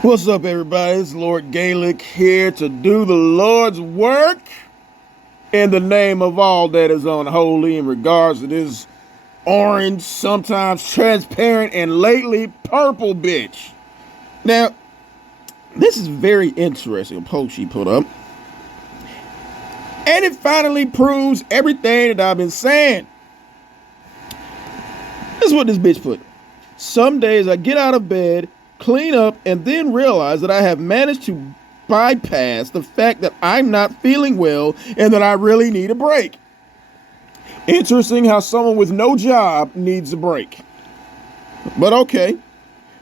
What's up, everybody? It's Lord Gaelic here to do the Lord's work in the name of all that is unholy in regards to this orange, sometimes transparent, and lately purple bitch. Now, this is very interesting post she put up. And it finally proves everything that I've been saying. This is what this bitch put. Some days I get out of bed, clean up, and then realize that I have managed to bypass the fact that I'm not feeling well and that I really need a break. Interesting how someone with no job needs a break. But okay.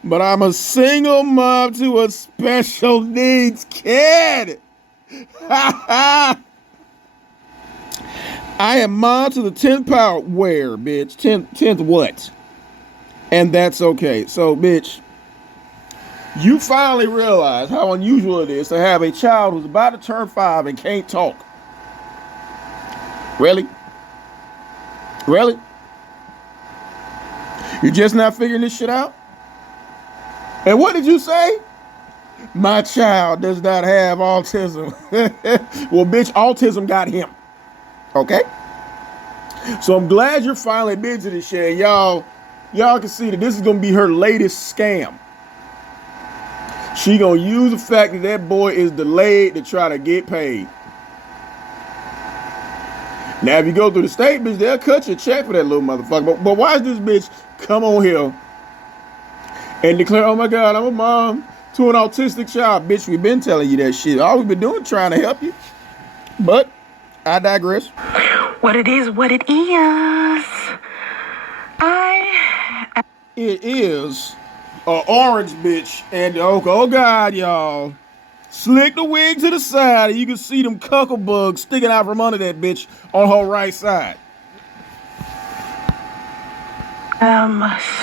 But I'm a single mom to a special needs kid. I am mom to the 10th power. Where, bitch? 10th what? And that's okay. So, bitch, you finally realize how unusual it is to have a child who's about to turn 5 and can't talk. Really? Really? You're just not figuring this shit out? And what did you say? My child does not have autism. Well, bitch, autism got him. Okay? So I'm glad you're finally big to this shit. Y'all can see that this is going to be her latest scam. She gonna use the fact that that boy is delayed to try to get paid. Now, if you go through the state, bitch, they'll cut you a check for that little motherfucker. But why is this bitch come on here and declare, oh my God, I'm a mom to an autistic child? Bitch, we've been telling you that shit. All we've been doing is trying to help you. But I digress. What it is. It is an orange bitch, and oh God, y'all, slick the wig to the side, and you can see them cuckle bugs sticking out from under that bitch on her right side.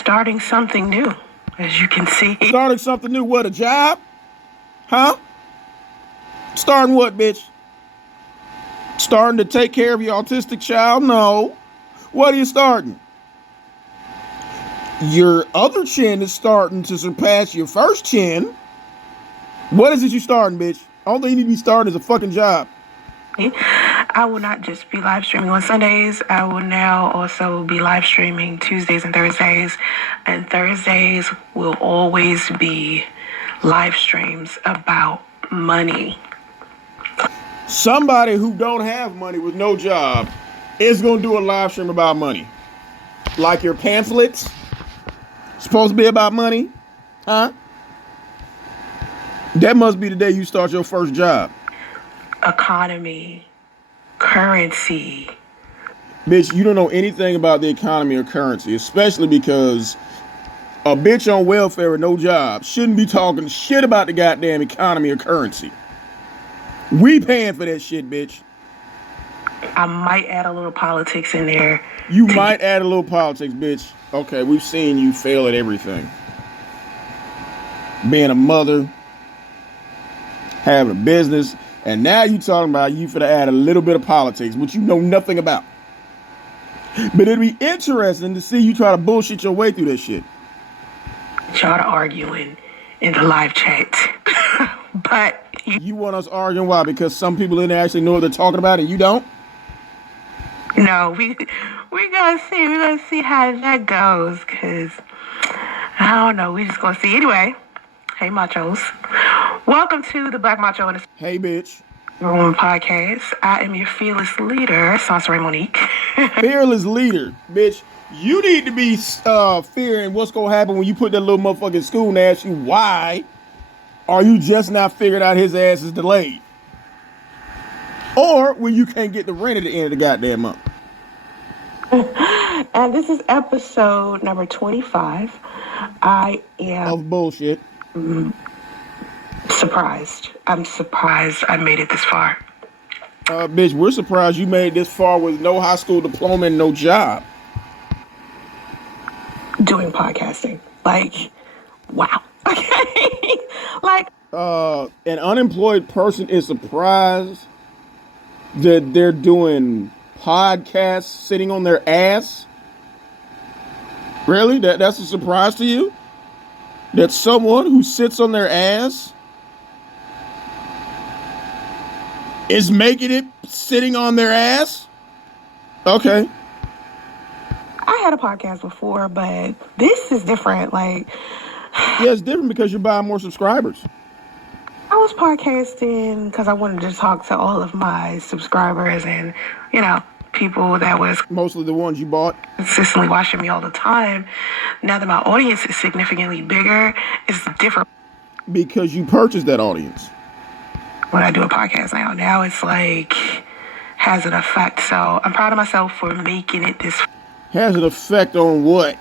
Starting something new, as you can see. Starting something new? What, a job? Huh? Starting what, bitch? Starting to take care of your autistic child? No. What are you starting? Your other chin is starting to surpass your first chin. What is it you starting, bitch? All thing you need to be starting is a fucking job. I will not just be live streaming on Sundays. I will now also be live streaming Tuesdays and Thursdays. And Thursdays will always be live streams about money. Somebody who don't have money with no job is going to do a live stream about money. Like your pamphlets. Supposed to be about money? Huh? That must be the day you start your first job. Economy. Currency. Bitch, you don't know anything about the economy or currency, especially because a bitch on welfare with no job shouldn't be talking shit about the goddamn economy or currency. We paying for that shit, bitch. I might add a little politics in there. You might add a little politics, bitch. Okay, we've seen you fail at everything. Being a mother, having a business, and now you talking about you finna add a little bit of politics, which you know nothing about. But it'd be interesting to see you try to bullshit your way through this shit. Y'all arguing in the live chat. But you want us arguing why? Because some people in there actually know what they're talking about and you don't? No, we're gonna see. We're gonna see how that goes. Cause I don't know. We're just gonna see. Anyway, hey machos, welcome to the Black Macho and the Hey bitch Room podcast. I am your fearless leader, Soncerae Monique. Fearless leader, bitch. You need to be fearing what's gonna happen when you put that little motherfucker in school and ask you why are you just not figuring out his ass is delayed. Or when you can't get the rent at the end of the goddamn month. And this is episode number 25. I am of bullshit. Surprised. I'm surprised I made it this far. Bitch, we're surprised you made it this far with no high school diploma and no job. Doing podcasting. Like, wow. Okay. Like, an unemployed person is surprised that they're doing podcasts sitting on their ass? Really? That's a surprise to you? That someone who sits on their ass is making it sitting on their ass? Okay. I had a podcast before, but this is different. Like, yeah, it's different because you're buying more subscribers. I was podcasting because I wanted to talk to all of my subscribers and, you know, people that was mostly the ones you bought, consistently watching me all the time. Now that my audience is significantly bigger, it's different. Because you purchased that audience. When I do a podcast now it's like, has an effect. So I'm proud of myself for making it this. Has an effect on what?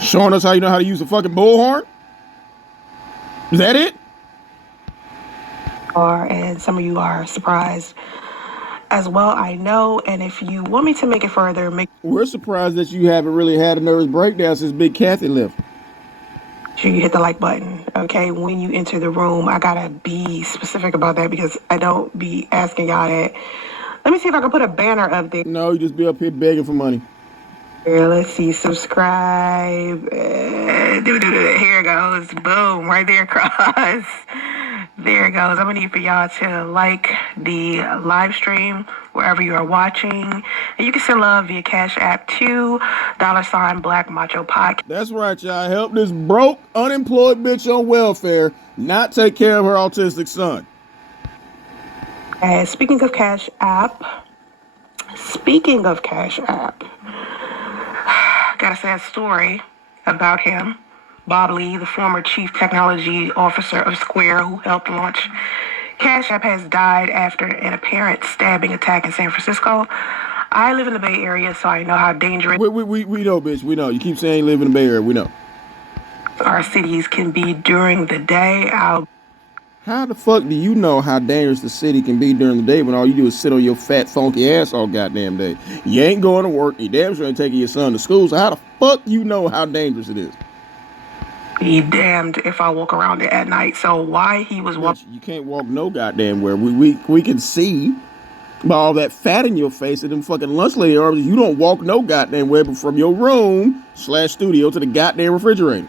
Showing us how you know how to use a fucking bullhorn? Is that it? And some of you are surprised as well, I know. And if you want me to make it further, we're surprised that you haven't really had a nervous breakdown since Big Kathy left. Sure you hit the like button, okay? When you enter the room, I gotta be specific about that because I don't be asking y'all that. Let me see if I can put a banner up there. No, you just be up here begging for money. Here, let's see, subscribe. Here it goes. Boom, right there across. There it goes. I'm gonna need for y'all to like the live stream wherever you are watching. And you can send love via Cash App to $ Black Macho Podcast. That's right, y'all. Help this broke, unemployed bitch on welfare not take care of her autistic son. And speaking of Cash App, got a sad story about him. Bob Lee, the former chief technology officer of Square, who helped launch Cash App, has died after an apparent stabbing attack in San Francisco. I live in the Bay Area, so I know how dangerous. We know, bitch. We know. You keep saying you live in the Bay Area. We know. Our cities can be during the day. How the fuck do you know how dangerous the city can be during the day when all you do is sit on your fat, funky ass all goddamn day? You ain't going to work. You damn sure ain't taking your son to school. So how the fuck you know how dangerous it is? Be damned if I walk around it at night. So why he was walking? You can't walk no goddamn where. We can see by all that fat in your face and them fucking lunch lady arms. You don't walk no goddamn where, but from your room/studio to the goddamn refrigerator.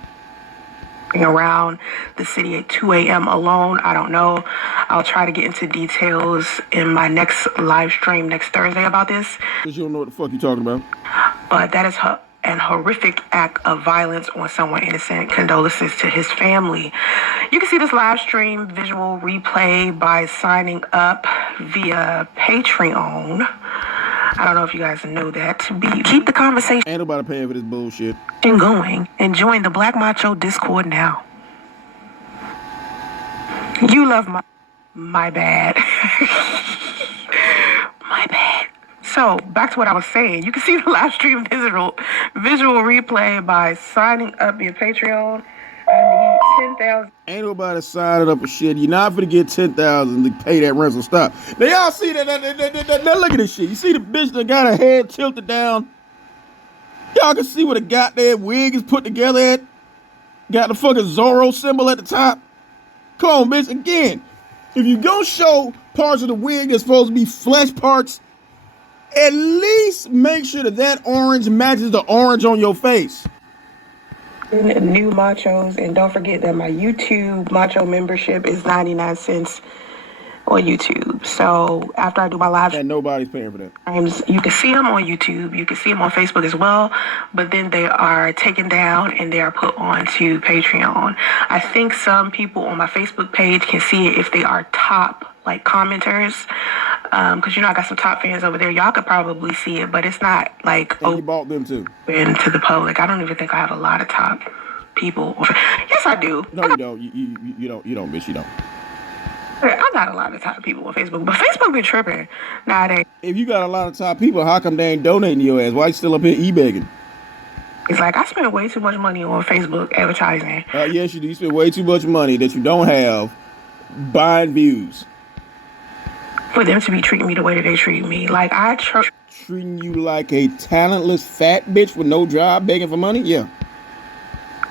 Around the city at 2 a.m. alone. I don't know. I'll try to get into details in my next live stream next Thursday about this. Because you don't know what the fuck you're talking about. But that is an horrific act of violence on someone innocent. Condolences to his family. You can see this live stream visual replay by signing up via Patreon. I don't know if you guys know that. Keep the conversation. Ain't nobody paying for this bullshit. Going and join the Black Macho Discord now. You love my bad. My bad. So back to what I was saying. You can see the live stream visual replay by signing up via Patreon. I need 10,000. Ain't nobody signing up for shit. You're not gonna get 10,000 to pay that rental. Stop. Now y'all see that? Now look at this shit. You see the bitch that got her head tilted down? Y'all can see where the goddamn wig is put together at. Got the fucking Zorro symbol at the top. Come on, bitch. Again, if you gonna show parts of the wig that's supposed to be flesh parts, at least make sure that orange matches the orange on your face. New machos, and don't forget that my YouTube macho membership is 99 cents on YouTube. So after I do my live, and nobody's paying for that. You can see them on YouTube. You can see them on Facebook as well. But then they are taken down and they are put onto Patreon. I think some people on my Facebook page can see it if they are top like commenters. Because you know I got some top fans over there. Y'all could probably see it, but it's not like you bought them too. Open to the public. I don't even think I have a lot of top people. Yes, I do. No, you don't. You don't, bitch. You don't. I got a lot of top people on Facebook, but Facebook been tripping nowadays. If you got a lot of top people, how come they ain't donating to your ass? Why you still up here e-begging? It's like I spend way too much money on Facebook advertising. Yes, you do. You spend way too much money that you don't have buying views. For them to be treating me the way that they treat me. Like treating you like a talentless fat bitch with no job begging for money? Yeah.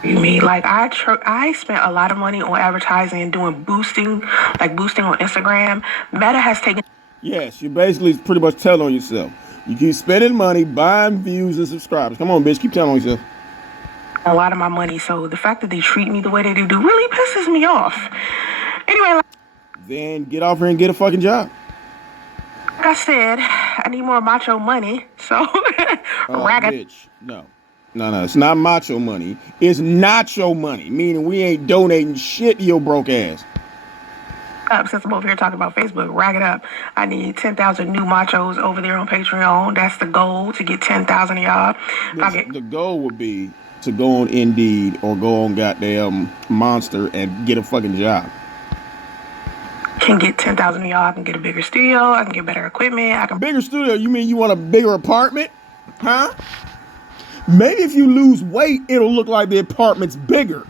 You mean like I spent a lot of money on advertising and doing boosting on Instagram. Meta has taken. Yes, you basically pretty much telling on yourself. You keep spending money, buying views and subscribers. Come on, bitch, keep telling on yourself. a lot of my money. So the fact that they treat me the way they do really pisses me off. Anyway, Then get off here and get a fucking job. like I said, I need more macho money. So ragged. Bitch, no. It's not macho money. It's nacho money, meaning we ain't donating shit to your broke ass. Up since I'm over here talking about Facebook, rag it up. I need 10,000 new machos over there on Patreon. That's the goal, to get 10,000 of y'all. The goal would be to go on Indeed or go on goddamn Monster and get a fucking job. Can get 10,000 of y'all. I can get a bigger studio. I can get better equipment. Bigger studio? You mean you want a bigger apartment? Huh? Maybe if you lose weight, it'll look like the apartment's bigger.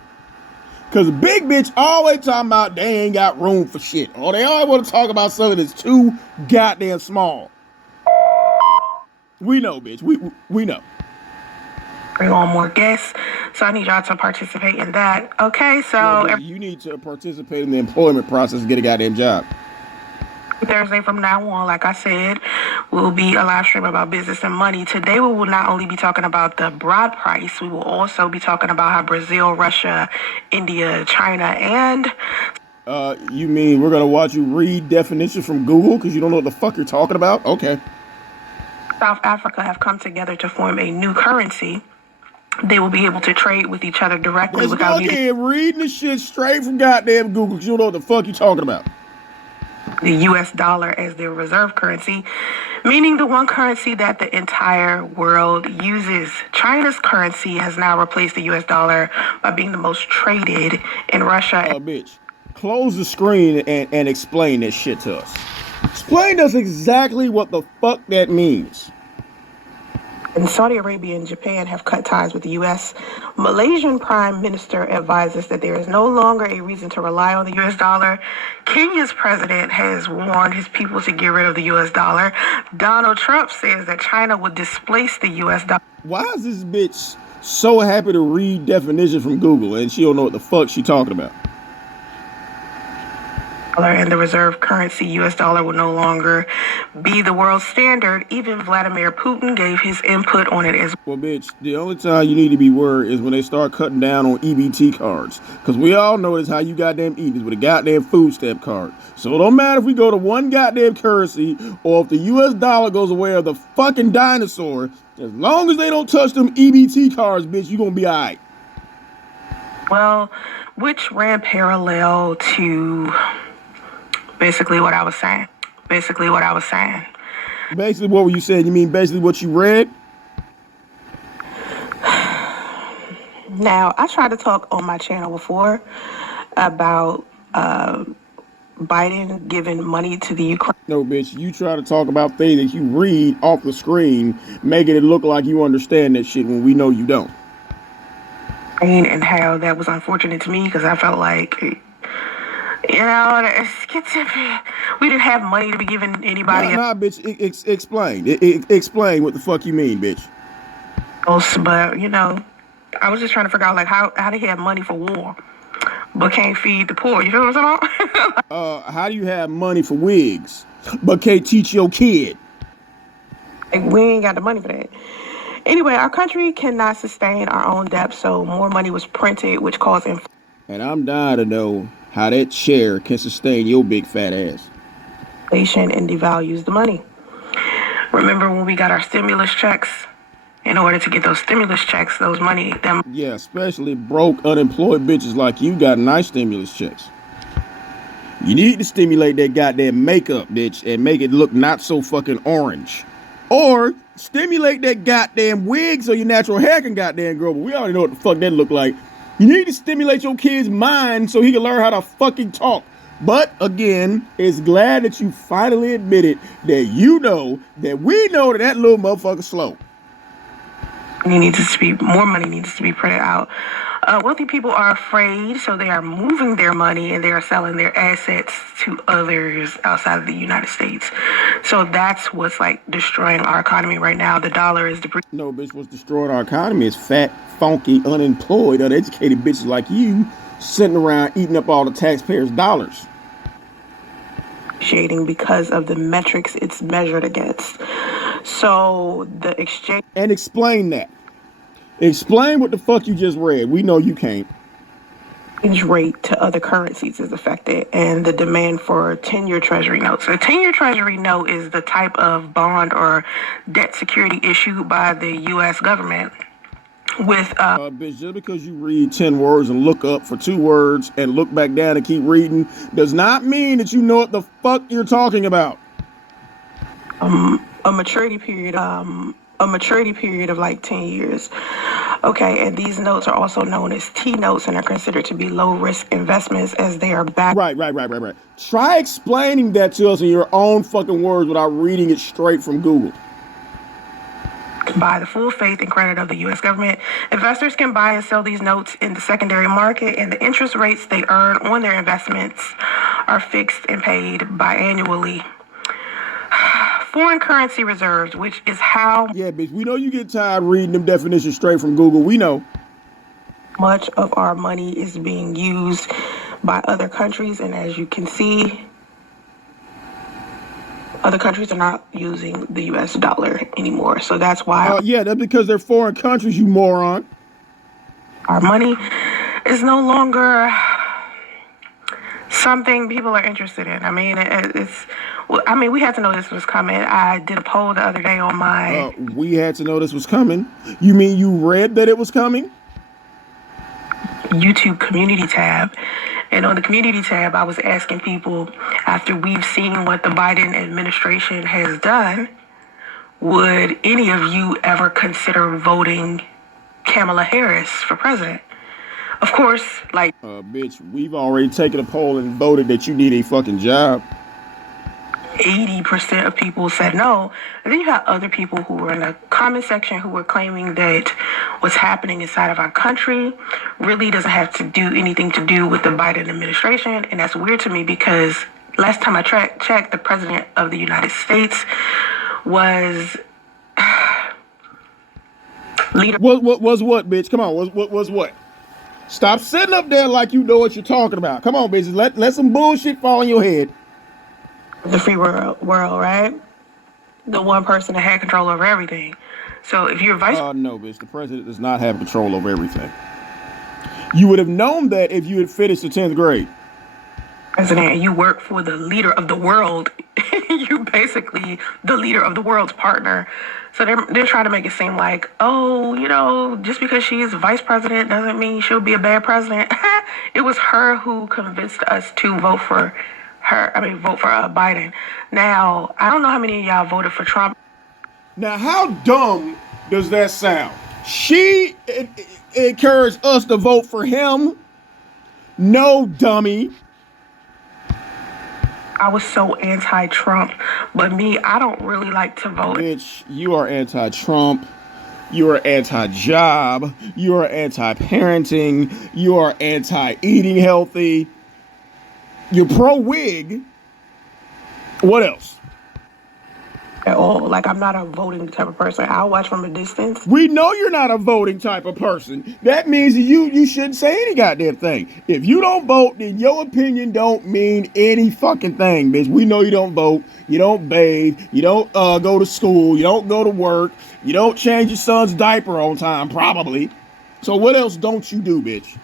Because big bitch always talking about they ain't got room for shit. Or they always want to talk about something that's too goddamn small. We know, bitch. We know. Bring on more guests. So I need y'all to participate in that. Okay, so... you need to participate in the employment process and get a goddamn job. Thursday from now on, like I said, will be a live stream about business and money. Today we will not only be talking about the broad price, we will also be talking about how Brazil, Russia, India, China, and... you mean we're going to watch you read definitions from Google because you don't know what the fuck you're talking about? Okay. South Africa have come together to form a new currency. They will be able to trade with each other directly without needing... reading the shit straight from goddamn Google because you don't know what the fuck you're talking about. The U.S. dollar as their reserve currency, meaning the one currency that the entire world uses. China's currency has now replaced the U.S. dollar by being the most traded in Russia. Bitch, close the screen and explain this shit to us. Explain to us exactly what the fuck that means. And Saudi Arabia and Japan have cut ties with the U.S. Malaysian Prime Minister advises that there is no longer a reason to rely on the U.S. dollar. Kenya's president has warned his people to get rid of the U.S. dollar. Donald Trump says that China would displace the U.S. dollar. Why is this bitch so happy to read definitions from Google and she don't know what the fuck she talking about? And the reserve currency, U.S. dollar, will no longer be the world standard. Even Vladimir Putin gave his input on it as well. Bitch, the only time you need to be worried is when they start cutting down on EBT cards. Because we all know that's how you goddamn eat is with a goddamn food stamp card. So it don't matter if we go to one goddamn currency or if the U.S. dollar goes away or the fucking dinosaur. As long as they don't touch them EBT cards, bitch, you gonna be all right. Well, which ran parallel to... Basically what I was saying. Basically what were you saying? You mean basically what you read? Now, I tried to talk on my channel before about Biden giving money to the Ukraine. No, bitch, you try to talk about things that you read off the screen, making it look like you understand that shit when we know you don't. And how that was unfortunate to me because I felt like... You know, we didn't have money to be giving anybody. Nah, bitch, explain. Explain what the fuck you mean, bitch. But, you know, I was just trying to figure out, like, how do you have money for war, but can't feed the poor? You feel what I'm saying? How do you have money for wigs, but can't teach your kid? Like, we ain't got the money for that. Anyway, our country cannot sustain our own debt, so more money was printed, which caused inflation. And I'm dying to know how that chair can sustain your big fat ass. Inflation and devalues the money. Remember when we got our stimulus checks? In order to get those stimulus checks, those money, them. Yeah, especially broke, unemployed bitches like you got nice stimulus checks. You need to stimulate that goddamn makeup, bitch, and make it look not so fucking orange. Or stimulate that goddamn wig so your natural hair can goddamn grow. But we already know what the fuck that look like. You need to stimulate your kid's mind so he can learn how to fucking talk. But again, it's glad that you finally admitted that you know that we know that little motherfucker's slow. More money needs to be printed out. Wealthy people are afraid, so they are moving their money and they are selling their assets to others outside of the United States. So that's what's like destroying our economy right now. The dollar is No, bitch, what's destroying our economy is fat, funky, unemployed, uneducated bitches like you sitting around eating up all the taxpayers' dollars. Shading because of the metrics it's measured against. So the exchange... And explain that. Explain what the fuck you just read. We know you can't. Exchange rate to other currencies is affected, and the demand for 10-year treasury notes. A 10-year treasury note is the type of bond or debt security issued by the U.S. government with bitch, just because you read 10 words and look up for 2 words and look back down and keep reading does not mean that you know what the fuck you're talking about. a maturity period of like 10 years. Okay, and these notes are also known as T notes and are considered to be low risk investments as they are backed. Right. Try explaining that to us in your own fucking words without reading it straight from Google. By the full faith and credit of the U.S. government. Investors can buy and sell these notes in the secondary market, and the interest rates they earn on their investments are fixed and paid biannually. Foreign currency reserves, which is how... Yeah, bitch, we know you get tired reading them definitions straight from Google. We know. Much of our money is being used by other countries, and as you can see, other countries are not using the U.S. dollar anymore. So that's why... yeah, that's because they're foreign countries, you moron. Our money is no longer something people are interested in. I mean, we had to know this was coming. I did a poll the other day on my... we had to know this was coming? You mean you read that it was coming? YouTube community tab. And on the community tab, I was asking people, after we've seen what the Biden administration has done, would any of you ever consider voting Kamala Harris for president? Of course, like... bitch, we've already taken a poll and voted that you need a fucking job. 80% of people said no. And then you have other people who were in the comment section who were claiming that what's happening inside of our country really doesn't have to do anything to do with the Biden administration. And that's weird to me because last time I checked, the president of the United States was leader. Was what, bitch? Come on, was what? Stop sitting up there like you know what you're talking about. Come on, bitches. Let some bullshit fall on your head. The free world, right? The one person that had control over everything. So if you're vice... no, bitch. The president does not have control over everything. You would have known that if you had finished the 10th grade. President, and you work for the leader of the world. You're basically the leader of the world's partner. So they're trying to make it seem like, just because she's vice president doesn't mean she'll be a bad president. It was her who convinced us to vote for Biden. Now, I don't know how many of y'all voted for Trump. Now, how dumb does that sound? She encouraged us to vote for him? No, dummy. I was so anti-Trump, but me, I don't really like to vote. Bitch, you are anti-Trump. You are anti-job. You are anti-parenting. You are anti-eating healthy. You're pro-wig. What else? At all. Like, I'm not a voting type of person. I'll watch from a distance. We know you're not a voting type of person. That means that you shouldn't say any goddamn thing. If you don't vote, then your opinion don't mean any fucking thing, bitch. We know you don't vote. You don't bathe. You don't go to school. You don't go to work. You don't change your son's diaper on time, probably. So what else don't you do, bitch?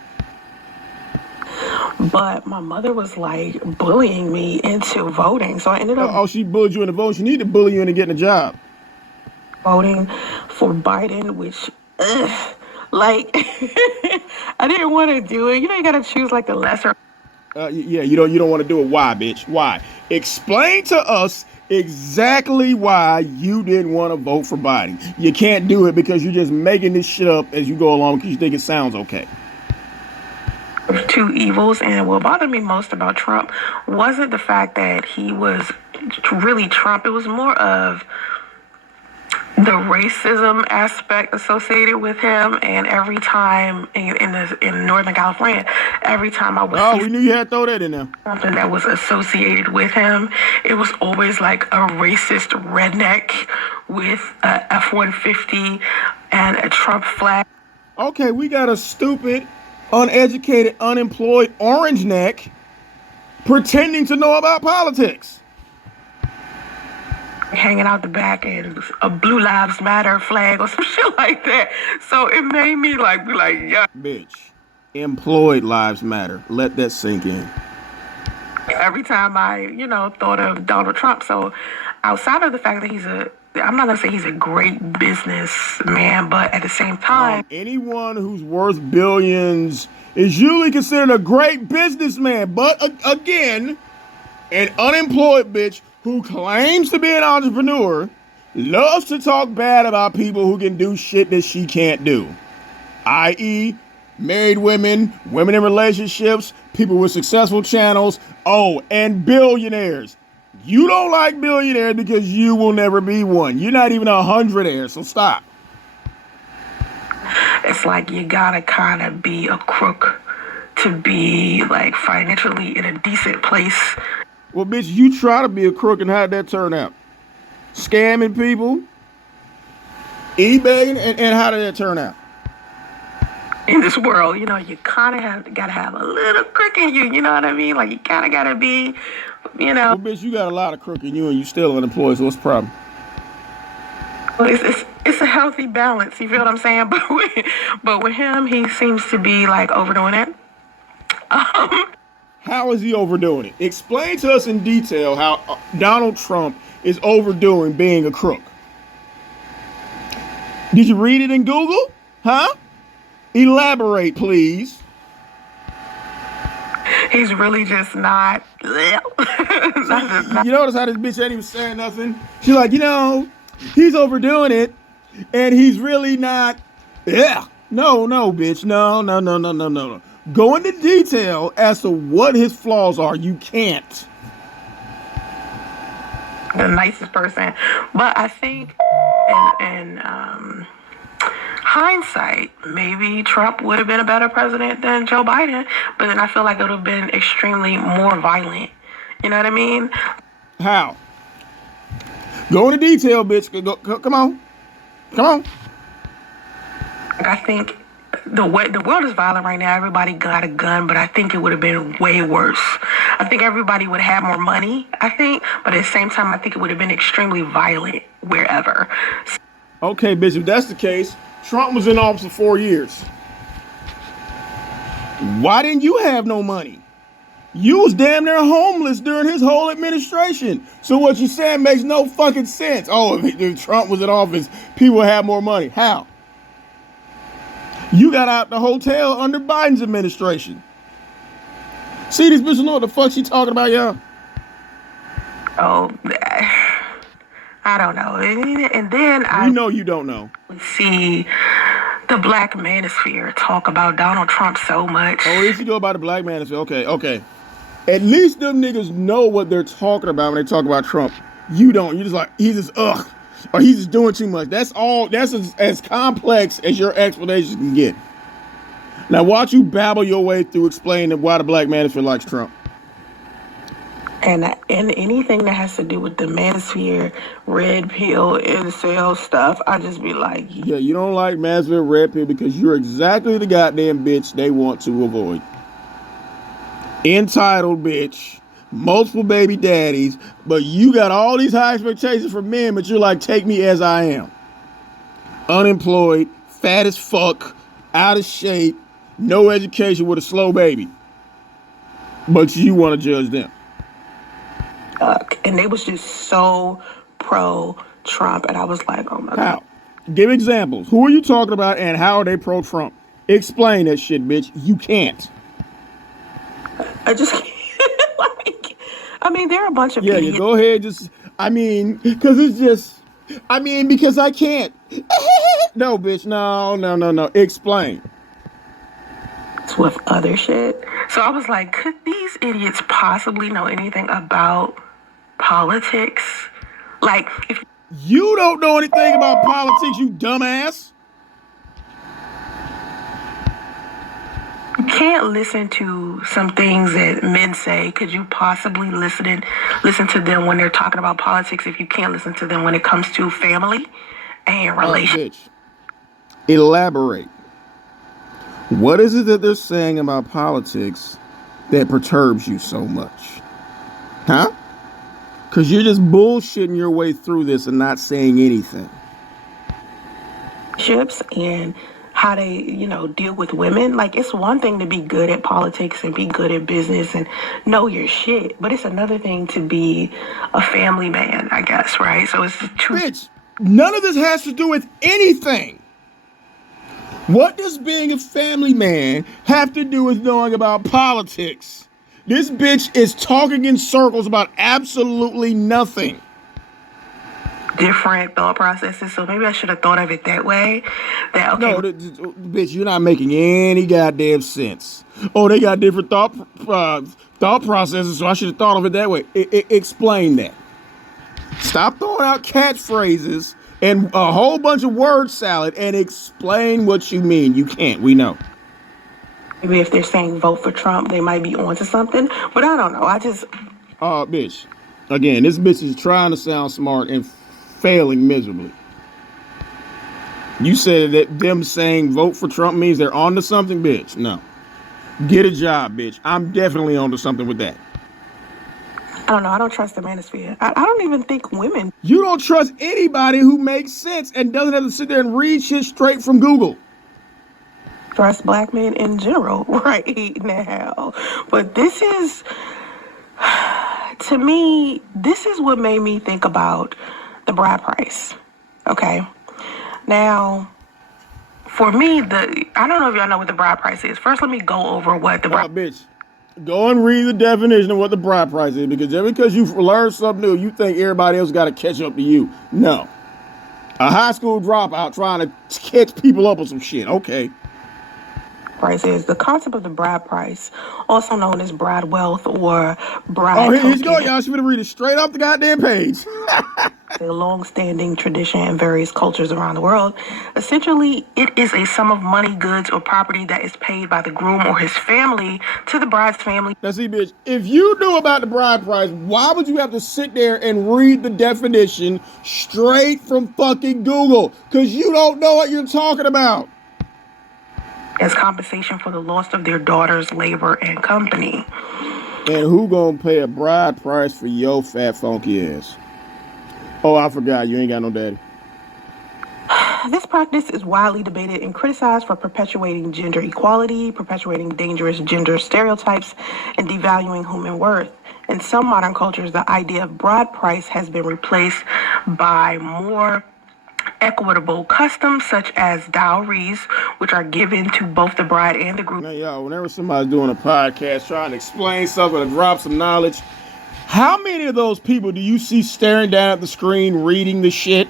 But my mother was like bullying me into voting. So I ended up... she bullied you into voting. She need to bully you into getting a job. Voting for Biden, which, I didn't want to do it. You got to choose like the lesser... you don't want to do it. Why, bitch? Why? Explain to us exactly why you didn't want to vote for Biden. You can't do it because you're just making this shit up as you go along because you think it sounds okay. Two evils, and what bothered me most about Trump wasn't the fact that he was really Trump. It was more of the racism aspect associated with him. And every time in Northern California, every time I was we knew you had to throw that in there. Something that was associated with him, it was always like a racist redneck with a F-150 and a Trump flag. Okay, we got a stupid, uneducated, unemployed orange neck pretending to know about politics. hanging out the back and a Blue Lives Matter flag or some shit like that. So it made me like be like, yeah. Bitch, employed lives matter. Let that sink in. Every time I, thought of Donald Trump. So outside of the fact that I'm not gonna say he's a great businessman, but at the same time, anyone who's worth billions is usually considered a great businessman. But again, an unemployed bitch who claims to be an entrepreneur loves to talk bad about people who can do shit that she can't do, i.e., married women, women in relationships, people with successful channels, and billionaires. You don't like billionaires because you will never be one. You're not even 100-aire, so stop. It's like you gotta kind of be a crook to be like financially in a decent place. Well, bitch, you try to be a crook, and how'd that turn out? Scamming people, eBay, and how did that turn out? In this world, you kind of gotta have a little crook in you. You know what I mean? Like you kind of gotta be, Well, bitch, you got a lot of crook in you, and you still unemployed. So what's the problem? Well, it's a healthy balance. You feel what I'm saying? But with him, he seems to be like overdoing it. How is he overdoing it? Explain to us in detail how Donald Trump is overdoing being a crook. Did you read it in Google? Huh? Elaborate, please. He's really just not. You notice how this bitch ain't even saying nothing? She's like, he's overdoing it, and he's really not. Yeah. No, bitch. No. Go into detail as to what his flaws are. You can't. The nicest person, but I think in hindsight, maybe Trump would have been a better president than Joe Biden, but then I feel like it would have been extremely more violent. You know what I mean? How? Go into detail, bitch. Come on. Like I think the world is violent right now. Everybody got a gun, but I think it would have been way worse. I think everybody would have had more money, but at the same time, I think it would have been extremely violent wherever. Okay, bitch, if that's the case, Trump was in office for 4 years. Why didn't you have no money? You was damn near homeless during his whole administration. So what you saying makes no fucking sense. If Trump was in office, people would have more money. How? You got out the hotel under Biden's administration. See, this bitch know what the fuck she talking about, y'all? I don't know. And then we know you don't know. See the black manosphere talk about Donald Trump so much. If you go about the black manosphere, okay. At least them niggas know what they're talking about when they talk about Trump. You don't. You're just like, he's just, or he's just doing too much. That's all. That's as complex as your explanations can get. Now watch you babble your way through explaining why the black manosphere likes Trump. And anything that has to do with the manosphere, red pill, incel stuff, I just be like... Yeah, you don't like manosphere, red pill because you're exactly the goddamn bitch they want to avoid. Entitled bitch, multiple baby daddies, but you got all these high expectations for men, but you're like, take me as I am. Unemployed, fat as fuck, out of shape, no education with a slow baby. But you want to judge them. And they was just so pro-Trump, and I was like, oh my God. How? Give examples. Who are you talking about, and how are they pro-Trump? Explain that shit, bitch. You can't. I just can't. There are a bunch of idiots. Yeah, go ahead. Because I can't. No, bitch. No. Explain. It's with other shit. So I was like, could these idiots possibly know anything about politics? Like, if you don't know anything about politics, you dumbass. You can't listen to some things that men say. Could you possibly listen to them when they're talking about politics if you can't listen to them when it comes to family and relationships? Elaborate. What is it that they're saying about politics that perturbs you so much? Huh? Because you're just bullshitting your way through this and not saying anything. And how they, deal with women. Like, it's one thing to be good at politics and be good at business and know your shit, but it's another thing to be a family man, I guess, right? So it's true. Bitch, none of this has to do with anything. What does being a family man have to do with knowing about politics? This bitch is talking in circles about absolutely nothing. Different thought processes, so maybe I should have thought of it that way. That okay, no, bitch, you're not making any goddamn sense. Oh, they got different thought processes, so I should have thought of it that way. Explain that. Stop throwing out catchphrases and a whole bunch of word salad and explain what you mean. You can't. We know. Maybe if they're saying vote for Trump, they might be onto something, but I don't know. Bitch. Again, this bitch is trying to sound smart and failing miserably. You said that them saying vote for Trump means they're onto something, bitch. No. Get a job, bitch. I'm definitely onto something with that. I don't know. I don't trust the manosphere. I don't even think women. You don't trust anybody who makes sense and doesn't have to sit there and read shit straight from Google. Trust black men in general right now. But this is, to me, this is what made me think about the bride price. Okay. Now, for me, I don't know if y'all know what the bride price is. First, let me go over what the bride... bitch, go and read the definition of what the bride price is, because just because you've learned something new, you think everybody else got to catch up to you. No. A high school dropout trying to catch people up on some shit. Okay. Price is the concept of the bride price, also known as bride wealth or bride. Oh, here you go, y'all. Should read it straight off the goddamn page. A long-standing tradition in various cultures around the world. Essentially, it is a sum of money, goods, or property that is paid by the groom or his family to the bride's family. Now, see, bitch, if you knew about the bride price, why would you have to sit there and read the definition straight from fucking Google? Because you don't know what you're talking about. As compensation for the loss of their daughter's labor and company. And who gonna pay a bride price for your fat funky ass? Oh, I forgot, you ain't got no daddy. This practice is widely debated and criticized for perpetuating gender equality, perpetuating dangerous gender stereotypes, and devaluing human worth. In some modern cultures, the idea of bride price has been replaced by more equitable customs such as dowries, which are given to both the bride and the groom. Now, y'all, whenever somebody's doing a podcast trying to explain something or drop some knowledge, how many of those people do you see staring down at the screen reading the shit?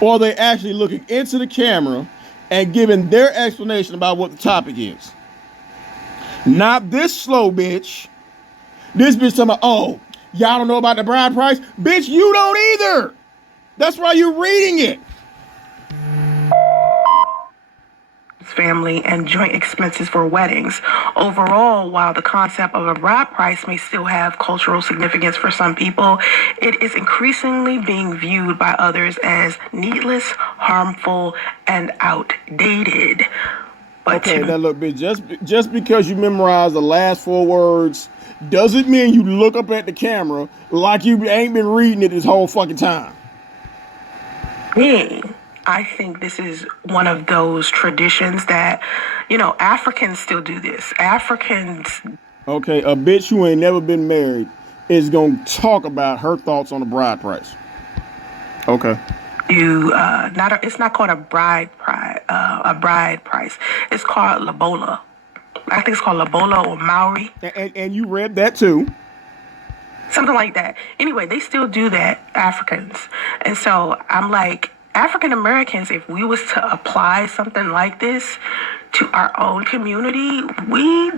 Or are they actually looking into the camera and giving their explanation about what the topic is? Not this slow bitch. This bitch talking about, oh, y'all don't know about the bride price? Bitch, you don't either. That's why you're reading it. Family and joint expenses for weddings. Overall, while the concept of a bride price may still have cultural significance for some people, it is increasingly being viewed by others as needless, harmful, and outdated. But okay, now look, bitch, just because you memorize the last 4 words doesn't mean you look up at the camera like you ain't been reading it this whole fucking time. I think this is one of those traditions that, Africans still do this. Okay, a bitch who ain't never been married is going to talk about her thoughts on the bride price. Okay. It's not called a bride price. It's called Lobola. I think it's called Lobola or Maori. And you read that too. Something like that. Anyway, they still do that, Africans. And so I'm like, African Americans, if we was to apply something like this to our own community,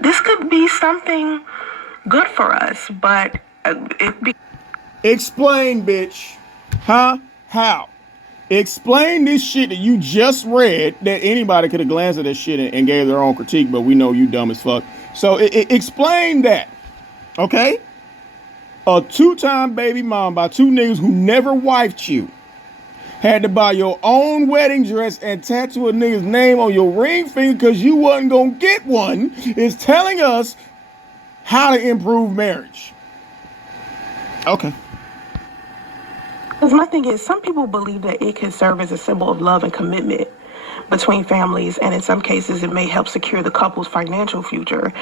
this could be something good for us. But explain, bitch. Huh? How? Explain this shit that you just read that anybody could have glanced at this shit and gave their own critique, but we know you dumb as fuck. So explain that. Okay? A 2-time baby mom by 2 niggas who never wifed you had to buy your own wedding dress and tattoo a nigga's name on your ring finger because you wasn't gonna get one is telling us how to improve marriage. Okay. Because my thing is, some people believe that it can serve as a symbol of love and commitment between families, and in some cases, it may help secure the couple's financial future.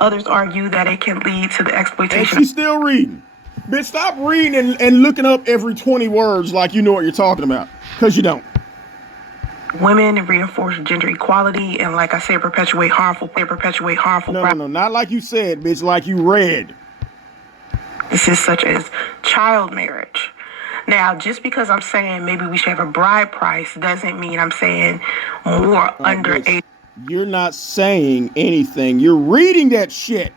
Others argue that it can lead to the And exploitation she's still reading. Bitch, stop reading and looking up every 20 words like you know what you're talking about. Because you don't. of women and reinforce gender equality, and like I said, perpetuate harmful No. Not like you said, bitch, like you read. practices such as child marriage. Now, just because I'm saying maybe we should have a bride price doesn't mean I'm saying more underage You're not saying anything. You're reading that shit.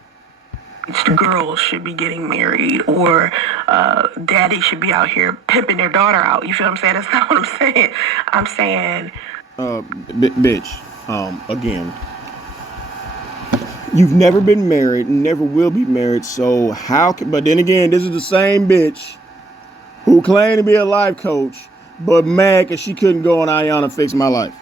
girls should be getting married, or daddy should be out here pimping their daughter out. You feel what I'm saying? That's not what I'm saying. I'm saying, Bitch, again, you've never been married, never will be married, so how can, but then again, this is the same bitch who claimed to be a life coach, but mad because she couldn't go on Ayana Fix My Life.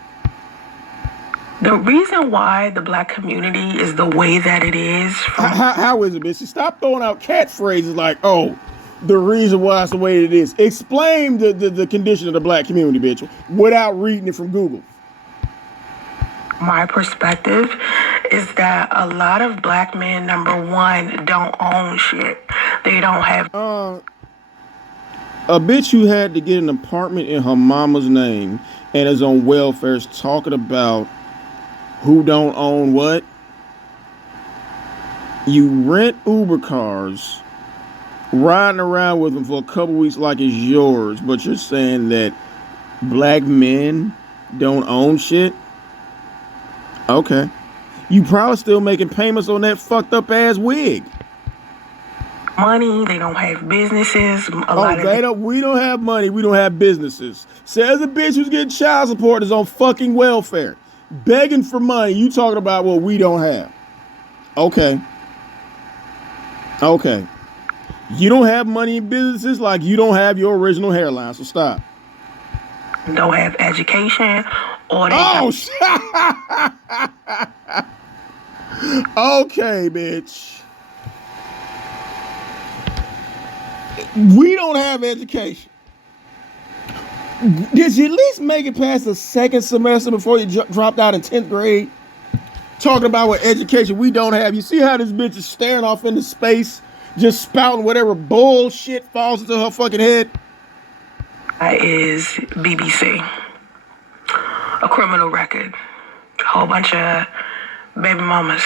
the reason why the black community is the way that it is, How is it, bitch? Stop throwing out catchphrases like, oh, the reason why it's the way it is. Explain the condition of the black community, bitch, without reading it from Google. my perspective is that a lot of black men, number one, don't own shit. They don't have A bitch who had to get an apartment in her mama's name and is on welfare is talking about who don't own what? You rent Uber cars, riding around with them for a couple weeks like it's yours, but you're saying that black men don't own shit? Okay. You probably still making payments on that fucked up ass wig. money. They don't have businesses. We don't have money. We don't have businesses. Says a bitch who's getting child support is on fucking welfare, begging for money. You talking about what we don't have? Okay. You don't have money in businesses like you don't have your original hairline. So stop. Don't have education, or they Okay, bitch. We don't have education. Did you at least make it past the second semester before you dropped out in 10th grade? Talking about what education we don't have. You see how this bitch is staring off into space, just spouting whatever bullshit falls into her fucking head? is BBC. A criminal record. A whole bunch of baby mamas.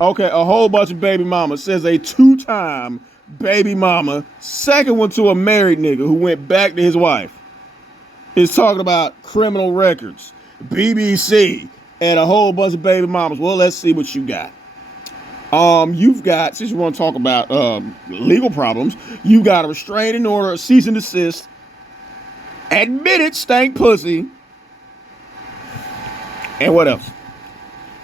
Okay, a whole bunch of baby mamas. Says a 2-time baby mama, second one to a married nigga who went back to his wife. Is talking about criminal records, BBC, and a whole bunch of baby mamas. Well, let's see what you got. You've got, since you want to talk about legal problems, you got a restraining order, a cease and desist, admitted stank pussy, and what else?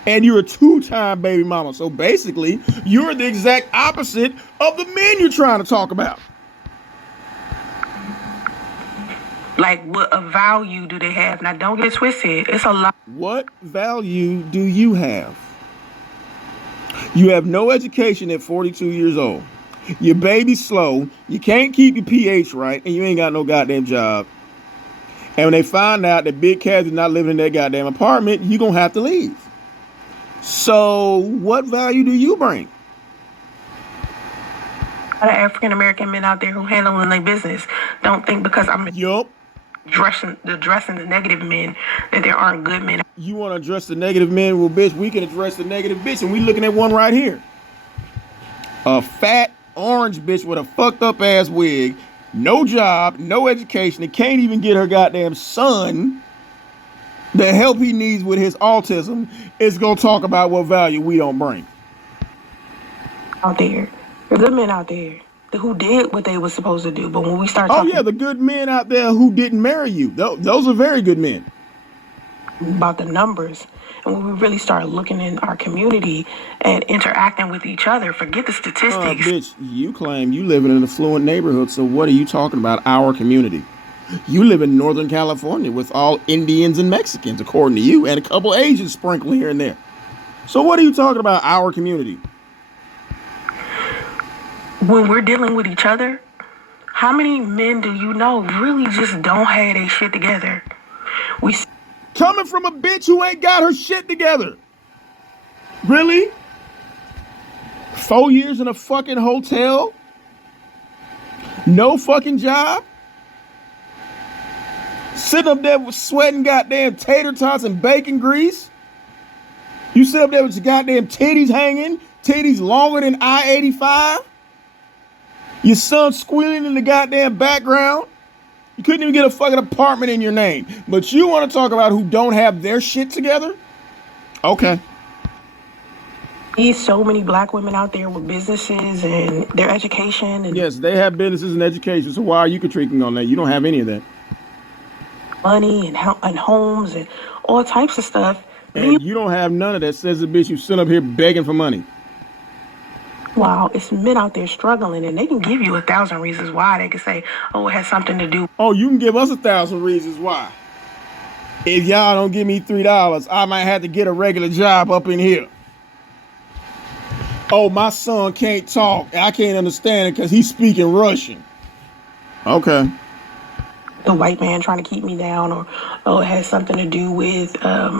And you're a 2-time baby mama. So basically, you're the exact opposite of the men you're trying to talk about. Like, what a value do they have? Now, don't get it twisted. It's a lot. What value do you have? You have no education at 42 years old. Your baby's slow. You can't keep your pH right, and you ain't got no goddamn job. And when they find out that Big Cat is not living in their goddamn apartment, you're going to have to leave. So what value do you bring? A lot of African American men out there who handling their business don't think because I'm addressing the negative men that there aren't good men. You want to address the negative men? Well, bitch, we can address the negative bitch, and we looking at one right here. A fat orange bitch with a fucked up ass wig, no job, no education, and can't even get her goddamn son the help he needs with his autism, is gonna talk about what value we don't bring. Out there, the good men out there who did what they were supposed to do. But when we start talking the good men out there who didn't marry you, those are very good men. About the numbers, and when we really start looking in our community and interacting with each other, forget the statistics. Bitch, you claim you live in an affluent neighborhood, so what are you talking about our community? You live in Northern California with all Indians and Mexicans, according to you, and a couple Asians sprinkled here and there. So what are you talking about our community? When we're dealing with each other, How many men do you know really just don't have their shit together? Coming from a bitch who ain't got her shit together. Really? 4 years in a fucking hotel? No fucking job? Sitting up there with sweating goddamn tater tots and bacon grease? You sit up there with your goddamn titties hanging, titties longer than I-85? Your son squealing in the goddamn background? You couldn't even get a fucking apartment in your name. But you want to talk about who don't have their shit together? Okay. There's so many black women out there with businesses and their education. And yes, they have businesses and education. So why are you critiquing on that? You don't have any of that. Money and homes and all types of stuff. And you don't have none of that, says the bitch you sit up here begging for money. Wow, it's men out there struggling, and they can give you 1,000 reasons why. They can say, oh, it has something to do. Oh, you can give us 1,000 reasons why. If y'all don't give me $3, I might have to get a regular job up in here. Oh, my son can't talk. I can't understand it because he's speaking Russian. Okay. The white man trying to keep me down, or oh, it has something to do with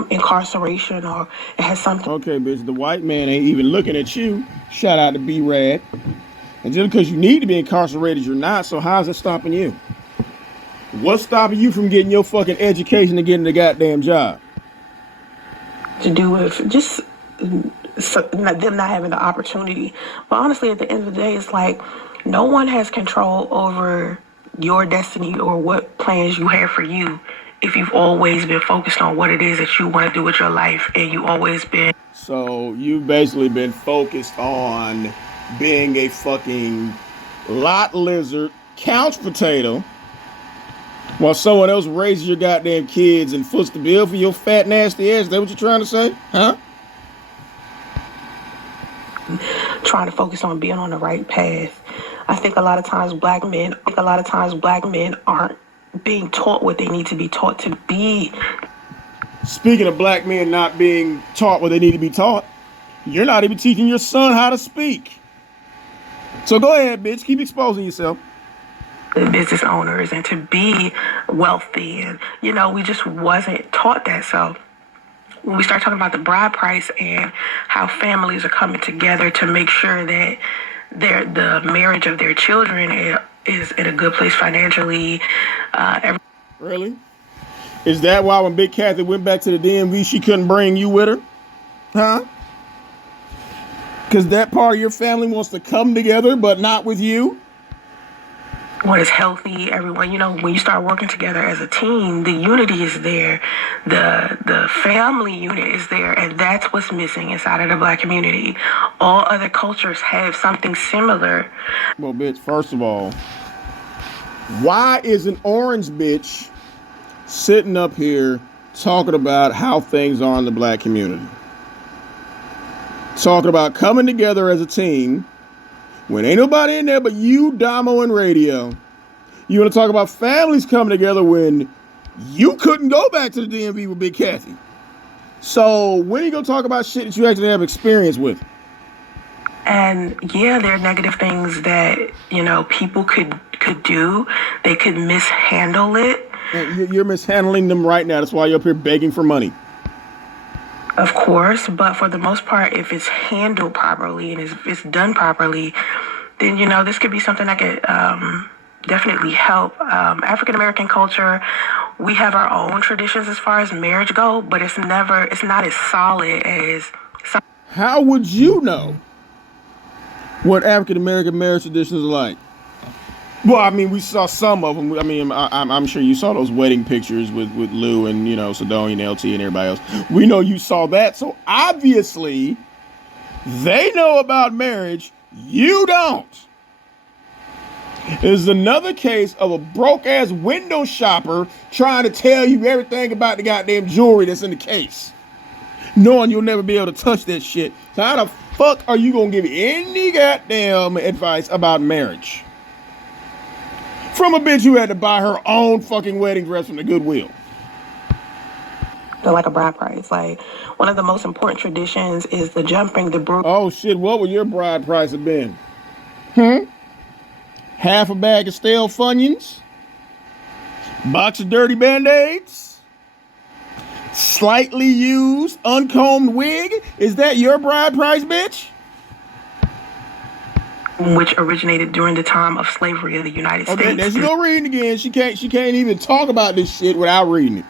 incarceration, or it has something. Okay, bitch, the white man ain't even looking at you. Shout out to B-Rad. And just because you need to be incarcerated, you're not. So how's it stopping you? What's stopping you from getting your fucking education and getting the goddamn job? To do with just them not having the opportunity. But honestly, at the end of the day, it's like no one has control over your destiny or what plans you have for you if you've always been focused on what it is that you want to do with your life, and you always been. So you've basically been focused on being a fucking lot lizard, couch potato, while someone else raises your goddamn kids and foots the bill for your fat, nasty ass. Is that what you're trying to say? Huh? Trying to focus on being on the right path. I think a lot of times black men aren't being taught what they need to be taught to be. Speaking of black men not being taught what they need to be taught, you're not even teaching your son how to speak. So go ahead, bitch. Keep exposing yourself. Business owners and to be wealthy, and we just wasn't taught that. So when we start talking about the bride price and how families are coming together to make sure that the marriage of their children is in a good place financially. Really? Is that why when Big Kathy went back to the DMV, she couldn't bring you with her? Huh? Because that part of your family wants to come together, but not with you? What is healthy, everyone, when you start working together as a team, the unity is there, the family unit is there, and that's what's missing inside of the black community. All other cultures have something similar. Well, bitch, first of all, why is an orange bitch sitting up here talking about how things are in the black community? Talking about coming together as a team when ain't nobody in there but you, Damo, and Radio. You want to talk about families coming together when you couldn't go back to the DMV with Big Kathy. So when are you going to talk about shit that you actually have experience with? And yeah, there are negative things that, people could do. They could mishandle it. You're mishandling them right now. That's why you're up here begging for money. Of course, but for the most part, if it's handled properly and if it's done properly, then, this could be something that could definitely help. African American culture, we have our own traditions as far as marriage go, but it's not as solid as. How would you know what African American marriage traditions are like? Well, I mean, we saw some of them. I mean, I'm sure you saw those wedding pictures with Lou and, Sidonia and LT and everybody else. We know you saw that. So obviously, they know about marriage. You don't. This is another case of a broke-ass window shopper trying to tell you everything about the goddamn jewelry that's in the case, knowing you'll never be able to touch that shit. So how the fuck are you going to give any goddamn advice about marriage from a bitch who had to buy her own fucking wedding dress from the Goodwill? They're like a bride price. Like, one of the most important traditions is the jumping the broom. Oh shit, what would your bride price have been? half a bag of stale Funyuns, box of dirty Band-Aids, slightly used, uncombed wig. Is that your bride price, bitch? Which originated during the time of slavery of the United States. Okay, there she go reading again. She can't even talk about this shit without reading it.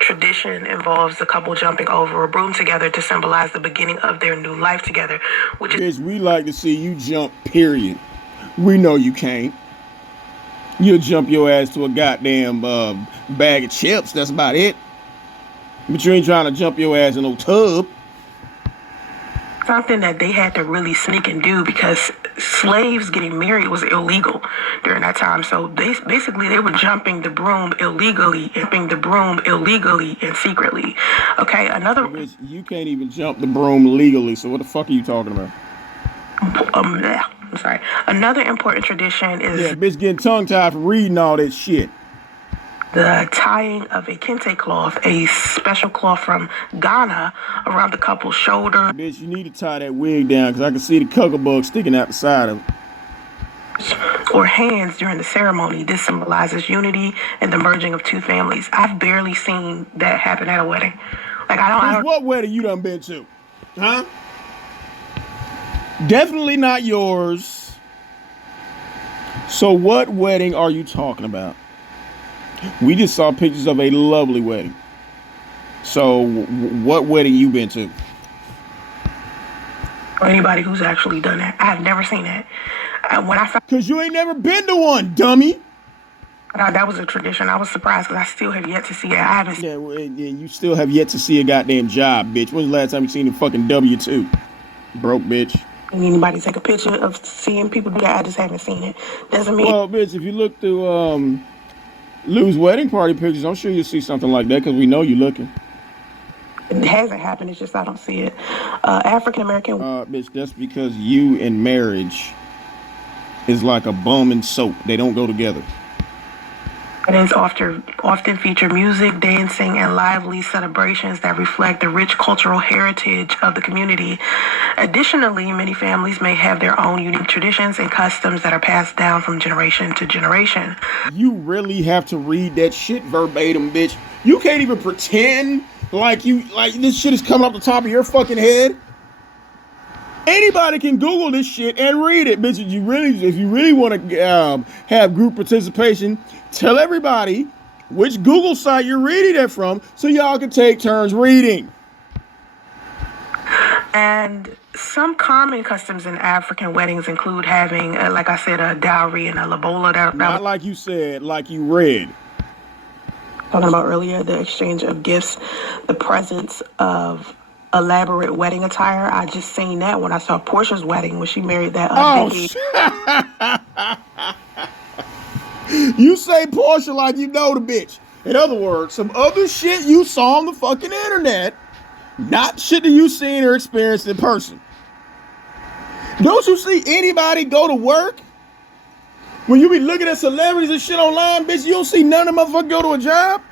Tradition involves the couple jumping over a broom together to symbolize the beginning of their new life together, which is... Bitch, we like to see you jump, period. We know you can't. You'll jump your ass to a goddamn bag of chips. That's about it. But you ain't trying to jump your ass in no tub. Something that they had to really sneak and do because slaves getting married was illegal during that time. So basically they were jumping the broom illegally and secretly. Okay, another... Bitch, you can't even jump the broom legally, so what the fuck are you talking about? I'm sorry. Another important tradition is... Yeah, bitch getting tongue-tied for reading all that shit. The tying of a kente cloth, a special cloth from Ghana, around the couple's shoulder. Bitch, you need to tie that wig down because I can see the cuckabug sticking out the side of it. Or hands during the ceremony. This symbolizes unity and the merging of two families. I've barely seen that happen at a wedding. Like, I don't... What wedding you done been to? Huh? Definitely not yours. So what wedding are you talking about? We just saw pictures of a lovely wedding. So what wedding you been to? Or anybody who's actually done that. I've never seen that. When I found... Because you ain't never been to one, dummy. That was a tradition. I was surprised because I still have yet to see it. I haven't seen... Yeah, well, you still have yet to see a goddamn job, bitch. When's the last time you seen a fucking W-2? Broke bitch. Anybody take a picture of seeing people do that? I just haven't seen it. Doesn't mean... Well, bitch, if you look through Lou's wedding party pictures, I'm sure you'll see something like that because we know you're looking. It hasn't happened. It's just I don't see it. African American... bitch, that's because you and marriage is like a bum and soap. They don't go together. Weddings often feature music, dancing, and lively celebrations that reflect the rich cultural heritage of the community. Additionally, many families may have their own unique traditions and customs that are passed down from generation to generation. You really have to read that shit verbatim, bitch. You can't even pretend like this shit is coming off the top of your fucking head. Anybody can Google this shit and read it, bitch. If you really want to have group participation, tell everybody which Google site you're reading it from so y'all can take turns reading. And some common customs in African weddings include having, like I said, a dowry and a lobola. Not like you said, like you read. Talking about earlier, the exchange of gifts, the presence of elaborate wedding attire. I just seen that when I saw Portia's wedding when she married that You say Portia like you know the bitch. In other words, some other shit you saw on the fucking internet, not shit that you seen or experienced in person. Don't you see anybody go to work? When you be looking at celebrities and shit online, bitch, you don't see none of them motherfuckers go to a job?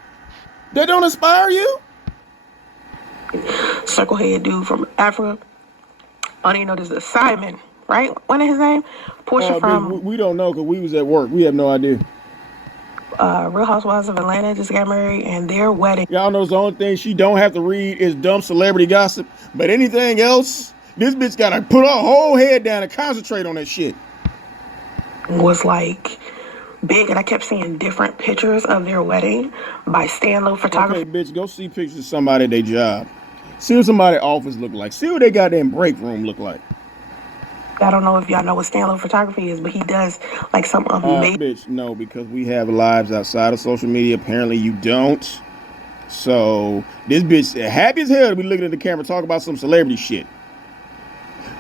That don't inspire you? Circle head dude from Africa. I don't even know this is Simon, right? What is his name? Portia from... We don't know because we was at work. We have no idea. Real Housewives of Atlanta just got married and their wedding. Y'all know the only thing she don't have to read is dumb celebrity gossip. But anything else, this bitch got to put her whole head down and concentrate on that shit. Was like big, and I kept seeing different pictures of their wedding by Stanlow Photography. Okay, bitch, go see pictures of somebody at their job. See what somebody's office look like. See what they goddamn break room look like. I don't know if y'all know what Stanlow Photography is, but he does like some amazing... bitch, no, because we have lives outside of social media. Apparently you don't. So this bitch happy as hell to be looking at the camera talking about some celebrity shit.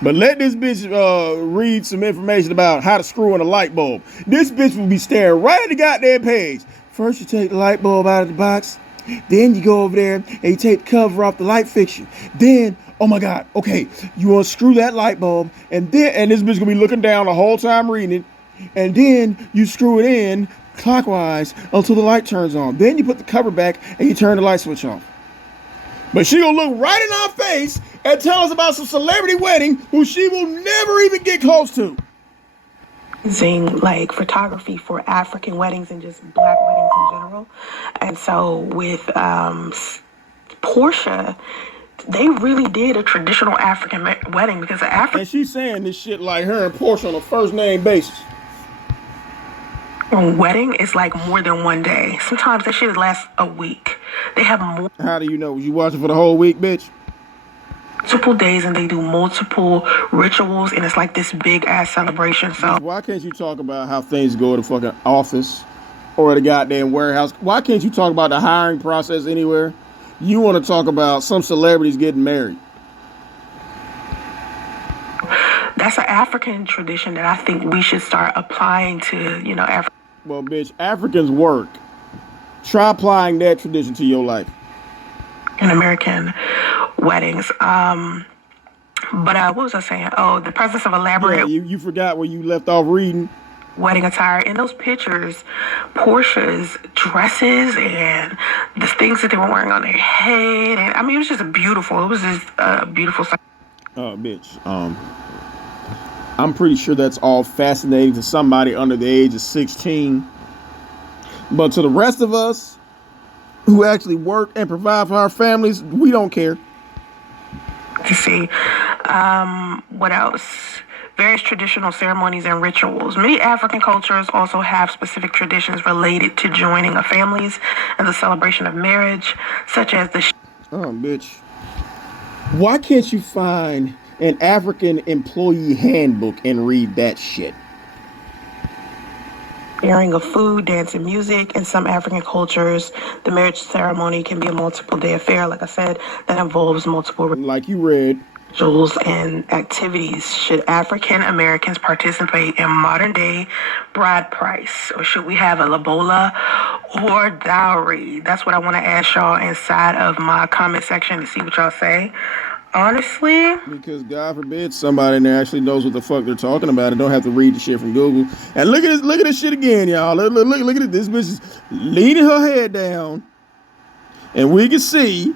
But let this bitch read some information about how to screw in a light bulb. This bitch will be staring right at the goddamn page. First you take the light bulb out of the box. Then you go over there and you take the cover off the light fixture. Then, oh my God, okay, you unscrew that light bulb. And this bitch gonna be looking down the whole time reading it. And then you screw it in clockwise until the light turns on. Then you put the cover back and you turn the light switch off. But she gonna look right in our face and tell us about some celebrity wedding who she will never even get close to. like photography for African weddings and just black weddings in general. And so with Portia, they really did a traditional African wedding because the African And she's saying this shit like her and Portia on a first name basis. wedding is like more than one day. Sometimes that shit lasts a week. They have How do you know? Was you watching for the whole week, bitch? multiple days and they do multiple rituals and it's like this big ass celebration. So Why can't you talk about how things go at the fucking office or the goddamn warehouse? Why can't you talk about the hiring process anywhere? You want to talk about some celebrities getting married. that's an African tradition that I think we should start applying to, Africa. Well, bitch, Africans work. Try applying that tradition to your life. In American weddings. But what was I saying? Oh, the presence of elaborate you forgot where you left off reading. Wedding attire. In those pictures, Portia's dresses and the things that they were wearing on their head. And I mean, it was just beautiful. It was just a beautiful sight. Oh, bitch. I'm pretty sure that's all fascinating to somebody under the age of 16. But to the rest of us who actually work and provide for our families, we don't care. To see. What else? Various traditional ceremonies and rituals. Many African cultures also have specific traditions related to joining of families and the celebration of marriage, such as the... Oh, bitch. Why can't you find an African employee handbook and read that shit? Sharing of food, dance, and music. In some African cultures, the marriage ceremony can be a multiple-day affair, like I said, that involves multiple... Like you read. Rituals and activities. Should African Americans participate in modern day bride price, or should we have a lobola or dowry? That's what I want to ask y'all inside of my comment section to see what y'all say. Honestly, because God forbid somebody in there actually knows what the fuck they're talking about and don't have to read the shit from Google. And look at this shit again, y'all. Look at it. This bitch is leaning her head down, and we can see.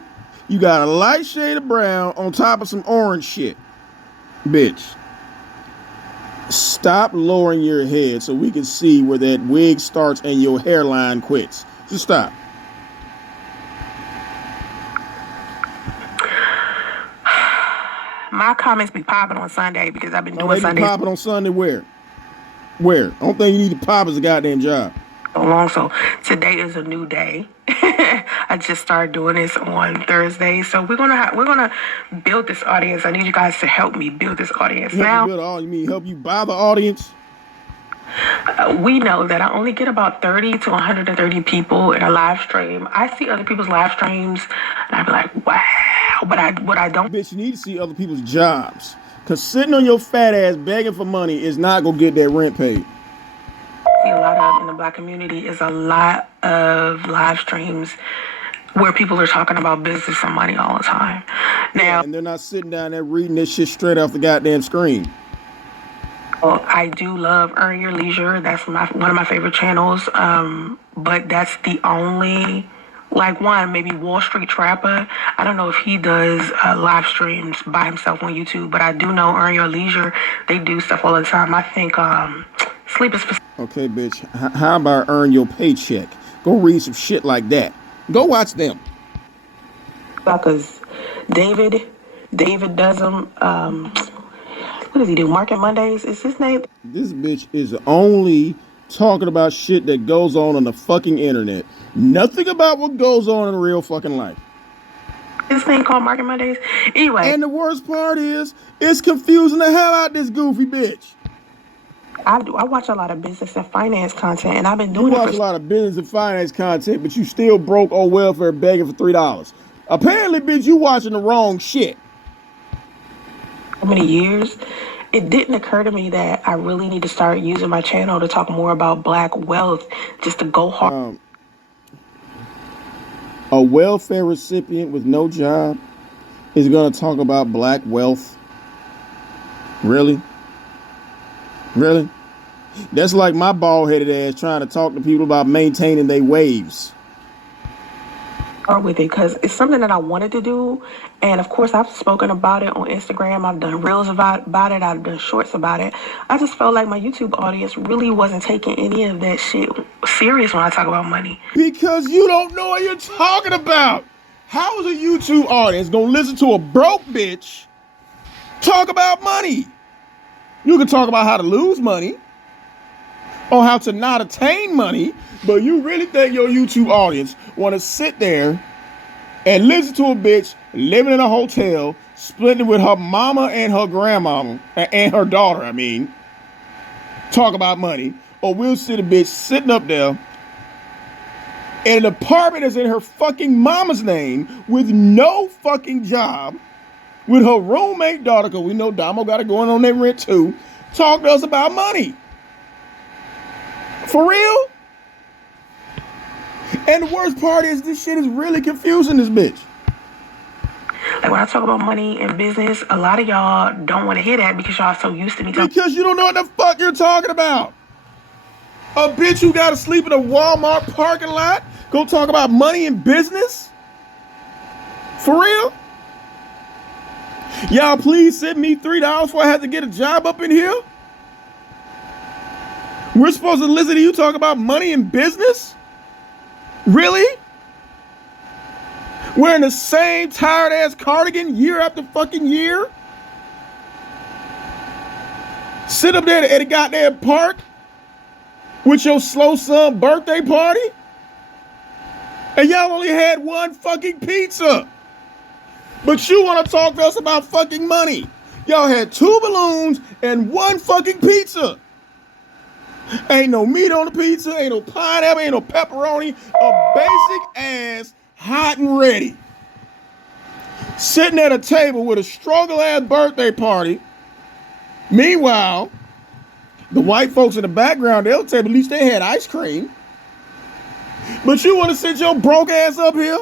You got a light shade of brown on top of some orange shit. Bitch. Stop lowering your head so we can see where that wig starts and your hairline quits. Just stop. My comments be popping on Sunday because I've been doing Sundays. Popping on Sunday where? Where? I don't think you need to pop as a goddamn job. So long. So today is a new day. I just started doing this on Thursday, so we're gonna build this audience. I need you guys to help me build this audience. Now, you mean help you buy the audience? We know that I only get about 30 to 130 people in a live stream. I see other people's live streams, and I be like, wow. But what I don't. Bitch, you need to see other people's jobs, cause sitting on your fat ass begging for money is not gonna get that rent paid. See a lot of in the black community is a lot of live streams where people are talking about business and money all the time. Now, and they're not sitting down there reading this shit straight off the goddamn screen. Well, I do love Earn Your Leisure. That's one of my favorite channels. But that's the only, maybe Wall Street Trapper. I don't know if he does live streams by himself on YouTube, but I do know Earn Your Leisure. They do stuff all the time. I think Sleep is... Okay, bitch. How about Earn Your Paycheck? Go read some shit like that. Go watch them. Because David does them. What does he do? Market Mondays? Is his name? This bitch is only talking about shit that goes on the fucking internet. Nothing about what goes on in real fucking life. This thing called Market Mondays? Anyway. And the worst part is, it's confusing the hell out this goofy bitch. I watch a lot of business and finance content, and I've been doing it. You watch a lot of business and finance content, but you still broke on welfare begging for $3. Apparently, bitch, you watching the wrong shit. So many years, it didn't occur to me that I really need to start using my channel to talk more about black wealth, just to go hard. A welfare recipient with no job is going to talk about black wealth? Really? Really? That's like my bald-headed ass trying to talk to people about maintaining their waves. with it because it's something that I wanted to do. And of course, I've spoken about it on Instagram. I've done reels about it. I've done shorts about it. I just felt like my YouTube audience really wasn't taking any of that shit serious when I talk about money. Because you don't know what you're talking about. How is a YouTube audience gonna listen to a broke bitch talk about money? You can talk about how to lose money or how to not attain money, but you really think your YouTube audience want to sit there and listen to a bitch living in a hotel, splitting with her mama and her grandmama, and her daughter, talk about money? Or we'll see the bitch sitting up there in an apartment that's in her fucking mama's name with no fucking job, with her roommate daughter, because we know Damo got it going on that rent too, talk to us about money. For real? And the worst part is this shit is really confusing this bitch. Like when I talk about money and business, a lot of y'all don't want to hear that because y'all so used to me talking. Because you don't know what the fuck you're talking about. A bitch who gotta sleep in a Walmart parking lot go talk about money and business? For real? Y'all please send me $3 before I have to get a job up in here? We're supposed to listen to you talk about money and business? Really? Wearing the same tired ass cardigan year after fucking year? Sit up there at a goddamn park with your slow son birthday party? And y'all only had one fucking pizza. But you want to talk to us about fucking money. Y'all had 2 balloons and 1 fucking pizza. Ain't no meat on the pizza, ain't no pineapple, ain't no pepperoni. A basic ass hot and ready. Sitting at a table with a struggle ass birthday party. Meanwhile, the white folks in the background, they'll tell you at least they had ice cream. But you want to sit your broke ass up here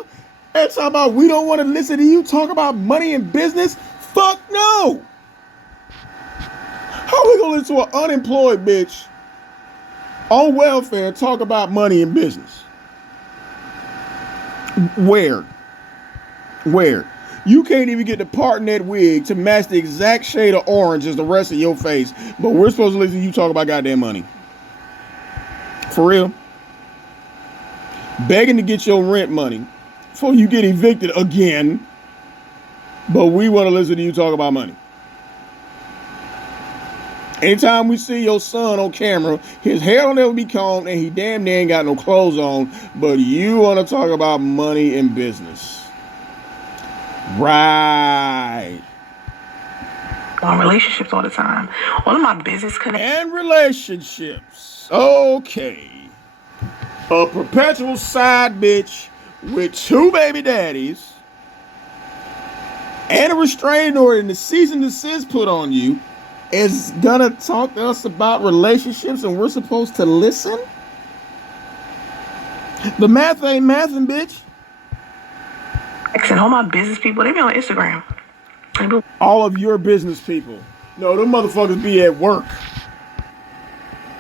and talk about we don't want to listen to you talk about money and business? Fuck no. How we gonna listen to an unemployed bitch on welfare talk about money and business? Where? You can't even get the part in that wig to match the exact shade of orange as the rest of your face, but we're supposed to listen to you talk about goddamn money. For real? Begging to get your rent money before you get evicted again, but we want to listen to you talk about money. Anytime we see your son on camera, his hair don't ever be combed and he damn near ain't got no clothes on, but you want to talk about money and business. Right. On relationships all the time. All of my business connections. And relationships. Okay. A perpetual side bitch with 2 baby daddies and a restraining order and the cease and desist put on you is gonna talk to us about relationships and we're supposed to listen? The math ain't mathing, bitch. And all my business people, they be on Instagram. All of your business people. No, them motherfuckers be at work.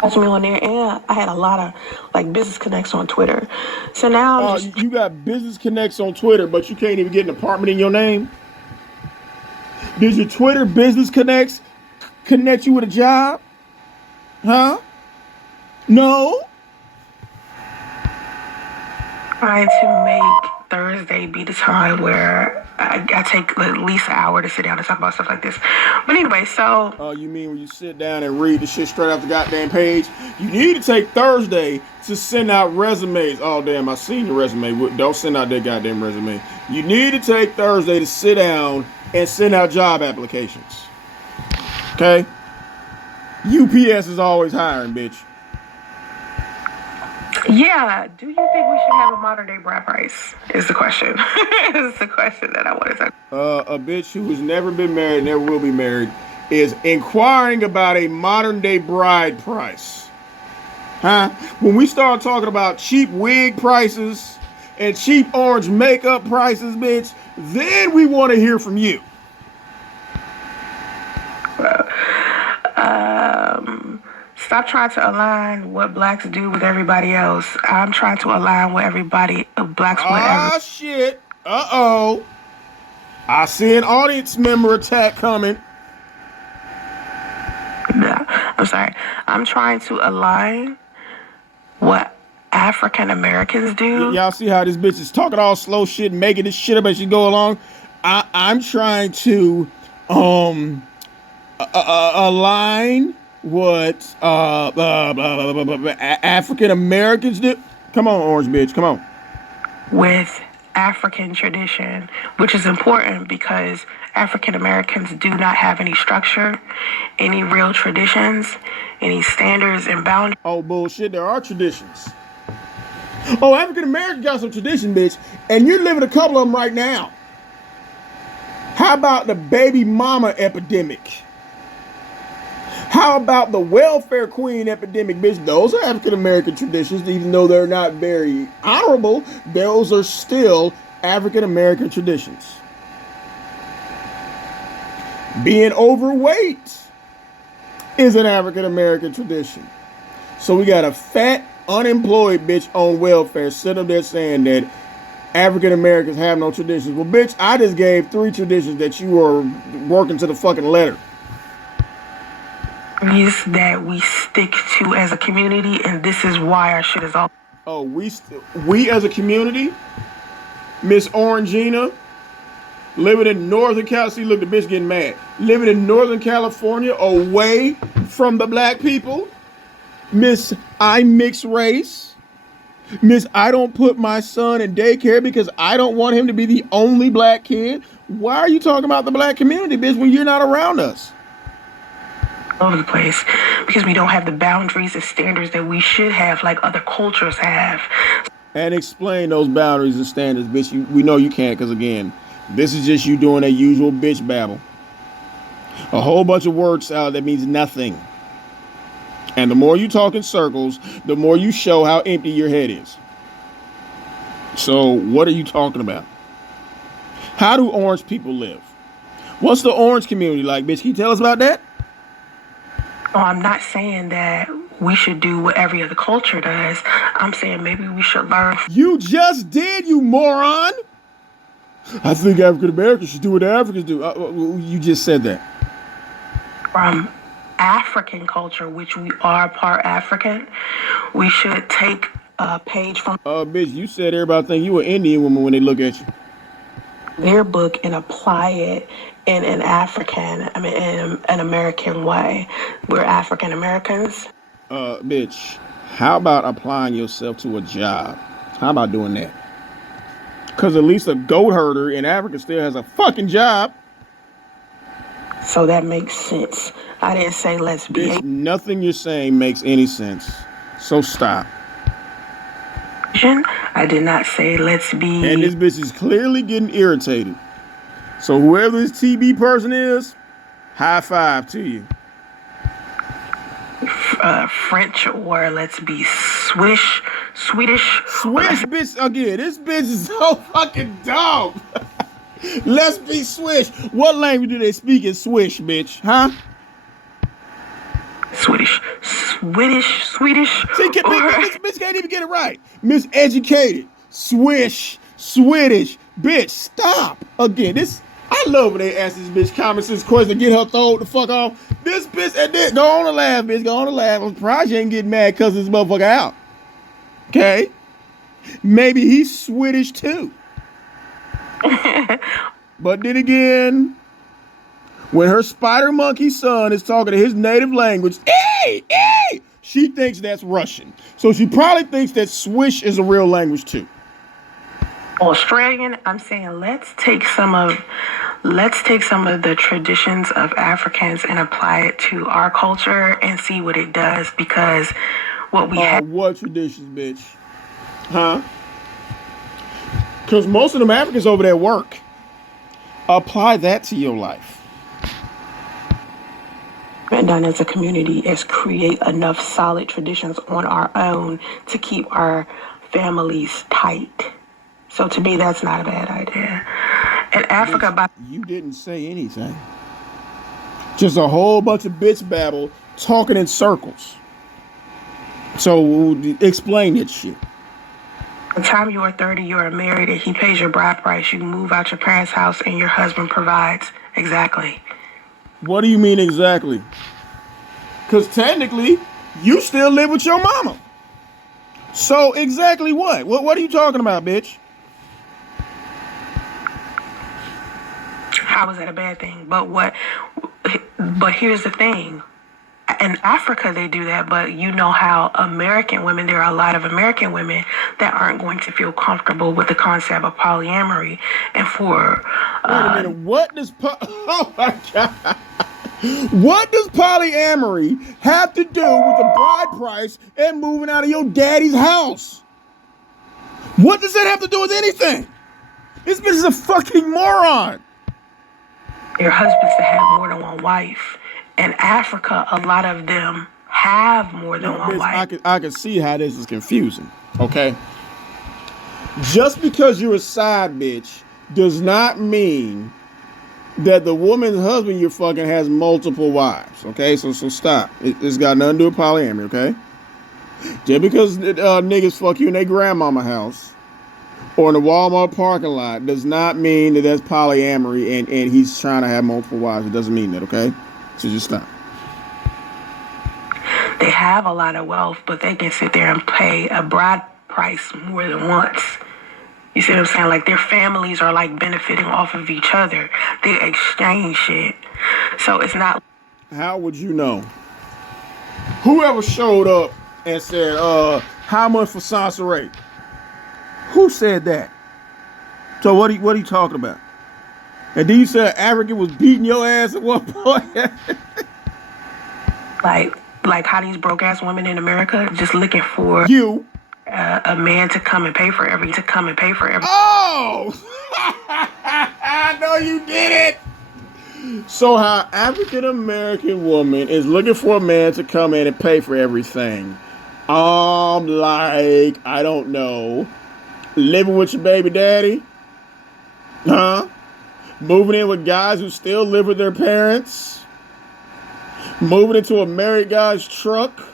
Watching me on there, and I had a lot of like business connects on Twitter. So now you got business connects on Twitter, but you can't even get an apartment in your name? Did your Twitter business connects connect you with a job? Huh? No? Trying to make Thursday be the time where I take at least an hour to sit down and talk about stuff like this. But anyway, so... Oh, you mean when you sit down and read the shit straight off the goddamn page? You need to take Thursday to send out resumes. Oh, damn, I seen your resume. Don't send out that goddamn resume. You need to take Thursday to sit down and send out job applications. Okay? UPS is always hiring, bitch. Yeah, do you think we should have a modern day bride price? Is the question. Is the question that I want to talk. A bitch who has never been married, never will be married, is inquiring about a modern day bride price. Huh? When we start talking about cheap wig prices and cheap orange makeup prices, bitch, then we want to hear from you. Stop trying to align what blacks do with everybody else. I'm trying to align with blacks with Ah, shit. Uh-oh. I see an audience member attack coming. I'm sorry. I'm trying to align what African Americans do. Y'all see how this bitch is talking all slow shit, making this shit up as she go along? I'm trying to align what African Americans do. Come on, orange bitch, come on. With African tradition, which is important because African Americans do not have any structure, any real traditions, any standards and boundaries. Oh, bullshit, there are traditions. Oh, African Americans got some tradition, bitch, and you're living a couple of them right now. How about the baby mama epidemic? How about the welfare queen epidemic, bitch? Those are African American traditions, even though they're not very honorable. Those are still African American traditions. Being overweight is an African American tradition. So we got a fat, unemployed bitch on welfare sitting up there saying that African Americans have no traditions. Well, bitch, I just gave 3 traditions that you are working to the fucking letter. That we stick to as a community, and this is why our shit is all. Oh, we as a community, Miss Orangina, living in Northern California. Look, the bitch getting mad. Living in Northern California, away from the black people. Miss I mix race. Miss I don't put my son in daycare because I don't want him to be the only black kid. Why are you talking about the black community, bitch, when you're not around us? Over the place because we don't have the boundaries and standards that we should have like other cultures have. And explain those boundaries and standards, bitch. We know you can't, because again, this is just you doing that usual bitch babble. A whole bunch of word salad that means nothing. And the more you talk in circles, the more you show how empty your head is. So what are you talking about? How do orange people live? What's the orange community like, bitch? Can you tell us about that? Oh, I'm not saying that we should do what every other culture does. I'm saying maybe we should learn. You just did, you moron. I think African Americans should do what the Africans do. You just said that. From African culture, which we are part African, we should take a page from bitch, you said everybody think you an Indian woman when they look at you. Their book and apply it in an in an American way. We're African Americans. Bitch, how about applying yourself to a job? How about doing that? Because at least a goat herder in Africa still has a fucking job. So that makes sense. I didn't say let's be. Bitch, nothing you're saying makes any sense. So stop. I did not say let's be. And this bitch is clearly getting irritated. So whoever this TB person is, high five to you. French or let's be Swedish. Swish, bitch, again, this bitch is so fucking dumb. Let's be Swish. What language do they speak in Swish, bitch? Huh? Swedish. See, this bitch can't even get it right. Miseducated. Swish. Swedish. Bitch, stop. Again, I love when they ask this bitch common sense question to get her thrown the fuck off. This bitch, go on and laugh, bitch. Go on and laugh. I'm surprised you ain't getting mad because this motherfucker out. Okay? Maybe he's Swedish too. But then again, when her spider monkey son is talking to his native language, she thinks that's Russian. So she probably thinks that Swish is a real language too. Australian, I'm saying let's take some of the traditions of Africans and apply it to our culture and see what it does, because what we have. What traditions, bitch? Huh? Because most of them Africans over there work. Apply that to your life. Been done as a community is create enough solid traditions on our own to keep our families tight. So to me, that's not a bad idea. In Africa, you didn't say anything. Just a whole bunch of bitch babble talking in circles. So explain that shit. By the time you are 30, you are married and he pays your bride price. You move out your parents' house and your husband provides. Exactly. What do you mean exactly? Because technically, you still live with your mama. So exactly what? What are you talking about, bitch? How is that a bad thing? But here's the thing. In Africa, they do that, but you know how American women, there are a lot of American women that aren't going to feel comfortable with the concept of polyamory. And for... Wait a minute, what does... oh my God. What does polyamory have to do with the bride price and moving out of your daddy's house? What does that have to do with anything? This bitch is a fucking moron. Your husbands to have more than one wife. In Africa, a lot of them have more than one wife. I can see how this is confusing, okay? Just because you're a side bitch does not mean that the woman's husband you're fucking has multiple wives, okay? So stop. It's got nothing to do with polyamory, okay? Just because niggas fuck you in their grandmama house or in the Walmart parking lot does not mean that that's polyamory and he's trying to have multiple wives. It doesn't mean that, okay? So just stop. They have a lot of wealth, but they can sit there and pay a bride price more than once. You see what I'm saying? Like, their families are, like, benefiting off of each other. They exchange shit. So it's not... How would you know? Whoever showed up and said, how much for Soncerae? Who said that? So what are you talking about? And then you said African was beating your ass at one point? like how these broke ass women in America just looking for you a man to come and pay for everything. Oh! No, you did it. So how African American woman is looking for a man to come in and pay for everything. Like, I don't know, living with your baby daddy? Huh? Moving in with guys who still live with their parents? Moving into a married guy's truck?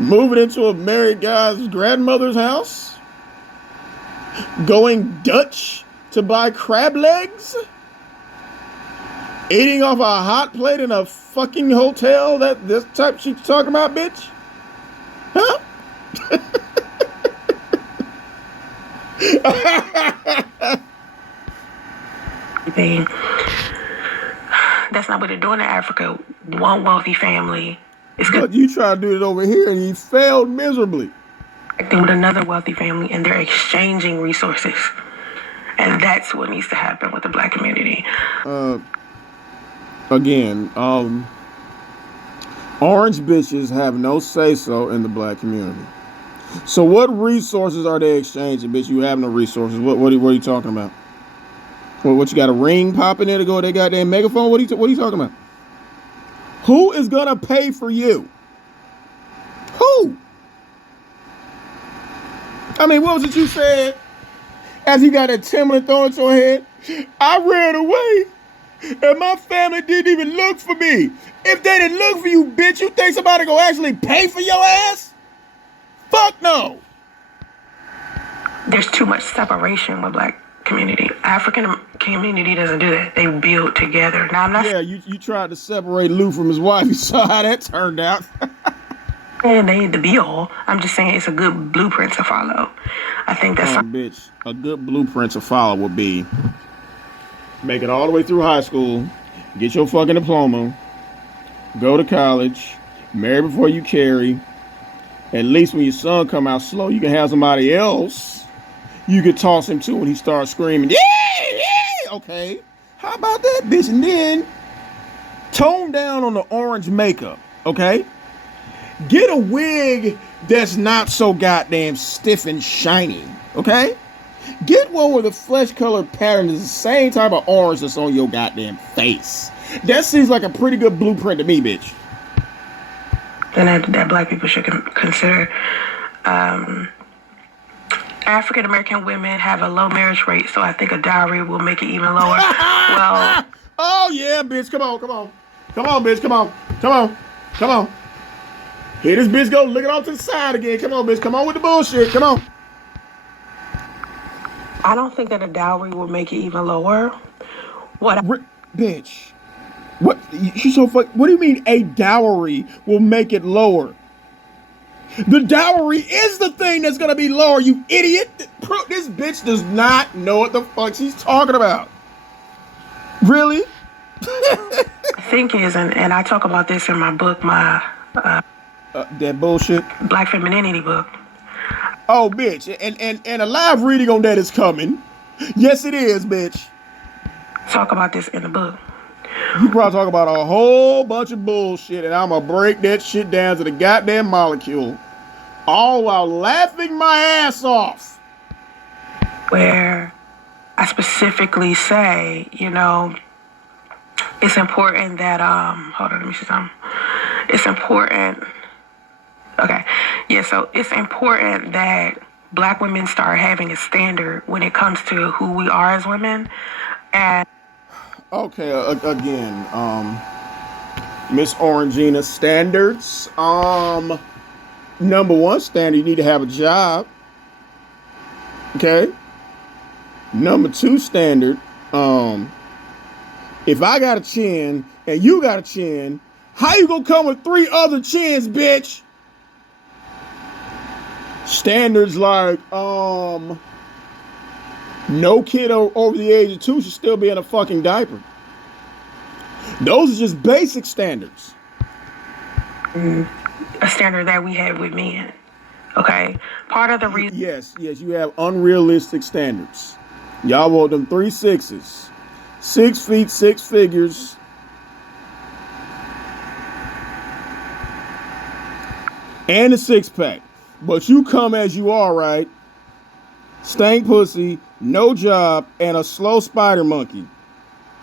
Moving into a married guy's grandmother's house? Going Dutch to buy crab legs? Eating off a hot plate in a fucking hotel? That this type she's talking about, bitch? Huh? That's not what they're doing in Africa. One wealthy family is But you try to do it over here and you failed miserably. connecting with another wealthy family and they're exchanging resources. And that's what needs to happen with the black community. Again, orange bitches have no say-so in the black community. So what resources are they exchanging, bitch? You have no resources. What are you talking about? What you got a ring popping there to go with that goddamn megaphone? What are you talking about? Who is gonna pay for you? Who? I mean, what was it you said? After you got that Timberland thrown at your head, I ran away and my family didn't even look for me. If they didn't look for you, bitch, you think somebody gonna actually pay for your ass? Fuck no. There's too much separation with black community. African community doesn't do that. They build together. Now I'm not. Yeah, you tried to separate Lou from his wife. You saw how that turned out. And they need to be all. I'm just saying it's a good blueprint to follow. I think that's bitch. A good blueprint to follow would be make it all the way through high school, get your fucking diploma, go to college, marry before you carry. At least when your son come out slow, you can have somebody else you could toss him to when he starts screaming, yeah, okay. How about that, bitch? And then tone down on the orange makeup, okay? Get a wig that's not so goddamn stiff and shiny, okay? Get one where the flesh color pattern is the same type of orange that's on your goddamn face. That seems like a pretty good blueprint to me, bitch. and that black people should consider. African American women have a low marriage rate, so I think a dowry will make it even lower. Well, oh yeah, bitch, come on, bitch, come on. Here this bitch go looking off to the side again. Come on, bitch. Come on with the bullshit. Come on. I don't think that a dowry will make it even lower. Bitch. What? She's so fuck. What do you mean a dowry will make it lower? The dowry is the thing that's gonna be lower, you idiot. This bitch does not know what the fuck she's talking about. Really? I think is, and I talk about this in my book, my that bullshit. Black Femininity book. Oh, bitch, and a live reading on that is coming. Yes, it is, bitch. Talk about this in the book. You probably talk about a whole bunch of bullshit, and I'm gonna break that shit down to the goddamn molecule, all while laughing my ass off. Where I specifically say, you know, it's important that hold on, let me see something. It's important. Okay, yeah. So it's important that Black women start having a standard when it comes to who we are as women, and. Okay, again, Miss Orangina, standards. Number one standard, you need to have a job. Okay. Number two standard, if I got a chin and you got a chin, how you gonna come with 3 other chins, bitch? Standards like, no kid over the age of 2 should still be in a fucking diaper. Those are just basic standards. A standard that we have with men. Okay? Part of the reason. Yes, you have unrealistic standards. Y'all want them 3 6s. 6 feet, 6 figures. And a 6-pack. But you come as you are, right? Stank pussy, no job, and a slow spider monkey.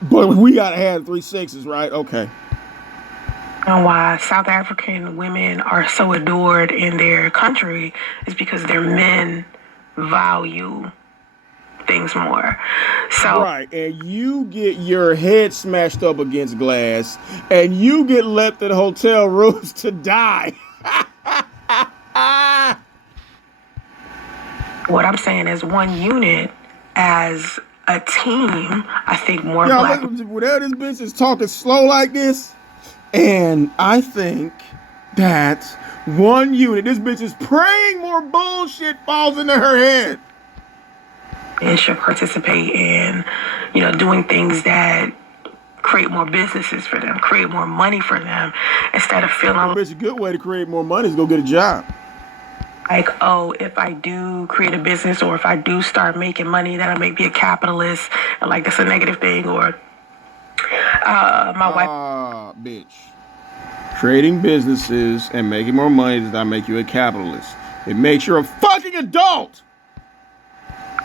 But we gotta have 3 6s, right? Okay. And why South African women are so adored in their country is because their men value things more. So right, and you get your head smashed up against glass, and you get left in hotel rooms to die. What I'm saying is one unit as a team, I think more Black. Whatever this bitch is talking slow like this, and I think that one unit, this bitch is praying more bullshit falls into her head. And should participate in, you know, doing things that create more businesses for them, create more money for them, instead of feeling like. Bitch, a good way to create more money is go get a job. Like, oh, if I do create a business or if I do start making money, then I may be a capitalist, and like that's a negative thing. Or my wife. Bitch. Creating businesses and making more money does not make you a capitalist. It makes you a fucking adult.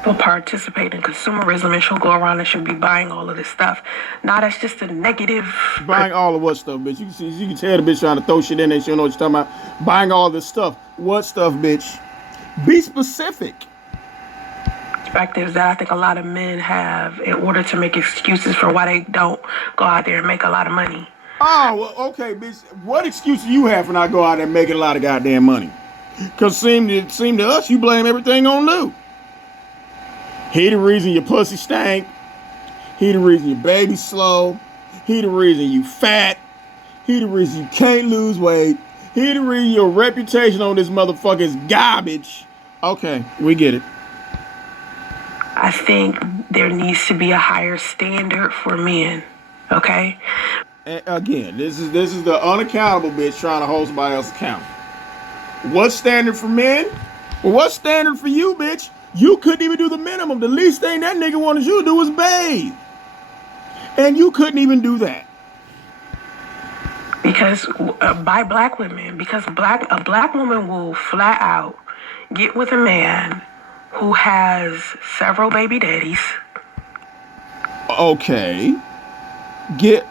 Will participate in consumerism and she'll go around and she'll be buying all of this stuff. Now that's just a negative. Buying all of what stuff, bitch? You can tell the bitch trying to throw shit in there. She don't know what you're talking about. Buying all this stuff. What stuff, bitch? Be specific. Perspectives that I think a lot of men have in order to make excuses for why they don't go out there and make a lot of money. Oh, well, okay, bitch. What excuse do you have for not go out there and making a lot of goddamn money? Because seem to us, you blame everything on Lou. He the reason your pussy stank. He the reason your baby's slow. He the reason you fat. He the reason you can't lose weight. He the reason your reputation on this motherfucker is garbage. Okay, we get it. I think there needs to be a higher standard for men. Okay? And again, this is the unaccountable bitch trying to hold somebody else accountable. What standard for men? Well, what standard for you, bitch? You couldn't even do the minimum. The least thing that nigga wanted you to do was bathe. And you couldn't even do that. Because by Black women, because a black woman will flat out get with a man who has several baby daddies. Okay.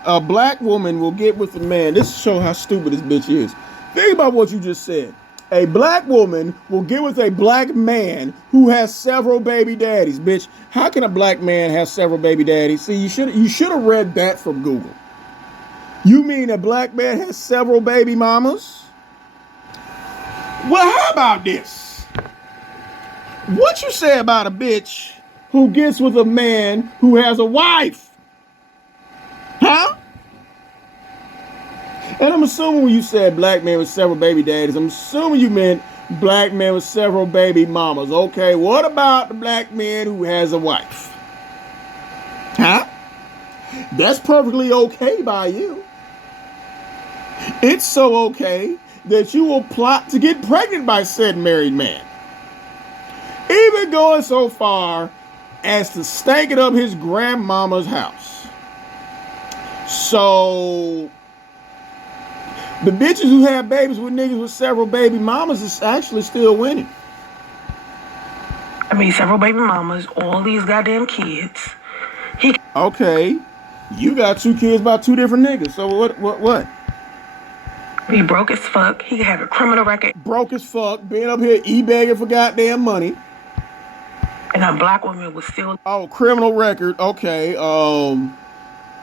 A black woman will get with a man. This shows how stupid this bitch is. Think about what you just said. A black woman will get with a black man who has several baby daddies. Bitch, how can a black man have several baby daddies? See, you should have read that from Google. You mean a black man has several baby mamas? Well, how about this? What you say about a bitch who gets with a man who has a wife? Huh? And I'm assuming when you said black man with several baby daddies, I'm assuming you meant black man with several baby mamas. Okay, what about the black man who has a wife? Huh? That's perfectly okay by you. It's so okay that you will plot to get pregnant by said married man. Even going so far as to stank it up his grandmama's house. So the bitches who have babies with niggas with several baby mamas is actually still winning. I mean, several baby mamas, all these goddamn kids. Okay, you got 2 kids by 2 different niggas. So what? He broke as fuck. He have a criminal record. Broke as fuck, being up here e-begging for goddamn money. And a black woman was still... Oh, criminal record. Okay.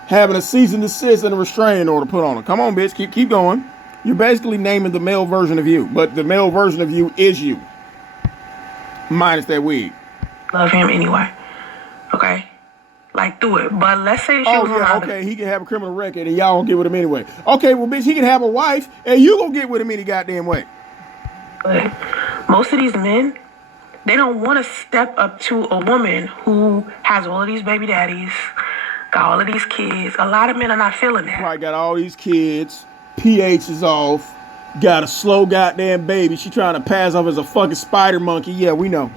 Having a cease and desist and a restraining order put on him. Come on, bitch. Keep going. You're basically naming the male version of you, but the male version of you is you. Minus that wig. Love him anyway. Okay? Like, do it. But let's say she was yeah, okay. He can have a criminal record and y'all gonna get with him anyway. Okay, well, bitch, he can have a wife and you gonna get with him any goddamn way. But most of these men, they don't want to step up to a woman who has all of these baby daddies, got all of these kids. A lot of men are not feeling that. Right, got all these kids, pH is off, got a slow goddamn baby. She trying to pass off as a fucking spider monkey. Yeah, we know.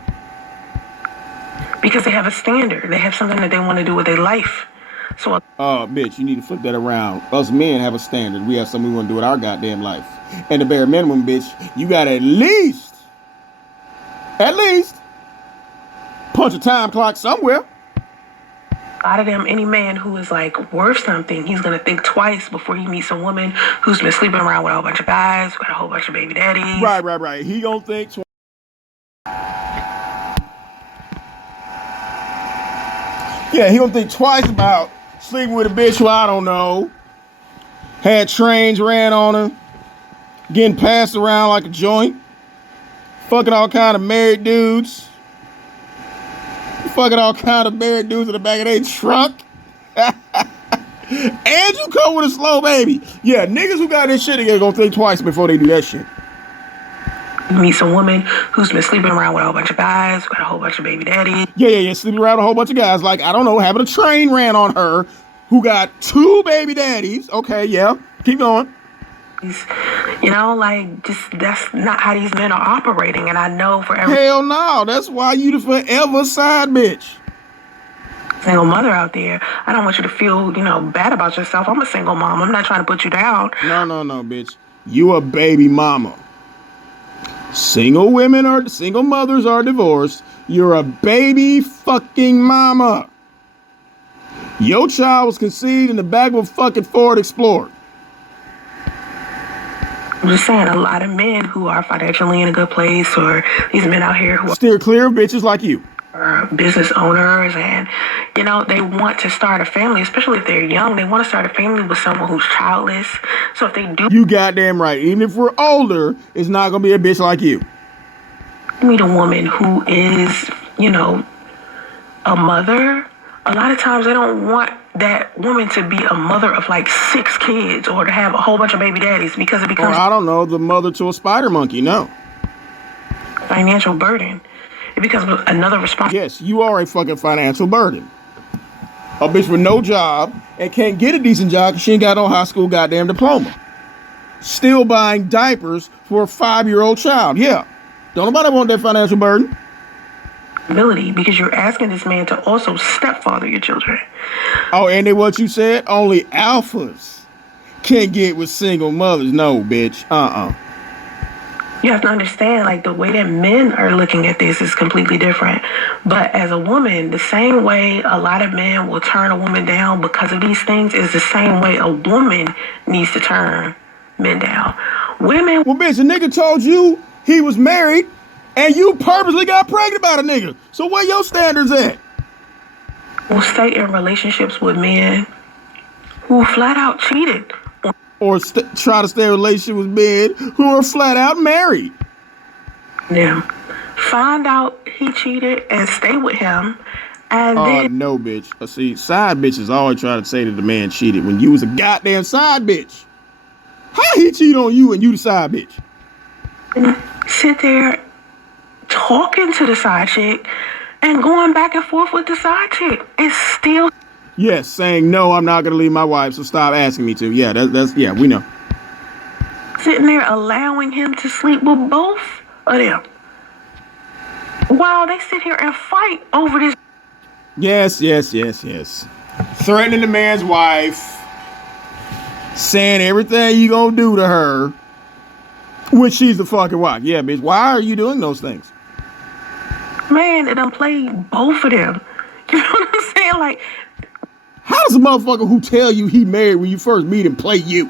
Because they have a standard. They have something that they want to do with their life. So, bitch, you need to flip that around. Us men have a standard. We have something we want to do with our goddamn life. And the bare minimum, bitch, you got at least punch a time clock somewhere. A lot of them, any man who is like worth something, he's going to think twice before he meets a woman who's been sleeping around with a whole bunch of guys, got a whole bunch of baby daddies. Right. He gonna think twice. Yeah, he gonna think twice about sleeping with a bitch who I don't know. Had trains ran on her. Getting passed around like a joint. Fucking all kind of married dudes. Fucking all kind of married dudes in the back of their truck. And you come with a slow baby. Yeah, niggas who got this shit together gonna think twice before they do that shit. You meet some woman who's been sleeping around with a whole bunch of guys, got a whole bunch of baby daddies. Yeah, sleeping around with a whole bunch of guys. Like, I don't know, having a train ran on her who got 2 baby daddies. Okay, yeah, keep going. You know, like, just that's not how these men are operating. And I know for every... Hell no, that's why you the forever side bitch. Single mother out there, I don't want you to feel, bad about yourself. I'm a single mom. I'm not trying to put you down. No, bitch. You a baby mama. Single mothers are divorced. You're a baby fucking mama. Your child was conceived in the back of a fucking Ford Explorer. I'm just saying, a lot of men who are financially in a good place, or these men out here who steer clear of bitches like you. Are business owners, and they want to start a family, especially if they're young. They want to start a family with someone who's childless. So if they do, you goddamn right. Even if we're older, it's not gonna be a bitch like you. Meet a woman who is, a mother. A lot of times they don't want that woman to be a mother of like 6 kids or to have a whole bunch of baby daddies, because it becomes, or I don't know, the mother to a spider monkey. No. Financial burden. It becomes another responsibility. Yes, you are a fucking financial burden. A bitch with no job and can't get a decent job because she ain't got no high school goddamn diploma. Still buying diapers for a 5-year-old child. Yeah. Don't nobody want that financial burden. Because you're asking this man to also stepfather your children. Oh, and then what you said? Only alphas can get with single mothers. No, bitch. You have to understand, like, the way that men are looking at this is completely different. But as a woman, the same way a lot of men will turn a woman down because of these things is the same way a woman needs to turn men down. Women... Well, bitch, a nigga told you he was married and you purposely got pregnant by the nigga. So where your standards at? Will stay in relationships with men who flat out cheated. Or try to stay in a relationship with men who are flat out married. them, find out he cheated and stay with him, and then No, bitch. See, side bitches always try to say that the man cheated when you was a goddamn side bitch. How he cheat on you and you the side bitch? sit there talking to the side chick and going back and forth with the side chick and still Yes, saying no, I'm not gonna leave my wife, so stop asking me to. Yeah, that's yeah, we know. sitting there allowing him to sleep with both of them while they sit here and fight over this. Yes. Threatening the man's wife, saying everything you gonna do to her when she's the fucking wife. Yeah, bitch, why are you doing those things? Man, it done played both of them. You know what I'm saying? Like, how does a motherfucker who tell you he married when you first meet him play you?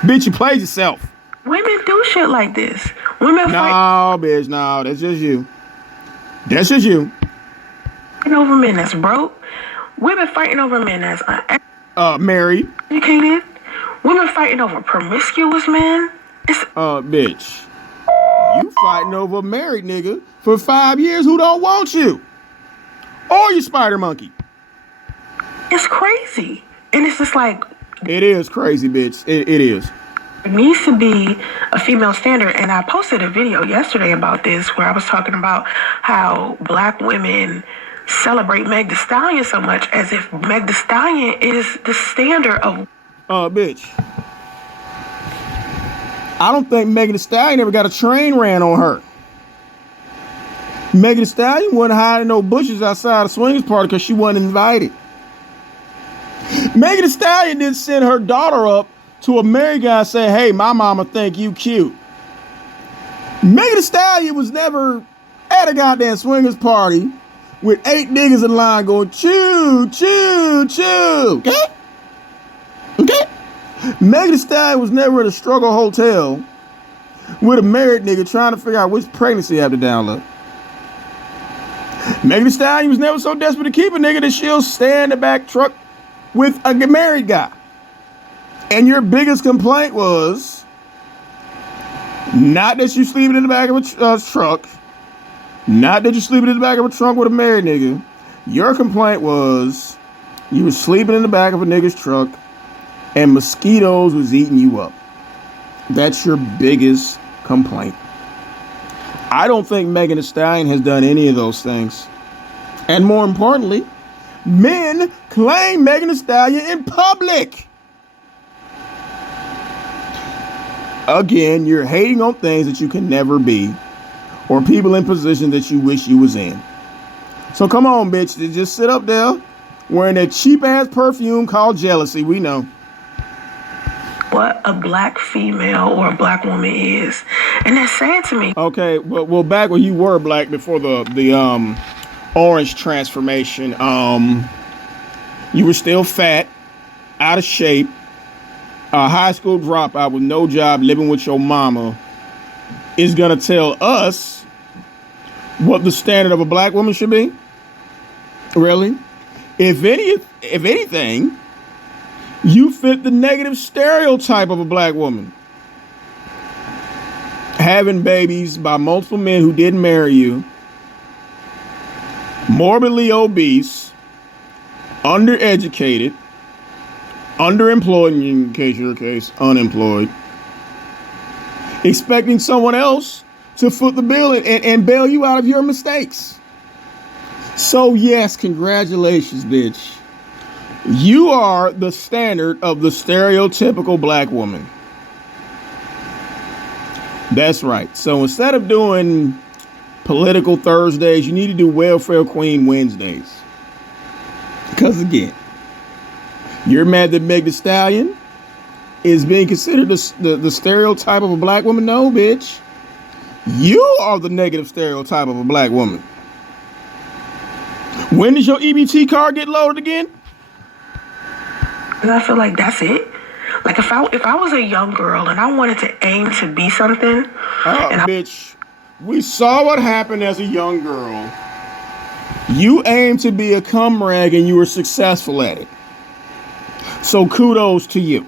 Bitch, you played yourself. women do shit like this. Women No, bitch, no, that's just you. That's just you. fighting over men that's broke. Women fighting over men that's Married. uneducated. Women fighting over promiscuous men. It's Bitch. You fighting over a married nigga for 5 years who don't want you. Or you spider monkey. it's crazy. And it's just like, It is crazy, bitch. It is. there needs to be a female standard. And I posted a video yesterday about this where I was talking about how black women celebrate Meg Thee Stallion so much as if Meg Thee Stallion is the standard of. Bitch. I don't think Megan Thee Stallion ever got a train ran on her. Megan Thee Stallion wasn't hiding no bushes outside a swingers party because she wasn't invited. Megan Thee Stallion didn't send her daughter up to a married guy and say, hey, my mama think you cute. Megan Thee Stallion was never at a goddamn swingers party with 8 niggas in line going, choo, choo, choo. Okay? Okay? Megan Thee Stallion was never at a struggle hotel with a married nigga trying to figure out which pregnancy I have to download. Megan Thee Stallion was never so desperate to keep a nigga that she'll stay in the back truck with a married guy. And your biggest complaint was not that you sleeping in the back of a truck, not that you sleeping in the back of a trunk with a married nigga. Your complaint was you were sleeping in the back of a nigga's truck and mosquitoes was eating you up. That's your biggest complaint. I don't think Megan Thee Stallion has done any of those things. And more importantly, men claim Megan Thee Stallion in public. Again, you're hating on things that you can never be, or people in positions that you wish you was in. So come on, bitch, just sit up there wearing that cheap ass perfume called jealousy. We know what a black female or a black woman is. And that's sad to me. Okay, well, back when you were black before the orange transformation, you were still fat, out of shape, a high school dropout with no job, living with your mama, is gonna tell us what the standard of a black woman should be? Really? If anything, you fit the negative stereotype of a black woman. Having babies by multiple men who didn't marry you, morbidly obese, undereducated, underemployed, in case you're unemployed, expecting someone else to foot the bill and bail you out of your mistakes. So yes, congratulations, bitch. You are the standard of the stereotypical black woman. That's right. So instead of doing political Thursdays, you need to do welfare queen Wednesdays. Because again, you're mad that Meg Thee Stallion is being considered the stereotype of a black woman? No, bitch. You are the negative stereotype of a black woman. When does your EBT card get loaded again? And I feel like that's it. Like if I was a young girl and I wanted to aim to be something, bitch, we saw what happened as a young girl. You aimed to be a cum rag and you were successful at it. So kudos to you.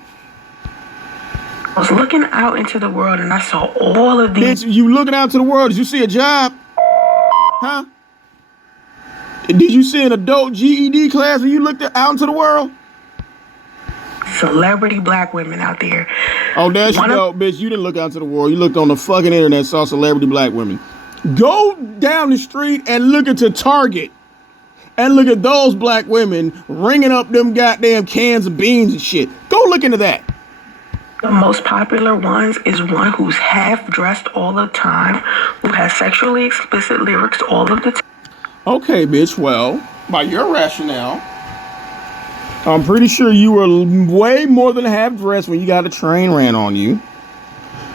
I was looking out into the world and I saw all of these. Bitch, you looking out to the world. Did you see a job? Huh? Did you see an adult GED class when you looked out into the world? Celebrity black women out there. Oh, there you go, bitch. You didn't look out to the world. You looked on the fucking internet, saw celebrity black women. Go down the street and look into Target. And look at those black women ringing up them goddamn cans of beans and shit. Go look into that. The most popular ones is one who's half dressed all the time, who has sexually explicit lyrics all of the time. Okay, bitch. Well, by your rationale, I'm pretty sure you were way more than half dressed when you got a train ran on you.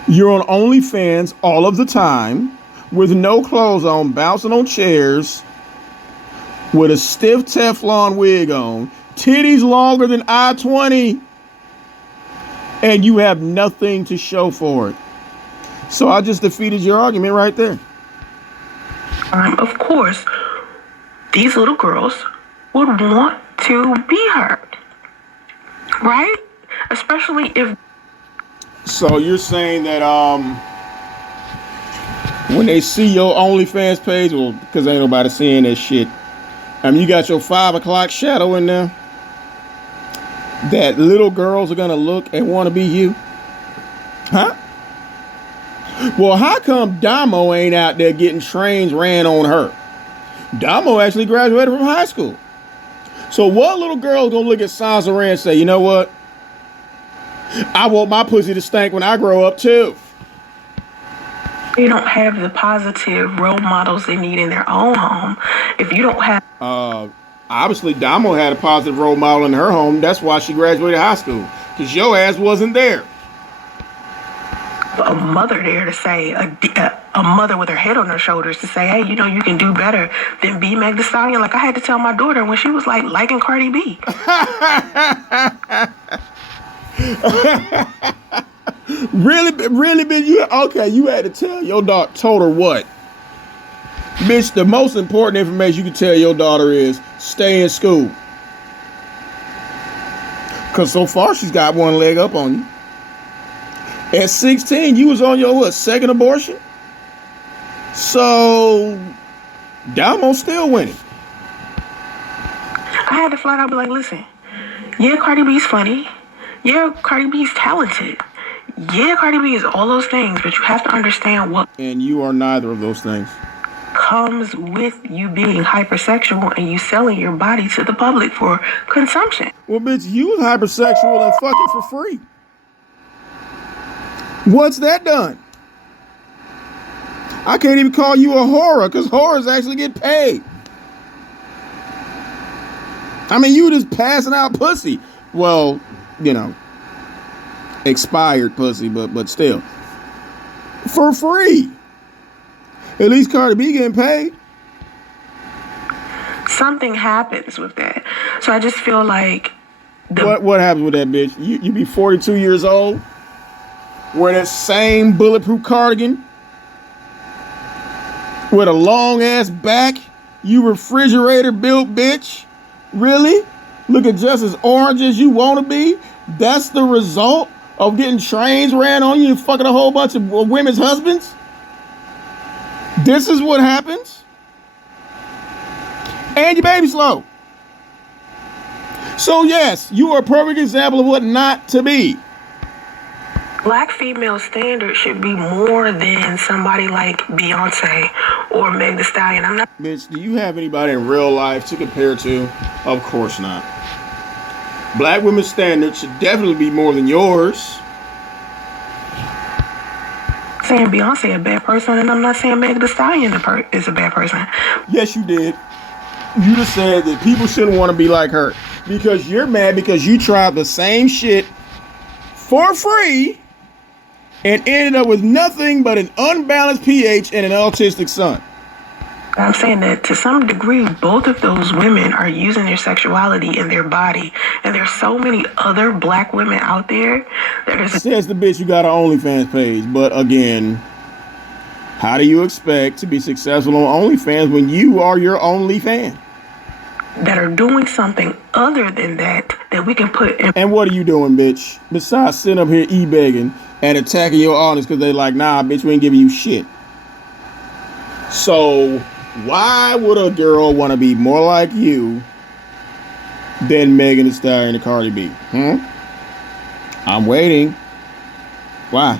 You're on OnlyFans all of the time with no clothes on, bouncing on chairs with a stiff Teflon wig on, titties longer than I-20, and you have nothing to show for it. So I just defeated your argument right there. Of course, these little girls would want to be her, right? Especially if... So you're saying that when they see your OnlyFans page, well, because ain't nobody seeing that shit, you got your 5 o'clock shadow in there, that little girls are gonna look and want to be you? Huh? Well, how come Damo ain't out there getting trains ran on her? Damo actually graduated from high school. So what little girl is gonna look at Soncerae and say, you know what? I want my pussy to stink when I grow up too. They don't have the positive role models they need in their own home. If you don't have... Obviously, Damo had a positive role model in her home. That's why she graduated high school. Because your ass wasn't there. A mother there to say, a mother with her head on her shoulders to say, hey, you know, you can do better than be Meg Thee Stallion. Like I had to tell my daughter when she was like liking Cardi B. Really, bitch? You had to tell your daughter, told her what? Bitch, the most important information you can tell your daughter is stay in school. Because so far she's got one leg up on you. At 16, you was on your, second abortion? So, Damo's still winning. I had to flat out be like, listen, yeah, Cardi B's funny. Yeah, Cardi B's talented. Yeah, Cardi B is all those things, but you have to understand what... And you are neither of those things. ...comes with you being hypersexual and you selling your body to the public for consumption. Well, bitch, you was hypersexual and fucking for free. What's that done? I can't even call you a whore because whores actually get paid. I mean, you just passing out pussy. Well, you know, expired pussy, but still. For free. At least Cardi B getting paid. Something happens with that. So I just feel like... What happens with that, bitch? You be 42 years old, wear that same bulletproof cardigan with a long-ass back, you refrigerator-built bitch? Really? Looking just as orange as you want to be? That's the result of getting trains ran on you and fucking a whole bunch of women's husbands? This is what happens? And your baby slow. So yes, you are a perfect example of what not to be. Black female standard should be more than somebody like Beyonce or Meg Thee Stallion. I'm not... Bitch, do you have anybody in real life to compare to? Of course not. Black women's standards should definitely be more than yours. Saying Beyonce a bad person, and I'm not saying Meg Thee Stallion is a bad person. Yes, you did. You just said that people shouldn't want to be like her because you're mad because you tried the same shit for free and ended up with nothing but an unbalanced pH and an autistic son. I'm saying that to some degree, both of those women are using their sexuality in their body. And there's so many other black women out there that are... Says the bitch you got an OnlyFans page. But again, how do you expect to be successful on OnlyFans when you are your only fan? That are doing something other than that we can put in... And what are you doing, bitch? Besides sitting up here e-begging, and attacking your audience because they like, nah, bitch, we ain't giving you shit. So why would a girl want to be more like you than Megan Thee Stallion and Cardi B? I'm waiting. Why?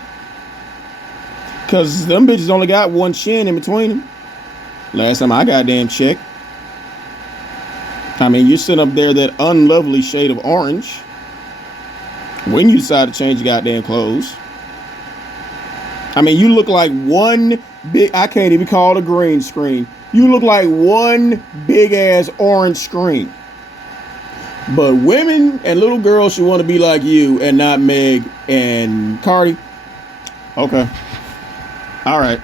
Because them bitches only got one chin in between them. Last time I goddamn checked. I mean, you're sitting up there that unlovely shade of orange when you decide to change your goddamn clothes. I mean, you look like one big, I can't even call it a green screen. You look like one big ass orange screen. But women and little girls should want to be like you and not Meg and Cardi. Okay. All right.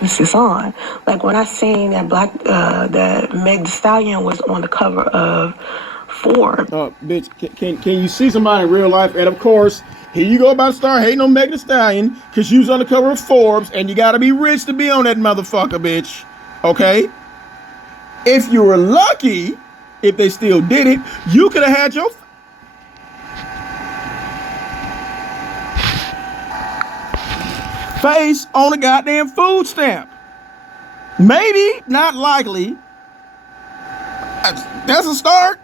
This is on. Like when I seen that that Meg Thee Stallion was on the cover of Forbes. Bitch, can you see somebody in real life? And of course, here you go about to start hating on Meg Thee Stallion because she was on the cover of Forbes and you gotta be rich to be on that motherfucker, bitch. Okay? If you were lucky, if they still did it, you could have had your face on a goddamn food stamp. Maybe, not likely. That's a start.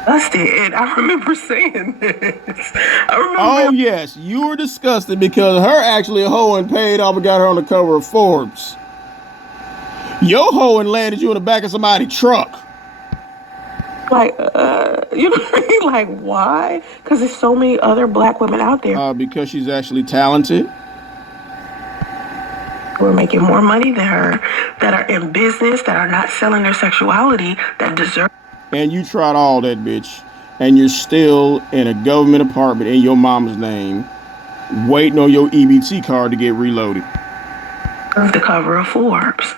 Disgusted. I remember saying this. Oh yes, you were disgusted because her actually a hoe and paid off and got her on the cover of Forbes. Your hoe and landed you in the back of somebody's truck. Like, you know what I mean? Like, why? Because there's so many other black women out there. Because she's actually talented. We're making more money than her, that are in business, that are not selling their sexuality, that deserve. And you tried all that, bitch. And you're still in a government apartment in your mama's name, waiting on your EBT card to get reloaded. The cover of Forbes.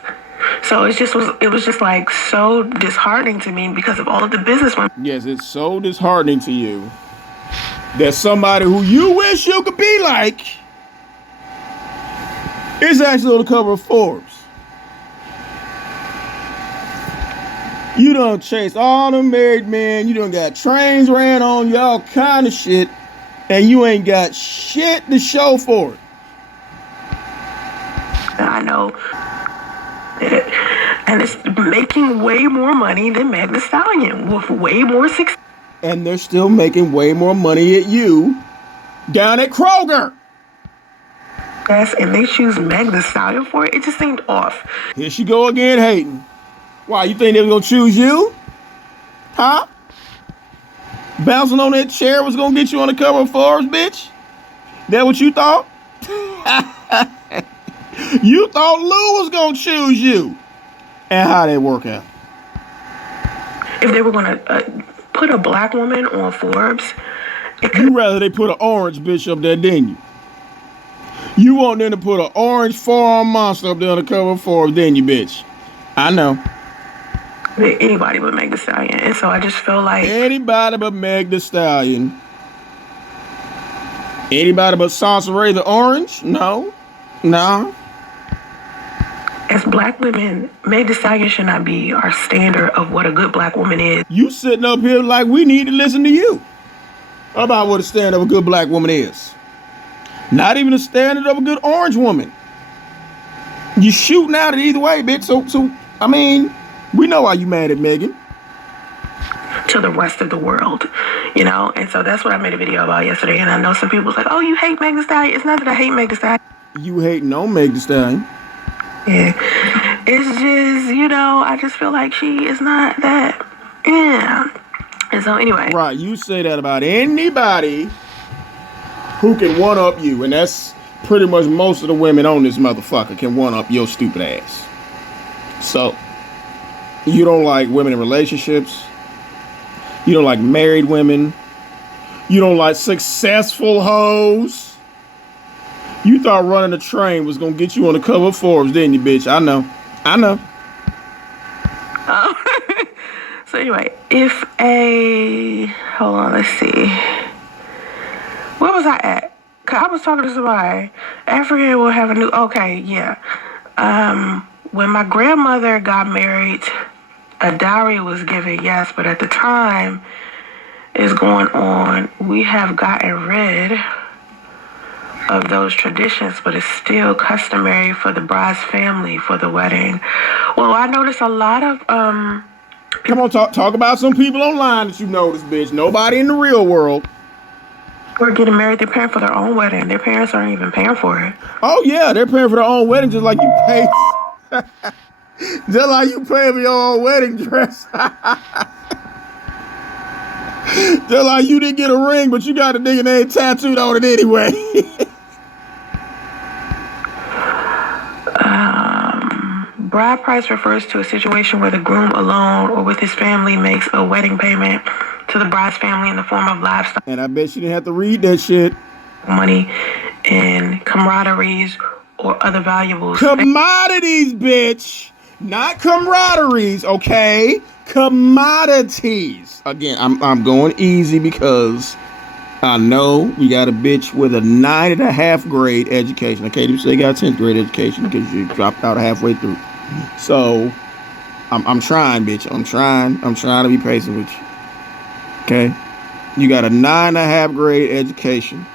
So it was just like so disheartening to me because of all of the business women. Yes, it's so disheartening to you that somebody who you wish you could be like is actually on the cover of Forbes. You done chased all them married men. You done got trains ran on you, all kind of shit. And you ain't got shit to show for it. I know. And it's making way more money than Meg Thee Stallion with way more success. And they're still making way more money at you down at Kroger. Yes, and they choose Meg Thee Stallion for it. It just seemed off. Here she go again hating. Why, you think they were gonna choose you? Huh? Bouncing on that chair was gonna get you on the cover of Forbes, bitch? That what you thought? You thought Lou was gonna choose you. And how'd that work out? If they were gonna put a black woman on Forbes, you rather they put an orange bitch up there, didn't you? You want them to put an orange four-armed monster up there on the cover of Forbes, didn't you, bitch? I know. Anybody but Meg Thee Stallion. And so I just feel like anybody but Meg Thee Stallion. Anybody but Soncerae the orange? No. As black women, Meg Thee Stallion should not be our standard of what a good black woman is. You sitting up here like we need to listen to you about what a standard of a good black woman is. Not even a standard of a good orange woman. You shooting out it either way, bitch. So I mean, we know why you mad at Megan. To the rest of the world, you know? And so that's what I made a video about yesterday. And I know some people was like, oh, you hate Meg Thee Stallion. It's not that I hate Meg Thee Stallion. You hating on Meg Thee Stallion. Yeah. It's just, you know, I just feel like she is not that. Yeah. And so anyway. Right, you say that about anybody who can one-up you. And that's pretty much most of the women on this motherfucker can one-up your stupid ass. So, you don't like women in relationships. You don't like married women. You don't like successful hoes. You thought running a train was going to get you on the cover of Forbes, didn't you, bitch? I know. So anyway, hold on, let's see. Where was I at? Cause I was talking to somebody. Africa will have a new, okay, yeah. When my grandmother got married, a dowry was given, yes, but at the time, is going on. We have gotten rid of those traditions, but it's still customary for the bride's family for the wedding. Well, I noticed a lot of Come on, talk about some people online that you noticed, bitch. Nobody in the real world. We're getting married. They're paying for their own wedding. Their parents aren't even paying for it. Oh yeah, they're paying for their own wedding just like you pay. Just like you pay for your own wedding dress. Just like you didn't get a ring, but you got a nigga name tattooed on it anyway. Bride price refers to a situation where the groom alone or with his family makes a wedding payment to the bride's family in the form of livestock. And I bet she didn't have to read that shit. Money and camaraderies or other valuables. Commodities, bitch. Not camaraderies, okay? Commodities. Again, I'm going easy because I know we got a bitch with a 9.5 grade education. I can't even say you got a 10th grade education because you dropped out halfway through. So I'm trying, bitch. I'm trying to be patient with you. Okay? You got a 9.5 grade education.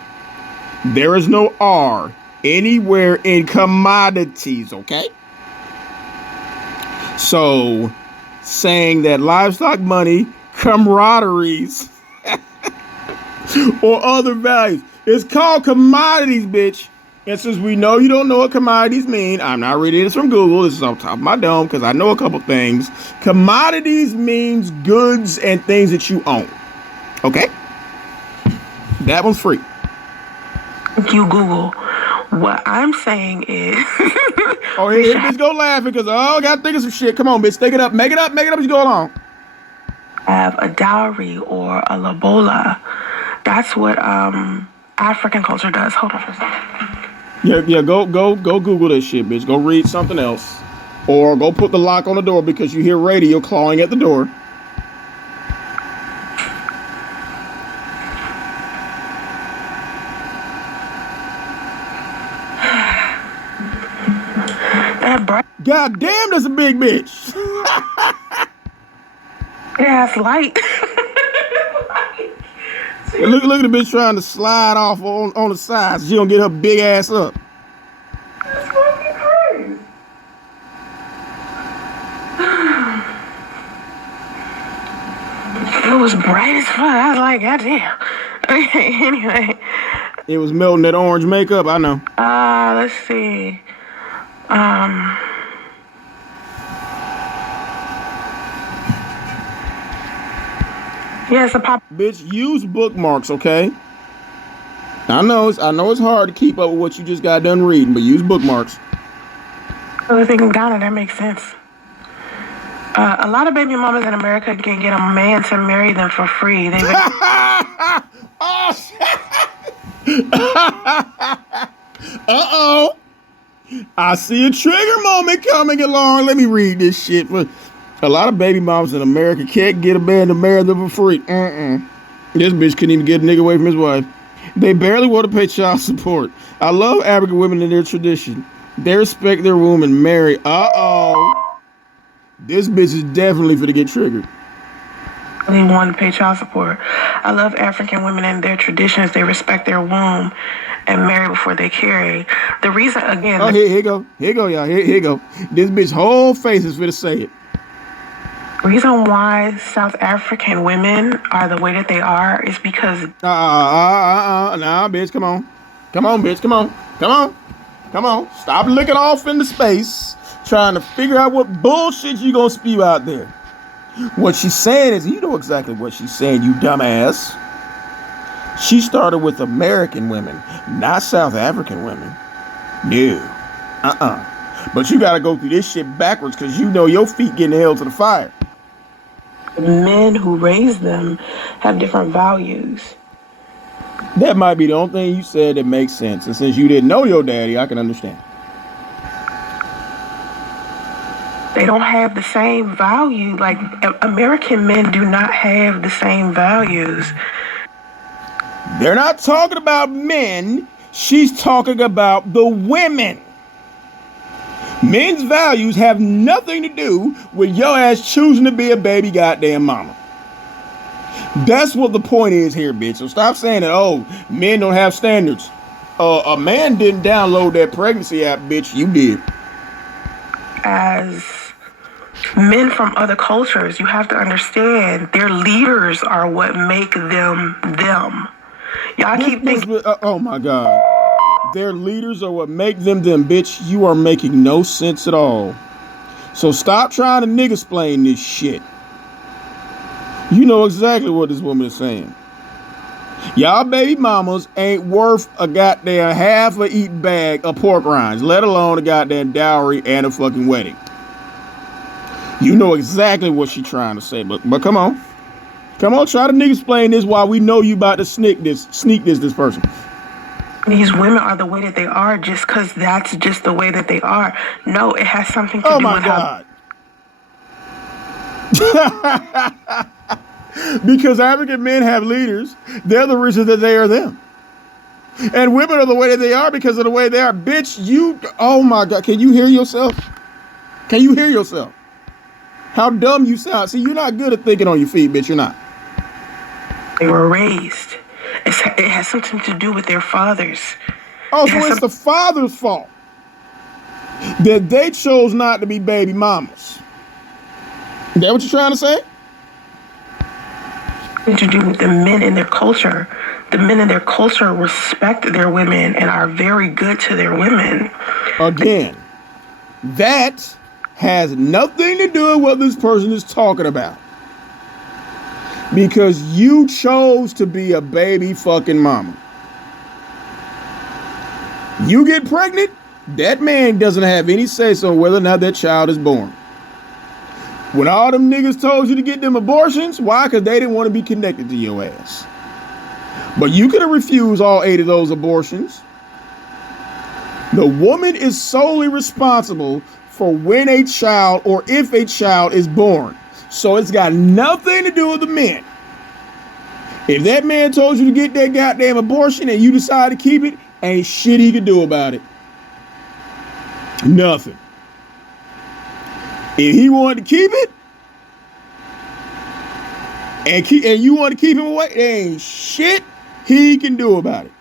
There is no R anywhere in commodities, okay? So saying that livestock money, camaraderies, or other values, it's called commodities, bitch. And since we know you don't know what commodities mean, I'm not reading this from Google. This is on top of my dome because I know a couple things. Commodities means goods and things that you own. Okay? That one's free. Thank you, Google. What I'm saying is... Oh, here bitch go laughing because, I got to think of some shit. Come on, bitch. Think it up. Make it up as you go along. Have a dowry or a lobola. That's what African culture does. Hold on for a second. Yeah, go Google this shit, bitch. Go read something else. Or go put the lock on the door because you hear radio clawing at the door. God damn, that's a big bitch. Yeah, it's light. Look at the bitch trying to slide off on the side so she don't get her big ass up. That's fucking crazy. It was bright as fuck. I was like, goddamn. Okay, anyway. It was melting that orange makeup, I know. Let's see. Yes, a pop. Bitch, use bookmarks, okay? I know it's hard to keep up with what you just got done reading, but use bookmarks. I think Ghana, that makes sense. A lot of baby mamas in America can get a man to marry them for free. They oh, shit. Uh-oh. I see a trigger moment coming along. Let me read this shit. A lot of baby moms in America can't get a man to marry them for free. This bitch couldn't even get a nigga away from his wife. They barely want to pay child support. I love African women and their tradition. They respect their womb and marry. Uh-oh. This bitch is definitely finna get triggered. They want to pay child support. I love African women and their traditions. They respect their womb and marry before they carry. The reason, again... Oh, here you go, y'all. Here you go. This bitch whole face is finna say it. The reason why South African women are the way that they are is because... Nah, bitch, come on. Come on, bitch, come on. Stop looking off into space, trying to figure out what bullshit you gonna spew out there. What she's saying is, you know exactly what she's saying, you dumbass. She started with American women, not South African women. No. But you gotta go through this shit backwards because you know your feet getting held to the fire. The men who raise them have different values. That might be the only thing you said that makes sense. And since you didn't know your daddy, I can understand. They don't have the same value. Like, American men do not have the same values. They're not talking about men. She's talking about the women. Men's values have nothing to do with your ass choosing to be a baby goddamn mama. That's what the point is here, bitch. So stop saying that, oh, men don't have standards. A man didn't download that pregnancy app, bitch. You did. As men from other cultures, you have to understand their leaders are what make them them. Y'all keep thinking. Oh my God. Their leaders are what make them them, bitch. You are making no sense at all. So stop trying to nigga-splain this shit. You know exactly what this woman is saying. Y'all baby mamas ain't worth a goddamn half a eat bag of pork rinds, let alone a goddamn dowry and a fucking wedding. You know exactly what she trying to say, but come on. Come on, try to nigga-splain this while we know you about to sneak this person. These women are the way that they are just because that's just the way that they are. No, it has something to do with God. Because African men have leaders. They're the reason that they are them. And women are the way that they are because of the way they are. Bitch, oh my God. Can you hear yourself? Can you hear yourself? How dumb you sound. See, you're not good at thinking on your feet, bitch. You're not. They were raised. It has something to do with their fathers. Oh, so it's the father's fault that they chose not to be baby mamas. Is that what you're trying to say? To do with the men in their culture. The men in their culture respect their women and are very good to their women. Again, that has nothing to do with what this person is talking about. Because you chose to be a baby fucking mama. You get pregnant, that man doesn't have any say so on whether or not that child is born. When all them niggas told you to get them abortions, why? Because they didn't want to be connected to your ass. But you could have refused all 8 of those abortions. The woman is solely responsible for when a child or if a child is born. So it's got nothing to do with the men. If that man told you to get that goddamn abortion and you decide to keep it, ain't shit he could do about it. Nothing. If he wanted to keep it, and you want to keep him away, there ain't shit he can do about it.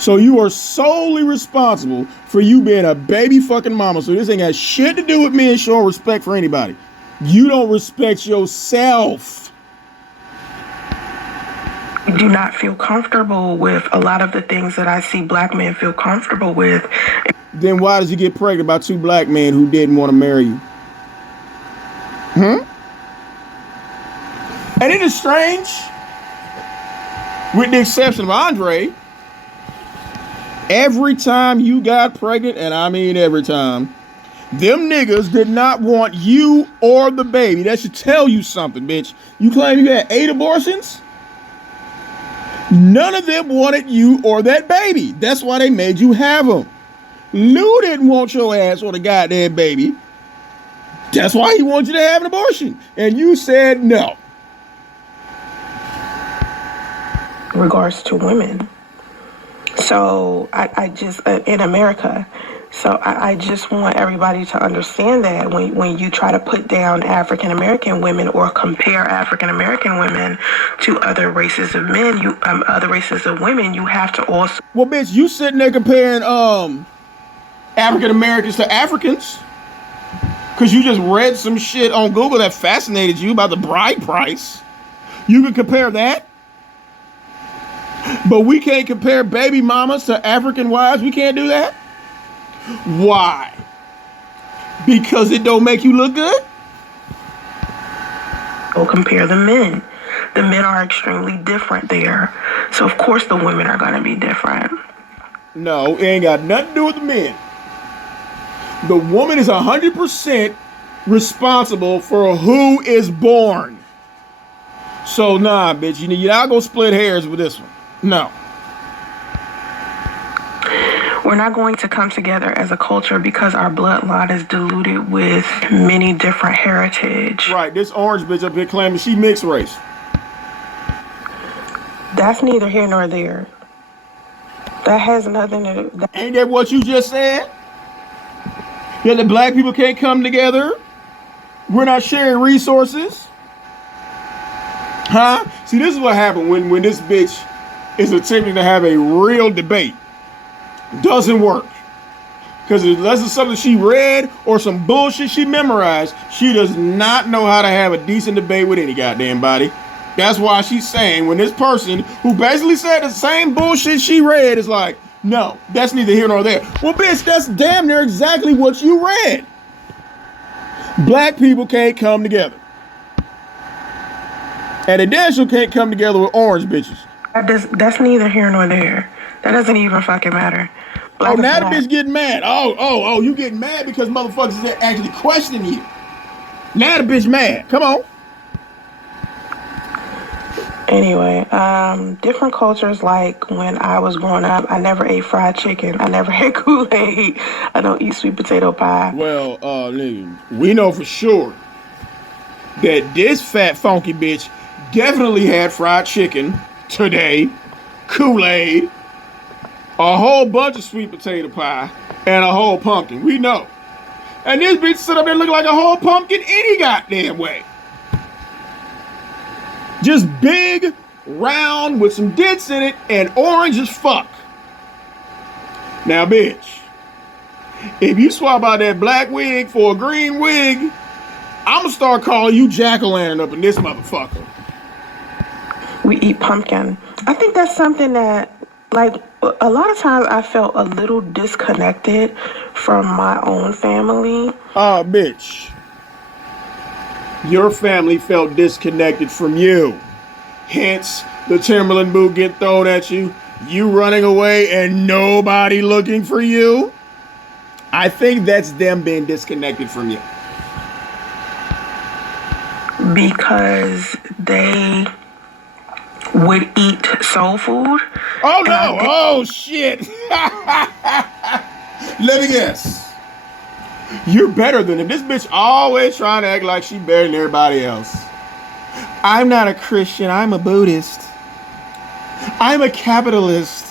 So you are solely responsible for you being a baby fucking mama. So this ain't got shit to do with me and showing respect for anybody. You don't respect yourself. I do not feel comfortable with a lot of the things that I see black men feel comfortable with. Then why did you get pregnant by 2 black men who didn't want to marry you? And it is strange, with the exception of Andre, every time you got pregnant, and I mean every time, them niggas did not want you or the baby. That should tell you something, bitch. You claim you had 8 abortions? None of them wanted you or that baby. That's why they made you have them. Lou didn't want your ass or the goddamn baby. That's why he wanted you to have an abortion. And you said no. In regards to women. So I just, in America, so I just want everybody to understand that when you try to put down African American women or compare African American women to other races of men, other races of women, you have to also. Well, bitch, you sitting there comparing African Americans to Africans because you just read some shit on Google that fascinated you about the bride price. You can compare that. But we can't compare baby mamas to African wives. We can't do that. Why? Because it don't make you look good? We'll compare the men. The men are extremely different there. So of course the women are going to be different. No, it ain't got nothing to do with the men. The woman is 100% responsible for who is born. So nah, bitch, you're not gonna split hairs with this one. No. We're not going to come together as a culture because our bloodline is diluted with many different heritage. Right, this orange bitch up here claiming she mixed race. That's neither here nor there. That has nothing to do. Ain't that what you just said? That the black people can't come together? We're not sharing resources? Huh? See, this is what happened when this bitch is attempting to have a real debate. Doesn't work. Because unless it's something she read or some bullshit she memorized, she does not know how to have a decent debate with any goddamn body. That's why she's saying when this person who basically said the same bullshit she read is like, no, that's neither here nor there. Well, bitch, that's damn near exactly what you read. Black people can't come together. And they damn sure can't come together with orange bitches. That's neither here nor there. That doesn't even fucking matter. Black now the bitch getting mad. Oh, you getting mad because motherfuckers is actually questioning you. Now the bitch mad. Come on. Anyway, different cultures, like when I was growing up, I never ate fried chicken. I never had Kool-Aid. I don't eat sweet potato pie. Well, nigga, we know for sure that this fat funky bitch definitely had fried chicken today, Kool-Aid, a whole bunch of sweet potato pie, and a whole pumpkin. We know. And this bitch sit up there looking like a whole pumpkin any goddamn way. Just big, round, with some dits in it, and orange as fuck. Now, bitch, if you swap out that black wig for a green wig, I'm gonna start calling you jack-o'-lantern up in this motherfucker. We eat pumpkin. I think that's something that, like, a lot of times I felt a little disconnected from my own family. Oh, bitch. Your family felt disconnected from you. Hence, the Timberland boot get thrown at you, you running away, and nobody looking for you. I think that's them being disconnected from you. Because they would eat soul food. Oh, no. Oh, shit. Let me guess. You're better than them. This bitch always trying to act like she better than everybody else. I'm not a Christian. I'm a Buddhist. I'm a capitalist.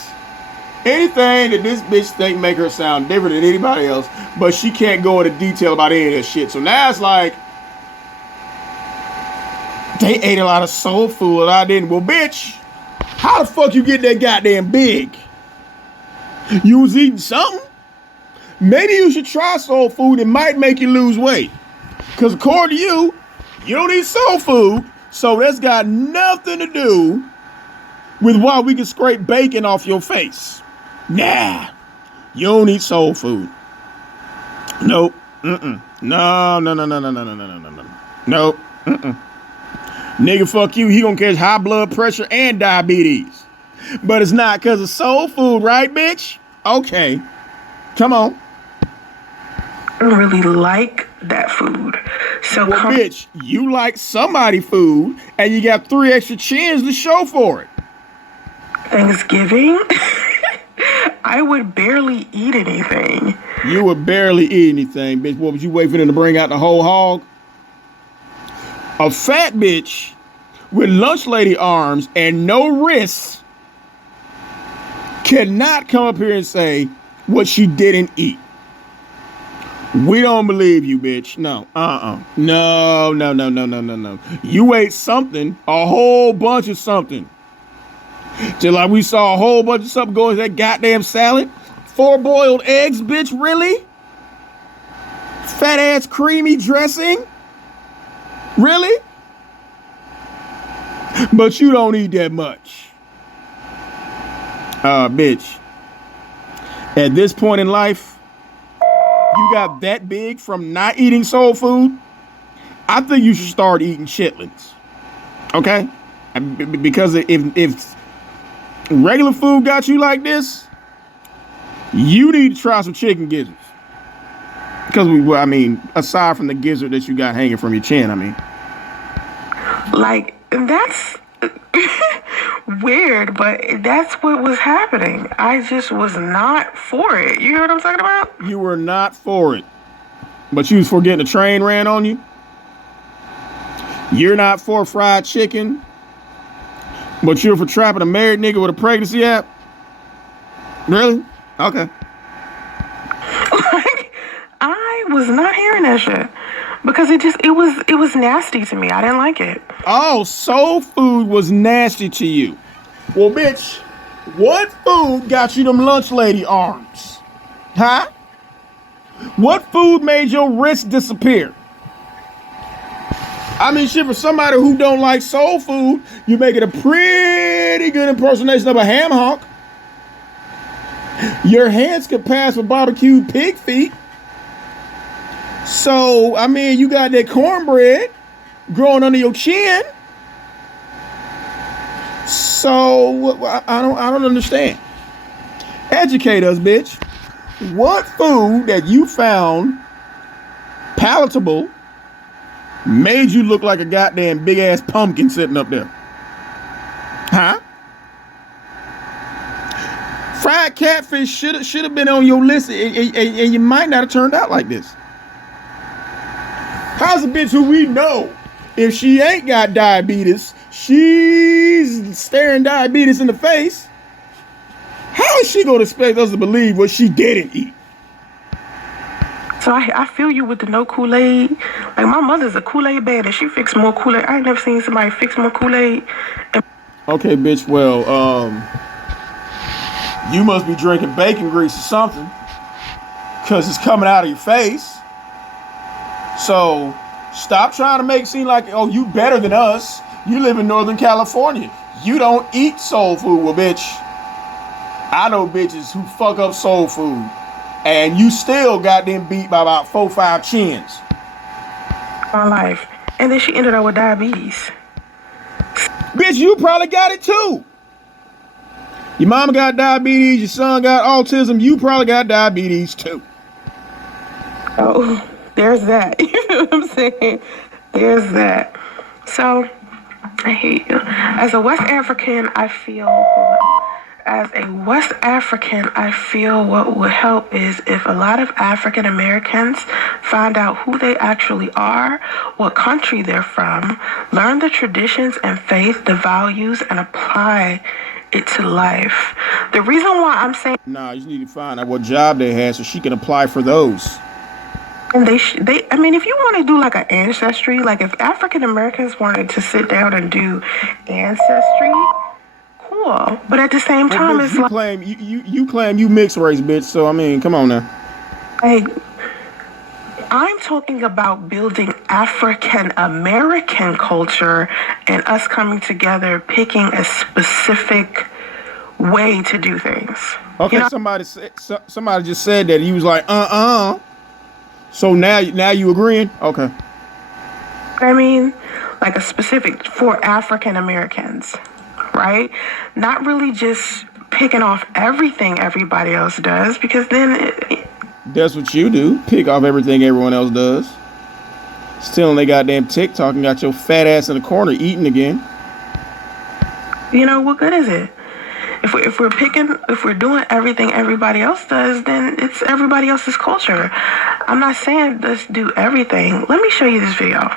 Anything that this bitch think make her sound different than anybody else, but she can't go into detail about any of that shit. So now it's like, they ate a lot of soul food and I didn't. Well, bitch, how the fuck you get that goddamn big? You was eating something? Maybe you should try soul food. It might make you lose weight. Because according to you, you don't eat soul food. So that's got nothing to do with why we can scrape bacon off your face. Nah, you don't eat soul food. Nope. No. Nope. Nigga, fuck you. He gonna catch high blood pressure and diabetes. But it's not because of soul food, right, bitch? Okay. Come on. I don't really like that food. So, well, bitch, you like somebody food, and you got 3 extra chins to show for it. Thanksgiving? I would barely eat anything. You would barely eat anything, bitch. What, would you wait for them to bring out the whole hog? A fat bitch with lunch lady arms and no wrists cannot come up here and say what she didn't eat. We don't believe you, bitch. No. No. You ate something, a whole bunch of something. Just like we saw a whole bunch of something go in that goddamn salad. 4 boiled eggs, bitch, really? Fat ass creamy dressing? Really? But you don't eat that much. Bitch. At this point in life, you got that big from not eating soul food. I think you should start eating chitlins. Okay? Because if regular food got you like this, you need to try some chicken gizzards. Because aside from the gizzard that you got hanging from your chin, Like, that's weird, but that's what was happening. I just was not for it. You hear what I'm talking about? You were not for it. But you was for getting a train ran on you? You're not for fried chicken? But you're for trapping a married nigga with a pregnancy app? Really? Okay. Like, I was not hearing that shit. because it was nasty to me. I didn't like it. Oh, soul food was nasty to you. Well, bitch, what food got you them lunch lady arms? Huh? What food made your wrist disappear? I mean, shit, for somebody who don't like soul food, you make it a pretty good impersonation of a ham hock. Your hands could pass for barbecued pig feet. So, I mean, you got that cornbread growing under your chin. So, I don't understand. Educate us, bitch. What food that you found palatable made you look like a goddamn big ass pumpkin sitting up there? Huh? Fried catfish should have been on your list, and you might not have turned out like this. How's a bitch who we know, if she ain't got diabetes, she's staring diabetes in the face? How is she gonna expect us to believe what she didn't eat? So I feel you with the no Kool-Aid. Like, my mother's a Kool-Aid bad, and she fixed more Kool-Aid. I ain't never seen somebody fix more Kool-Aid. Okay, bitch, well, you must be drinking bacon grease or something, because it's coming out of your face. So stop trying to make it seem like, oh, you better than us. You live in Northern California. You don't eat soul food. Well, bitch, I know bitches who fuck up soul food, and you still got them beat by about 4-5 chins. My life. And then she ended up with diabetes. Bitch, you probably got it too. Your mama got diabetes, your son got autism, you probably got diabetes too. Oh, there's that. You know what I'm saying? There's that. So, I hate you. As a West African, I feel what would help is if a lot of African Americans find out who they actually are, what country they're from, learn the traditions and faith, the values, and apply it to life. The reason why I'm saying... Nah, you just need to find out what job they had so she can apply for those. And I mean, if you want to do like an ancestry, like if African Americans wanted to sit down and do ancestry, cool. But at the same time, it's like... You claim you mixed race, bitch, so I mean, come on now. I'm talking about building African American culture and us coming together, picking a specific way to do things. Okay, you know? Somebody just said that. He was like, So now you agreeing? Okay. I mean, like a specific for African Americans, right? Not really just picking off everything everybody else does, because then... That's what you do. Pick off everything everyone else does. Still in they goddamn TikTok and got your fat ass in the corner eating again. You know, what good is it? If we're doing everything everybody else does, then it's everybody else's culture. I'm not saying let's do everything. Let me show you this video.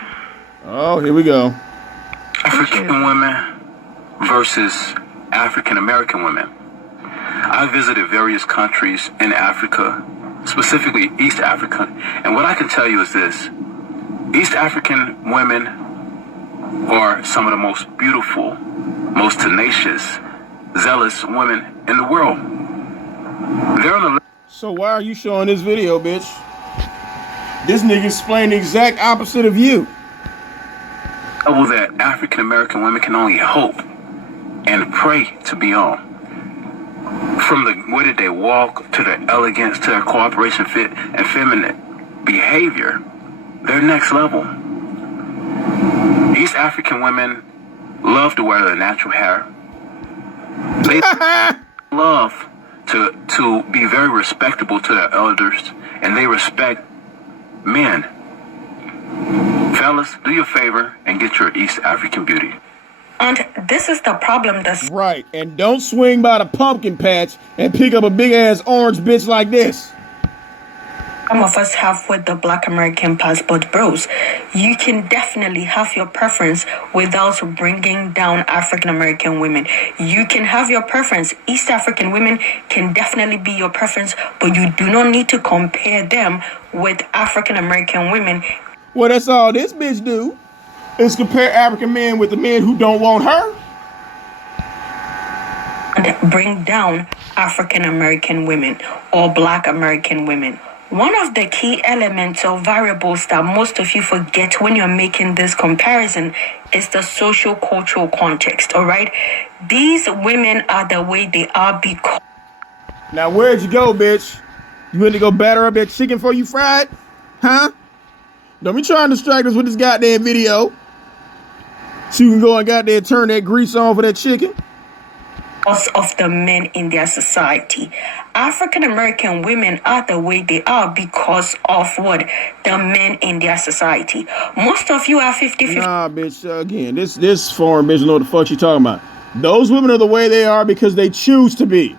Oh, here we go. African women versus African American women. I visited various countries in Africa, specifically East Africa, and what I can tell you is this: East African women are some of the most beautiful, most tenacious, zealous women in the world. They're on the... So why are you showing this video, bitch? This nigga explained the exact opposite of you. level that African American women can only hope and pray to be on. From the way that they walk, to their elegance, to their cooperation, fit, and feminine behavior, they're next level. East African women love to wear their natural hair. They love to be very respectable to their elders, and they respect men. Fellas, do your favor and get your East African beauty. And this is the problem that's right. And don't swing by the pumpkin patch and pick up a big ass orange bitch like this. some of us have with the Black American passport bros. You can definitely have your preference without bringing down African American women. You can have your preference. East African women can definitely be your preference, but you do not need to compare them with African American women. Well, that's all this bitch do is compare African men with the men who don't want her. And bring down African American women or Black American women. One of the key elements or variables that most of you forget when you're making this comparison is the social cultural context, all right? These women are the way they are because... Now, where'd you go, bitch? You went to go batter up that chicken for you fried? Huh? Don't be trying to distract us with this goddamn video. So you can go and goddamn turn that grease on for that chicken. Of the men in their society. African American women are the way they are because of what? The men in their society. Most of you are 50-50. Nah, bitch. Again, this foreign bitch don't know what the fuck she talking about. Those women are the way they are because they choose to be.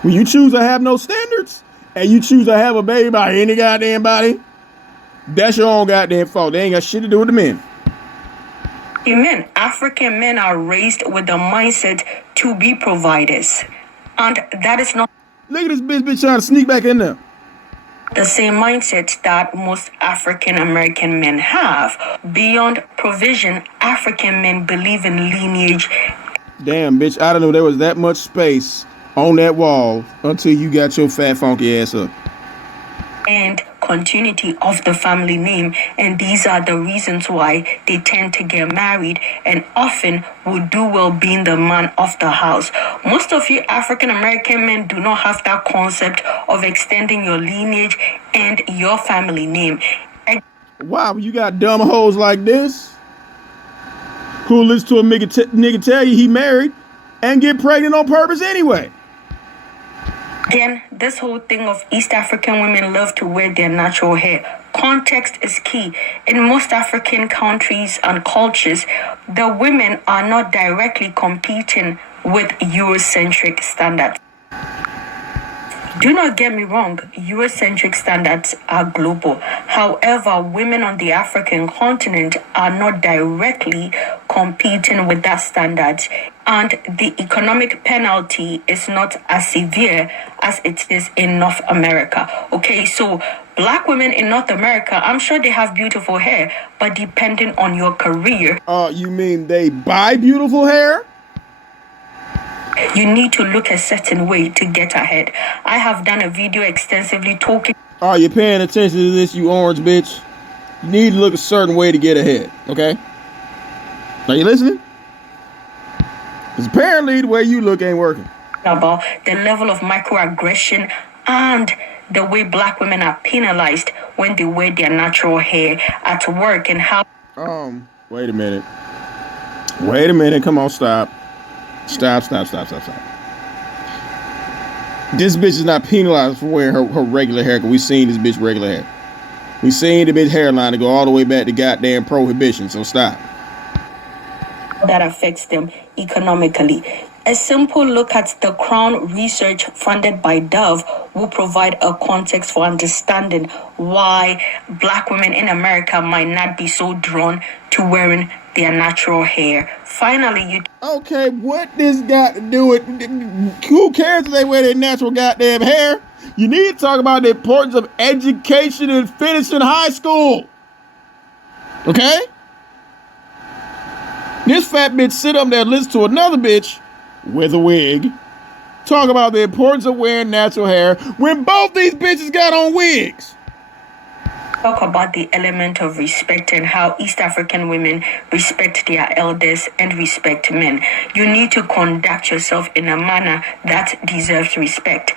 When you choose to have no standards and you choose to have a baby by any goddamn body, that's your own goddamn fault. They ain't got shit to do with the men. Men, African men are raised with the mindset to be providers. And that is not... Look at this bitch trying to sneak back in there. The same mindset that most African American men have. Beyond provision, African men believe in lineage. Damn, bitch, I don't know there was that much space on that wall until you got your fat funky ass up. And continuity of the family name, and these are the reasons why they tend to get married and often would do well being the man of the house. Most of you African American men do not have that concept of extending your lineage and your family name. Wow, you got dumb hoes like this who listen to a nigga tell you he married and get pregnant on purpose anyway. Again, this whole thing of East African women love to wear their natural hair. Context is key. In most African countries and cultures, the women are not directly competing with Eurocentric standards. Do not get me wrong, Eurocentric standards are global. However, women on the African continent are not directly competing with that standards, and the economic penalty is not as severe as it is in North America. Okay, so Black women in North America, I'm sure they have beautiful hair, but depending on your career... You mean they buy beautiful hair? You need to look a certain way to get ahead. I have done a video extensively talking... Oh, you're paying attention to this, you orange bitch? You need to look a certain way to get ahead, okay? Are you listening? Because apparently the way you look ain't working. About the level of microaggression and the way Black women are penalized when they wear their natural hair at work and how... Wait a minute. Come on, stop. Stop. This bitch is not penalized for wearing her regular hair, because we seen this bitch regular hair. We seen the bitch hairline to go all the way back to goddamn prohibition, so stop. That affects them economically. A simple look at the Crown research funded by Dove will provide a context for understanding why Black women in America might not be so drawn to wearing their natural hair. Finally, Okay, what this got to do with... Who cares if they wear their natural goddamn hair? You need to talk about the importance of education and finishing high school. Okay? This fat bitch sit up there and listen to another bitch with a wig talk about the importance of wearing natural hair when both these bitches got on wigs. Talk about the element of respect and how East African women respect their elders and respect men. You need to conduct yourself in a manner that deserves respect.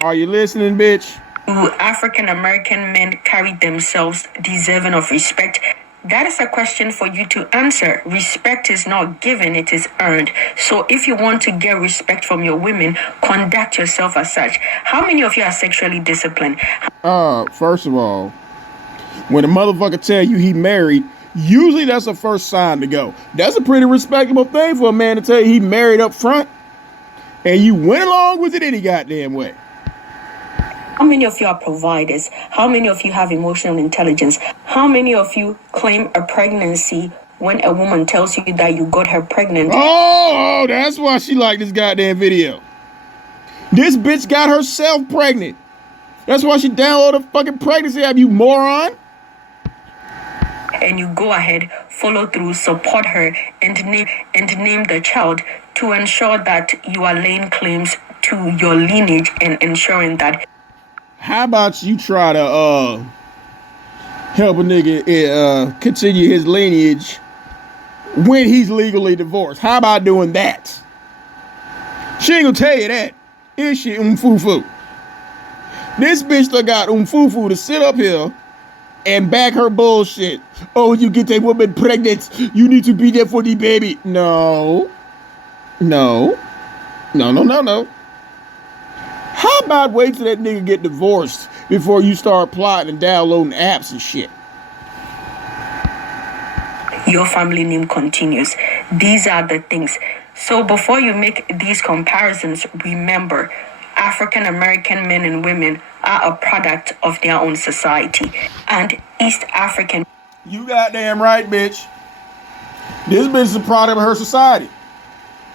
Are you listening, bitch? Do African American men carry themselves deserving of respect? That is a question for you to answer. Respect is not given, it is earned. So if you want to get respect from your women, conduct yourself as such. How many of you are sexually disciplined? First of all, when a motherfucker tell you he married, usually that's a first sign to go. That's a pretty respectable thing for a man to tell you he married up front, and you went along with it any goddamn way. How many of you are providers? How many of you have emotional intelligence? How many of you claim a pregnancy when a woman tells you that you got her pregnant? Oh, that's why she liked this goddamn video. This bitch got herself pregnant. That's why she downloaded a fucking pregnancy app, you moron. and you go ahead, follow through, support her, and name the child to ensure that you are laying claims to your lineage and ensuring that. How about you try to help a nigga continue his lineage when he's legally divorced? How about doing that? She ain't gonna tell you that. Is she umfufu? This bitch that got umfufu to sit up here and back her bullshit. Oh, you get that woman pregnant, you need to be there for the baby. No. How about wait till that nigga get divorced before you start plotting and downloading apps and shit? Your family name continues. These are the things. So before you make these comparisons, remember, African American men and women are a product of their own society. And East African... You goddamn right, bitch. This bitch is a product of her society.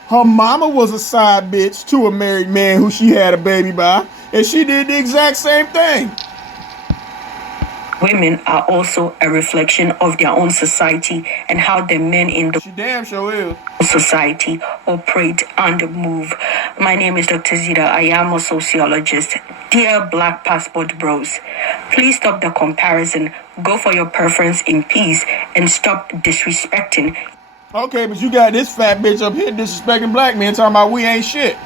Her mama was a side bitch to a married man who she had a baby by, and she did the exact same thing. Women are also a reflection of their own society and how the men in the She damn sure is. society operate and move. My name is Dr. Zita. I am a sociologist. Dear Black Passport Bros, please stop the comparison. Go for your preference in peace and stop disrespecting. Okay, but you got this fat bitch up here disrespecting black men, talking about we ain't shit.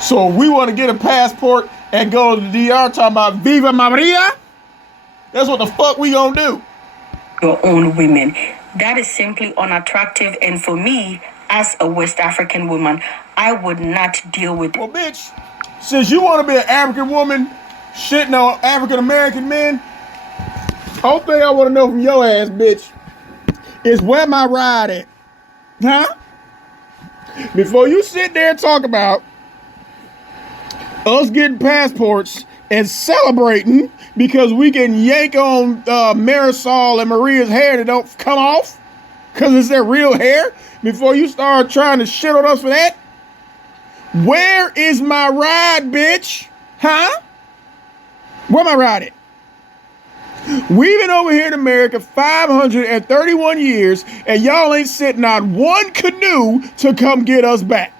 So if we want to get a passport and go to the DR talking about Viva Maria, that's what the fuck we gonna do. Your own women. That is simply unattractive, and for me, as a West African woman, I would not deal with it. Well, bitch, since you want to be an African woman shitting on African American men, whole thing I want to know from your ass, bitch, is where my ride at? Huh? Before you sit there and talk about us getting passports and celebrating because we can yank on Marisol and Maria's hair that don't come off because it's their real hair, before you start trying to shit on us for that, where is my ride, bitch? Huh? Where my ride at? We've been over here in America 531 years, and y'all ain't sitting on one canoe to come get us back.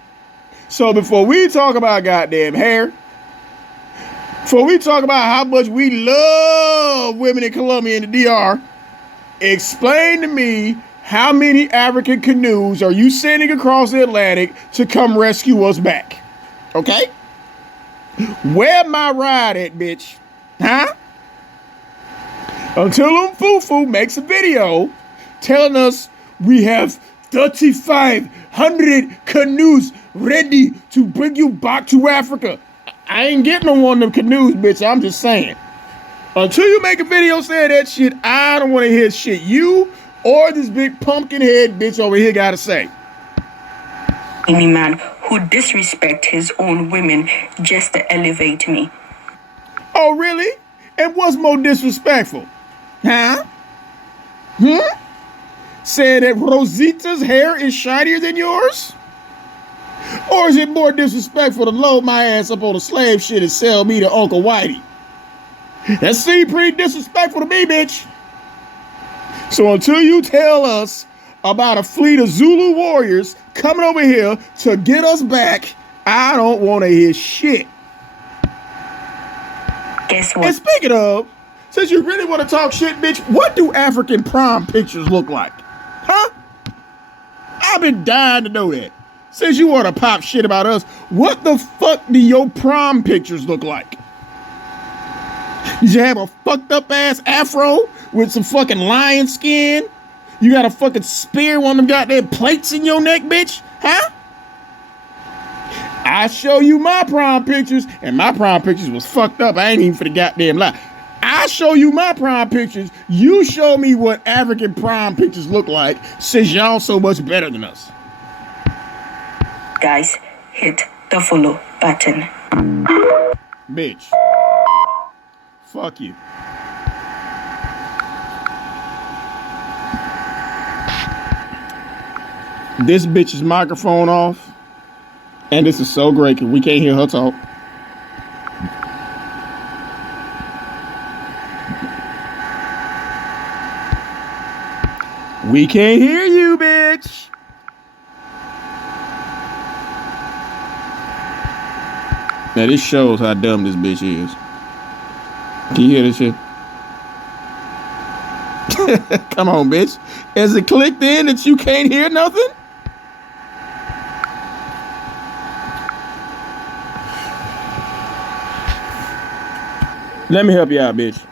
So before we talk about goddamn hair, before we talk about how much we love women in Colombia and the DR, explain to me how many African canoes are you sending across the Atlantic to come rescue us back? Okay? Where my ride at, bitch? Huh? Until Umfufu makes a video telling us we have 3,500 canoes ready to bring you back to Africa. I ain't getting on one of them canoes, bitch. I'm just saying. Until you make a video saying that shit, I don't want to hear shit you or this big pumpkin head bitch over here gotta say. Any man who disrespect his own women just to elevate me. Oh, really? And what's more disrespectful? Huh? Saying that Rosita's hair is shinier than yours? Or is it more disrespectful to load my ass up on a slave shit and sell me to Uncle Whitey? That seems pretty disrespectful to me, bitch. So until you tell us about a fleet of Zulu warriors coming over here to get us back, I don't want to hear shit. Guess what? And speaking of, since you really want to talk shit, bitch, what do African prom pictures look like? Huh? I've been dying to know that. Since you want to pop shit about us, what the fuck do your prom pictures look like? Did you have a fucked up ass afro with some fucking lion skin? You got a fucking spear, one of them goddamn plates in your neck, bitch? Huh? I show you my prom pictures, and my prom pictures was fucked up. I ain't even for the goddamn lie. I show you my prom pictures. You show me what African prom pictures look like, since y'all so much better than us. Guys, hit the follow button. Bitch. Fuck you. This bitch's microphone off. And this is so great because we can't hear her talk. We can't hear you, bitch. Now this shows how dumb this bitch is. Can you hear this shit? Come on, bitch. Has it clicked in that you can't hear nothing? Let me help you out, bitch.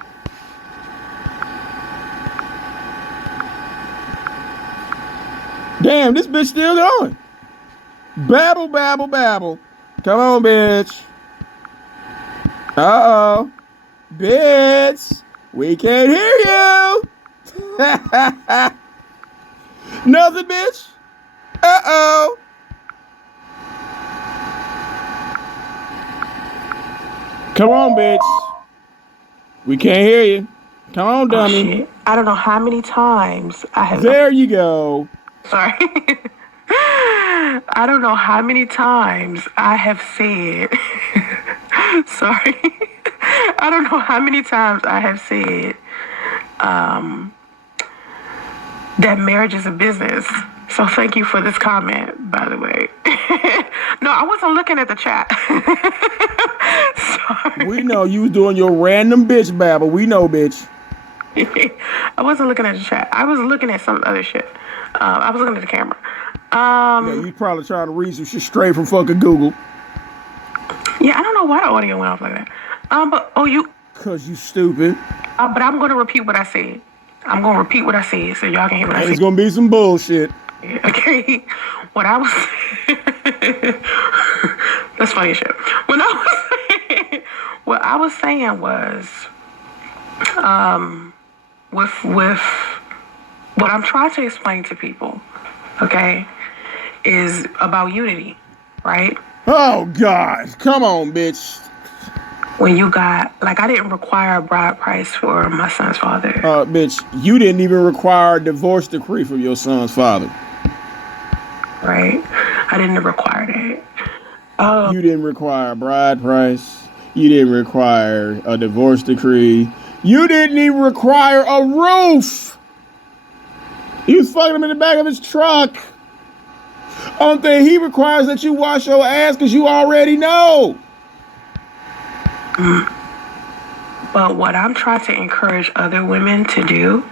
Damn, this bitch still going. Babble, babble, babble. Come on, bitch. Uh-oh. Bitch, we can't hear you. Nothing, bitch. Uh-oh. Come on, bitch. We can't hear you. Come on, dummy. Oh, shit. I don't know how many times I have... There you go. Sorry. I don't know how many times I have said... Sorry. I don't know how many times I have said that marriage is a business. So thank you for this comment, by the way. No, I wasn't looking at the chat. Sorry. We know you was doing your random bitch babble. We know, bitch. I wasn't looking at the chat. I was looking at some other shit. I was looking at the camera. Yeah, you probably trying to read some shit straight from fucking Google. Yeah, I don't know why the audio went off like that. Cause you stupid. But I'm gonna repeat what I said. I'm gonna repeat what I said so y'all can hear what I said. It's gonna be some bullshit. Okay. What I was that's funny as shit. What I was saying was with what I'm trying to explain to people, okay, is about unity, right? Oh God, come on, bitch. When you got, like, I didn't require a bride price for my son's father. Bitch, you didn't even require a divorce decree from your son's father. Right? I didn't require that. You didn't require a bride price. You didn't require a divorce decree. You didn't even require a roof. You was fucking him in the back of his truck. Only thing he requires that you wash your ass because you already know. But what I'm trying to encourage other women to do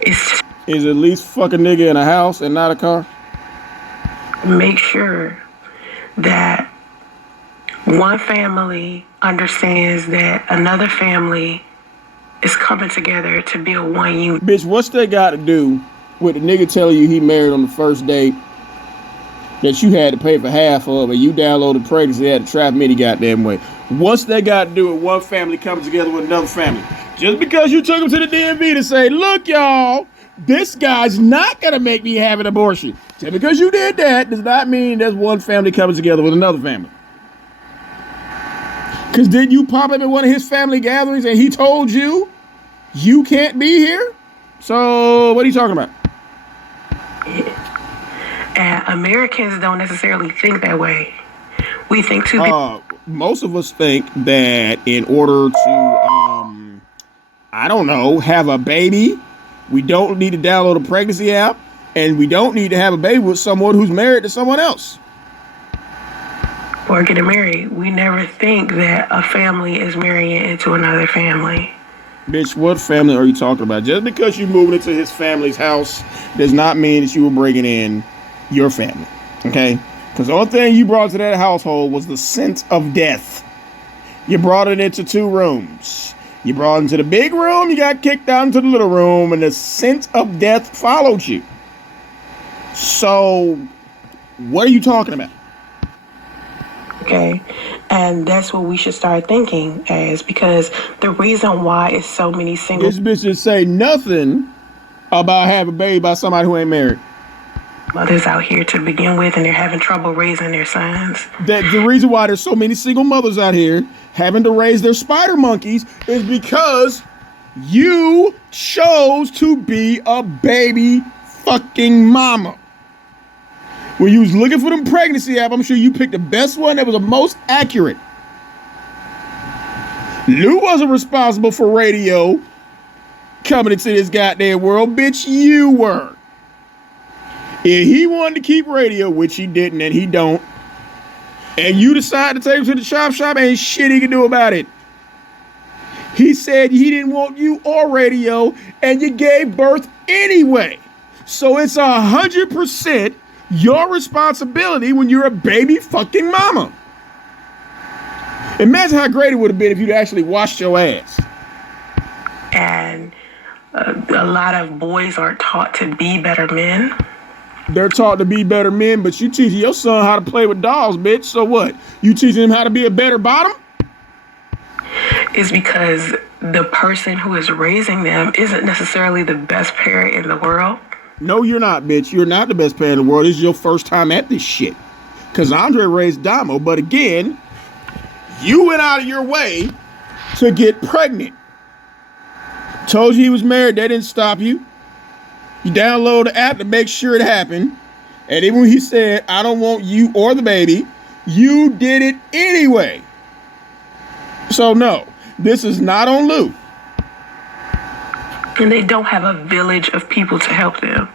is at least fuck a nigga in a house and not a car. Make sure that one family understands that another family is coming together to build one unit. Bitch, what's that got to do with the nigga telling you he married on the first date that you had to pay for half of and you downloaded pregnancy had to trap me the goddamn way? What's that got to do with one family coming together with another family? Just because you took him to the DMV to say, look, y'all, this guy's not going to make me have an abortion. Just because you did that does not mean there's one family coming together with another family. Because did you pop up at one of his family gatherings and he told you you can't be here? So what are you talking about? And Americans don't necessarily think that way. We think too. Most of us think that in order to, I don't know, have a baby, we don't need to download a pregnancy app, and we don't need to have a baby with someone who's married to someone else. Or getting married. We never think that a family is marrying into another family. Bitch, what family are you talking about? Just because you moved into his family's house does not mean that you were bringing in your family, okay? Because the only thing you brought to that household was the scent of death. You brought it into 2 rooms. You brought it into the big room, you got kicked out into the little room, and the scent of death followed you. So, what are you talking about? Okay, and that's what we should start thinking as, because the reason why is so many single... This bitch just say nothing about having a baby by somebody who ain't married. Mothers out here to begin with, and they're having trouble raising their sons. That the reason why there's so many single mothers out here having to raise their spider monkeys is because you chose to be a baby fucking mama. When you was looking for them pregnancy app, I'm sure you picked the best one that was the most accurate. Lou wasn't responsible for radio coming into this goddamn world. Bitch, you were. If he wanted to keep radio, which he didn't and he don't, and you decide to take him to the chop shop, ain't shit he can do about it. He said he didn't want you or radio, and you gave birth anyway. So it's 100% your responsibility when you're a baby fucking mama. Imagine how great it would have been if you'd actually washed your ass. And a lot of boys are taught to be better men. They're taught to be better men, but you teaching your son how to play with dolls, bitch. So what? You teaching him how to be a better bottom? Is because the person who is raising them isn't necessarily the best parent in the world. No, you're not, bitch. You're not the best parent in the world. This is your first time at this shit. Because Andre raised Damo, but again, you went out of your way to get pregnant. Told you he was married. That didn't stop you. You download the app to make sure it happened. And even when he said, I don't want you or the baby, you did it anyway. So no, this is not on Lou. And they don't have a village of people to help them.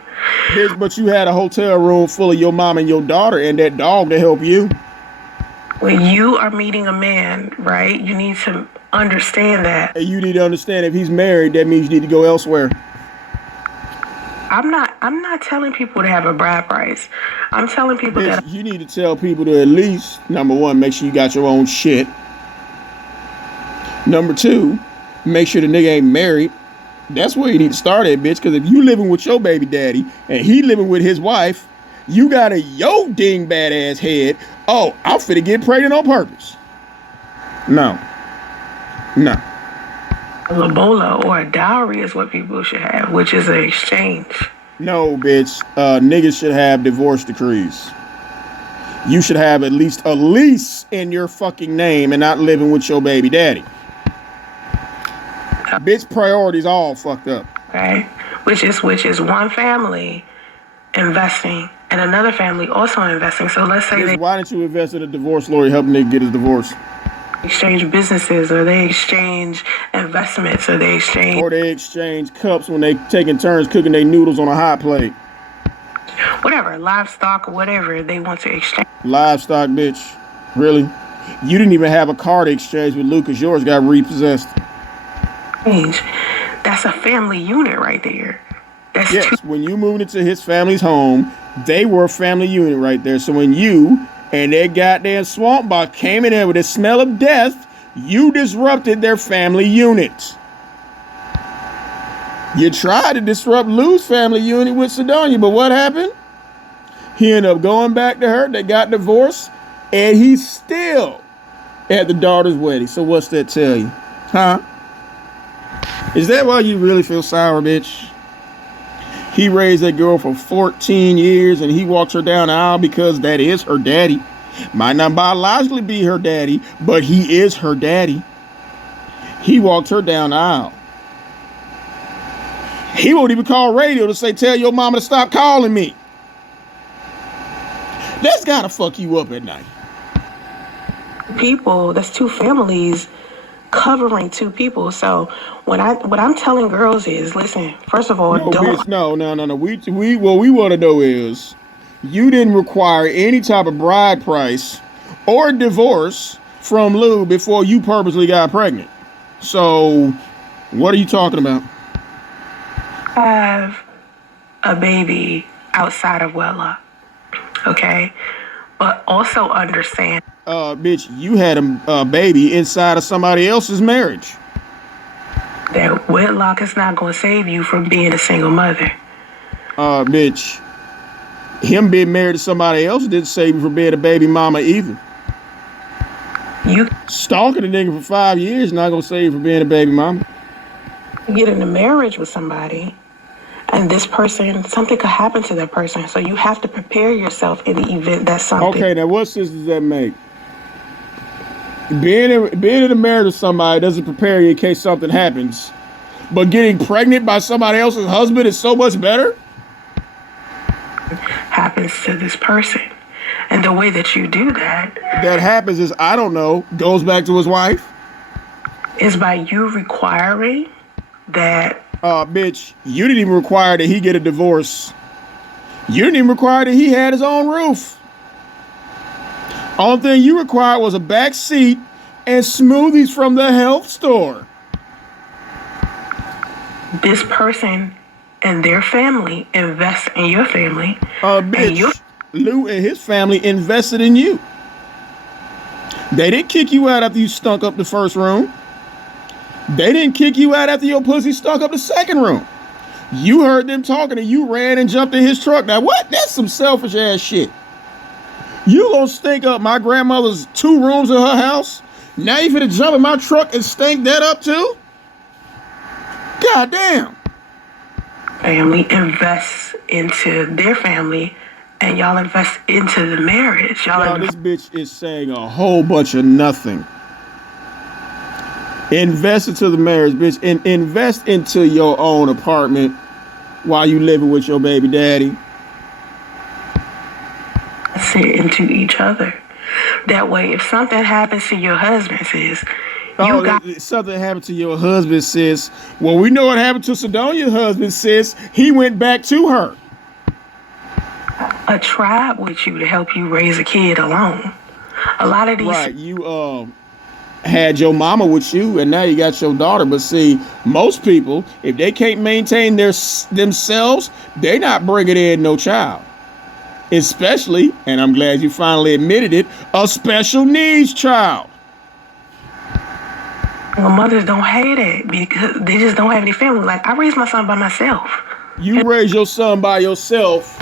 But you had a hotel room full of your mom and your daughter and that dog to help you. When you are meeting a man, right, you need to understand that. And you need to understand if he's married, that means you need to go elsewhere. I'm not telling people to have a bride price. I'm telling people that you need to tell people to at least, number one, make sure you got your own shit. Number two, make sure the nigga ain't married. That's where you need to start at, bitch. Because if you living with your baby daddy and he living with his wife, you got a yo ding bad ass head. Oh, I'm finna get pregnant on purpose. No. a lobola or a dowry is what people should have, which is an exchange. No, bitch. Niggas should have divorce decrees. You should have at least a lease in your fucking name and not living with your baby daddy. Bitch, priorities all fucked up. Okay, which is one family investing and another family also investing. So let's say why don't you invest in a divorce lawyer helping nigga get his divorce? Exchange businesses, or they exchange investments, or they exchange cups when they taking turns cooking their noodles on a hot plate. Whatever, livestock or whatever they want to exchange. Livestock, bitch. Really? You didn't even have a car to exchange with Lucas. Yours got repossessed. That's a family unit right there. That's yes, when you moved into his family's home, they were a family unit right there. So when you and that goddamn swamp bot came in there with a smell of death, you disrupted their family unit. You tried to disrupt Lou's family unit with Sidonia, but what happened? He ended up going back to her. They got divorced, and he's still at the daughter's wedding. So what's that tell you? Huh? Is that why you really feel sour, bitch? He raised that girl for 14 years and he walked her down the aisle because that is her daddy. Might not biologically be her daddy, but he is her daddy. He walked her down the aisle. He won't even call radio to say, tell your mama to stop calling me. That's gotta fuck you up at night. People, that's two families covering two people. So what I'm telling girls is, listen, first of all, no. What we want to know is you didn't require any type of bride price or divorce from Lou before you purposely got pregnant. So what are you talking about? Have a baby outside of wedlock, okay? But also understand, bitch, you had a baby inside of somebody else's marriage. That wedlock is not going to save you from being a single mother. Bitch, him being married to somebody else didn't save you from being a baby mama either. You stalking a nigga for 5 years not going to save you from being a baby mama. Get in a marriage with somebody, and this person, something could happen to that person. So you have to prepare yourself in the event that something. Okay, now what sense does that make? Being in a marriage with somebody doesn't prepare you in case something happens. But getting pregnant by somebody else's husband is so much better? Happens to this person. And the way that you do that. That happens is, I don't know, goes back to his wife? Is by you requiring that. Bitch, you didn't even require that he get a divorce. You didn't even require that he had his own roof. Only thing you required was a back seat and smoothies from the health store. This person and their family invest in your family. Bitch, Lou and his family invested in you. They didn't kick you out after you stunk up the first room. They didn't kick you out after your pussy stunk up the second room. You heard them talking and you ran and jumped in his truck. Now what? That's some selfish ass shit. You gonna stink up my grandmother's 2 rooms in her house? Now you finna jump in my truck and stink that up too? God damn. Family invests into their family, and y'all invest into the marriage. This bitch is saying a whole bunch of nothing. Invest into the marriage, bitch, and invest into your own apartment while you living with your baby daddy. Sit into each other. That way, if something happens to your husband, sis, something happened to your husband, sis. Well, we know what happened to Sidonia's husband, sis. He went back to her. A tribe with you to help you raise a kid alone. A lot of these... Right, you had your mama with you, and now you got your daughter. But see, most people, if they can't maintain themselves, they're not bringing in no child. Especially, and I'm glad you finally admitted it, a special needs child. Well, mothers don't hate it because they just don't have any family. Like, I raised my son by myself. You raised your son by yourself,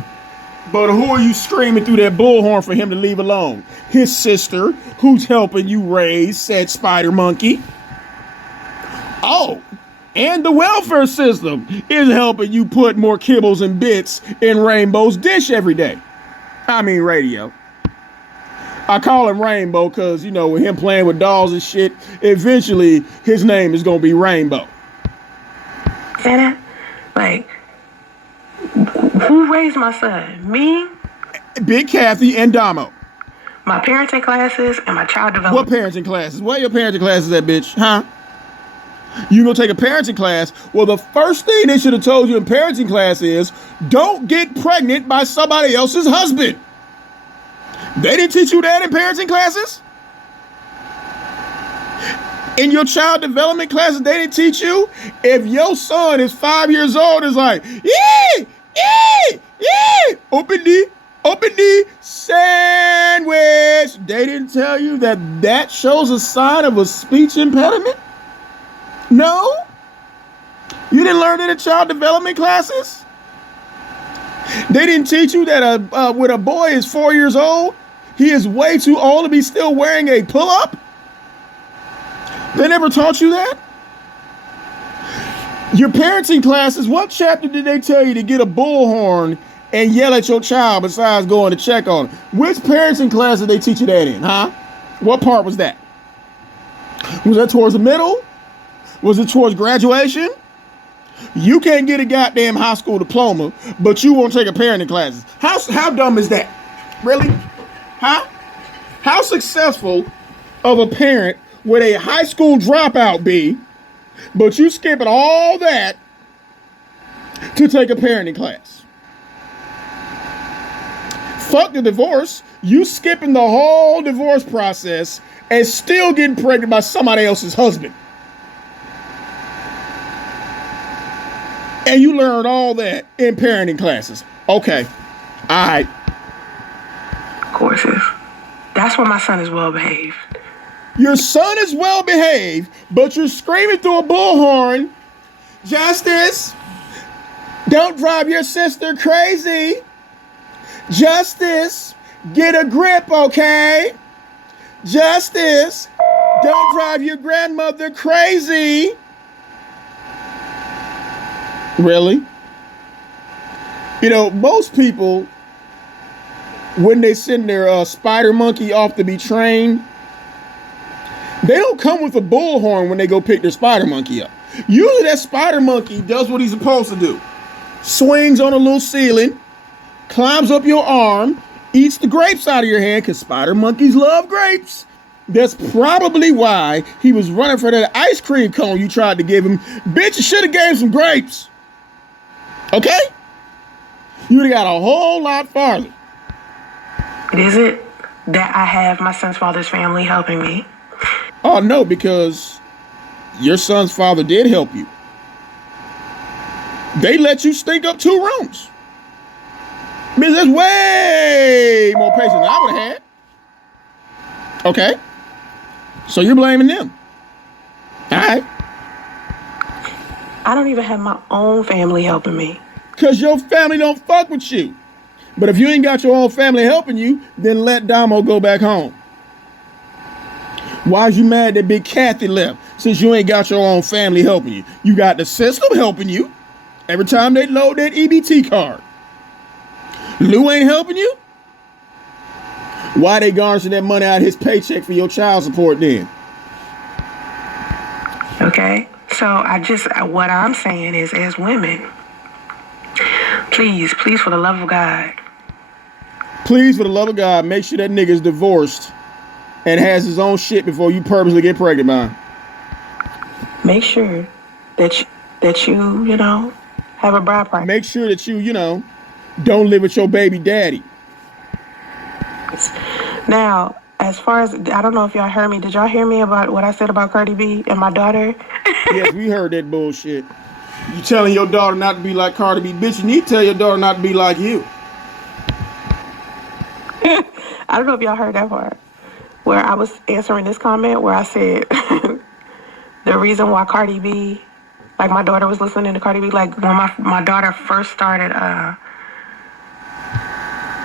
but who are you screaming through that bullhorn for him to leave alone? His sister, who's helping you raise said spider monkey. Oh, and the welfare system is helping you put more kibbles and bits in Rainbow's dish every day. I mean radio. I call him Rainbow because, you know, with him playing with dolls and shit, eventually his name is going to be Rainbow. Say that? Like, who raised my son? Me? Big Kathy and Damo. My parenting classes and my child development. What parenting classes? Where your parenting classes at, bitch? Huh? You gonna take a parenting class? Well, the first thing they should have told you in parenting class is don't get pregnant by somebody else's husband. They didn't teach you that in parenting classes? In your child development classes, they didn't teach you? If your son is 5 years old, it's like, open the sandwich. They didn't tell you that shows a sign of a speech impediment? No? You didn't learn it in child development classes? They didn't teach you that when a boy is 4 years old, he is way too old to be still wearing a pull-up? They never taught you that? Your parenting classes, what chapter did they tell you to get a bullhorn and yell at your child besides going to check on him? Which parenting class did they teach you that in, huh? What part was that? Was that towards the middle? Was it towards graduation? You can't get a goddamn high school diploma, but you won't take a parenting classes. How dumb is that? Really? Huh? How successful of a parent would a high school dropout be, but you skipping all that to take a parenting class? Fuck the divorce. You skipping the whole divorce process and still getting pregnant by somebody else's husband. And you learned all that in parenting classes. Okay. All right. Courses. That's where my son is well behaved. Your son is well behaved, but you're screaming through a bullhorn, Justice, don't drive your sister crazy. Justice, get a grip, okay? Justice, don't drive your grandmother crazy. Really? You know, most people, when they send their spider monkey off to be trained, they don't come with a bullhorn when they go pick their spider monkey up. Usually that spider monkey does what he's supposed to do. Swings on a little ceiling, climbs up your arm, eats the grapes out of your hand, because spider monkeys love grapes. That's probably why he was running for that ice cream cone you tried to give him. Bitch, you should have gave him some grapes. Okay? You would have got a whole lot farther. Is it that I have my son's father's family helping me? Oh, no, because your son's father did help you. They let you stink up 2 rooms. Bitch, that's way more patience than I would have had. Okay. So you're blaming them. All right. I don't even have my own family helping me. Because your family don't fuck with you. But if you ain't got your own family helping you, then let Damo go back home. Why is you mad that Big Kathy left since you ain't got your own family helping you? You got the system helping you every time they load that EBT card. Lou ain't helping you? Why they garnishing that money out of his paycheck for your child support then? Okay? So what I'm saying is, as women, please, for the love of God. Please, for the love of God, make sure that nigga's divorced and has his own shit before you purposely get pregnant by him. Make sure that you have a bride price. Make sure that you don't live with your baby daddy. Now, as far as, I don't know if y'all heard me. Did y'all hear me about what I said about Cardi B and my daughter? Yes, we heard that bullshit. You telling your daughter not to be like Cardi B. Bitch, you need to tell your daughter not to be like you. I don't know if y'all heard that part. Where I was answering this comment where I said the reason why Cardi B, like my daughter was listening to Cardi B, like when my daughter first started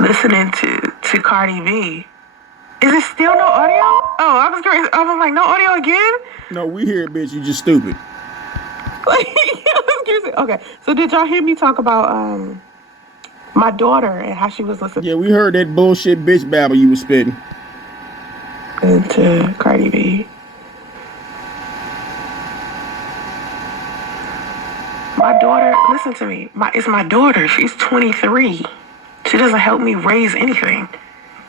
listening to Cardi B. Is it still no audio? Oh, I was curious. I was like, no audio again? No, we hear it, bitch. You just stupid. Okay, so did y'all hear me talk about my daughter and how she was listening? Yeah, we heard that bullshit bitch babble you was spitting. To Cardi B. My daughter, listen to me. It's my daughter. She's 23. She doesn't help me raise anything.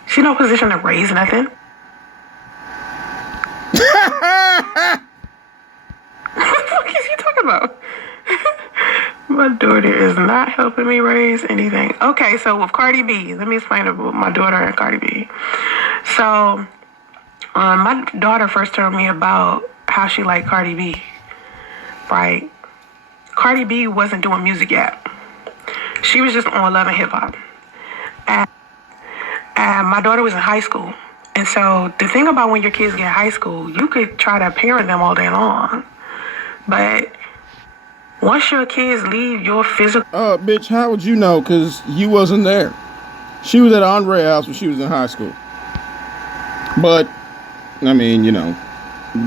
She's no position to raise nothing. What the fuck is he talking about? My daughter is not helping me raise anything. Okay, so with Cardi B, let me explain about my daughter and Cardi B. So, my daughter first told me about how she liked Cardi B, right? Cardi B wasn't doing music yet. She was just on Love and Hip Hop. And my daughter was in high school. And so the thing about when your kids get in high school, you could try to parent them all day long. But once your kids leave your physical... Bitch, how would you know? Because you wasn't there. She was at Andre's house when she was in high school. But, I mean,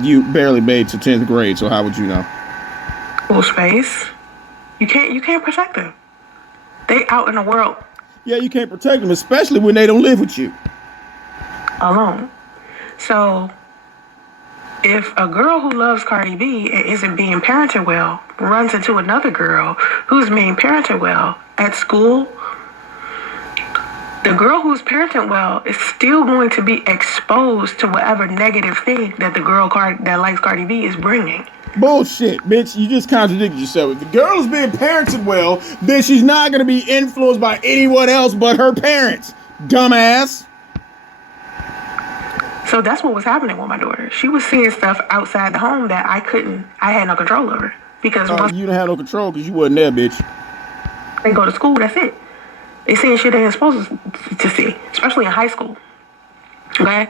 you barely made to 10th grade, so how would you know? School space. You can't protect them. They out in the world. Yeah, you can't protect them, especially when they don't live with you. Alone. So, if a girl who loves Cardi B and isn't being parented well runs into another girl who's being parented well at school, the girl who's parenting well is still going to be exposed to whatever negative thing that the girl that likes Cardi B is bringing. Bullshit, bitch. You just contradicted yourself. If the girl is being parented well, then she's not going to be influenced by anyone else but her parents. Dumbass. So that's what was happening with my daughter. She was seeing stuff outside the home that I had no control over. Because once you didn't have no control because you wasn't there, bitch. they go to school, that's it. They seeing shit they ain't supposed to see, especially in high school. Okay?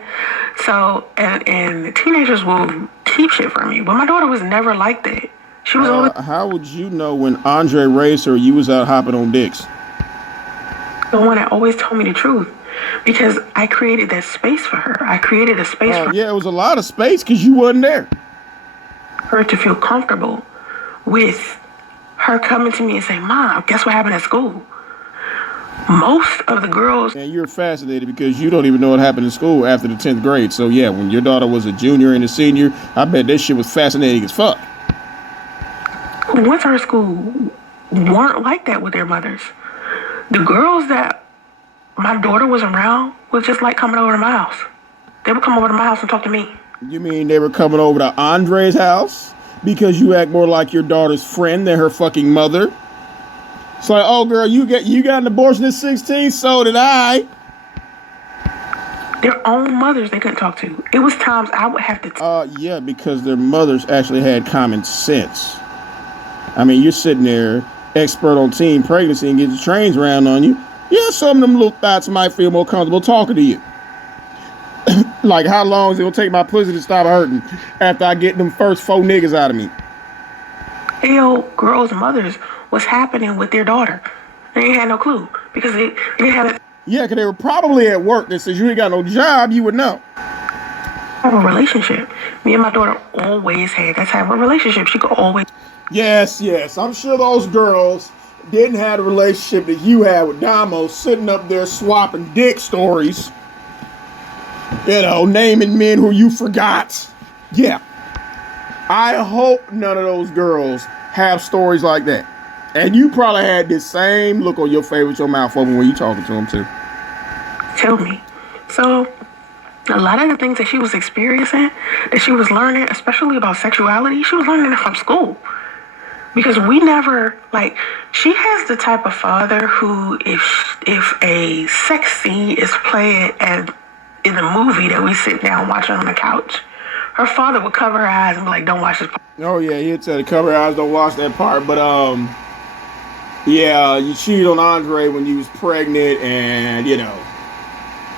So, and the teenagers will keep shit from you. But my daughter was never like that. She was always... How would you know when Andre raised her, you was out hopping on dicks? The one that always told me the truth. Because I created that space for her. I created a space for yeah, it was a lot of space because you wasn't there. her to feel comfortable with her coming to me and saying, Mom, guess what happened at school? Most of the girls... And you're fascinated because you don't even know what happened in school after the 10th grade. So, yeah, when your daughter was a junior and a senior, I bet that shit was fascinating as fuck. Who went to her school weren't like that with their mothers. The girls that my daughter was around was just like coming over to my house. They would come over to my house and talk to me. You mean they were coming over to Andre's house because you act more like your daughter's friend than her fucking mother? It's like, oh girl, you got an abortion at 16, so did I. Their own mothers they couldn't talk to. It was times I would have to. Yeah, because their mothers actually had common sense. I mean, you're sitting there, expert on teen pregnancy, and get the trains around on you. Yeah, some of them little thoughts might feel more comfortable talking to you. Like, how long is it gonna take my pussy to stop hurting after I get them first 4 niggas out of me? Hell, girls' mothers, what's happening with their daughter? They ain't had no clue because they had Yeah, because they were probably at work. That says you ain't got no job, you would know. have a relationship. Me and my daughter always had that type of relationship. She could always. Yes. I'm sure those girls didn't have the relationship that you had with Damo, sitting up there swapping dick stories. You know, naming men who you forgot. Yeah. I hope none of those girls have stories like that. And you probably had this same look on your face with your mouth open when you talking to them too. Tell me. So, a lot of the things that she was experiencing, that she was learning, especially about sexuality, she was learning it from school. Because we never, like, she has the type of father who, if a sex scene is played in the movie that we sit down watching on the couch, her father would cover her eyes and be like, don't watch this part. Oh yeah, he'd tell you cover your eyes, don't watch that part. But yeah, you cheated on Andre when you was pregnant, and you know,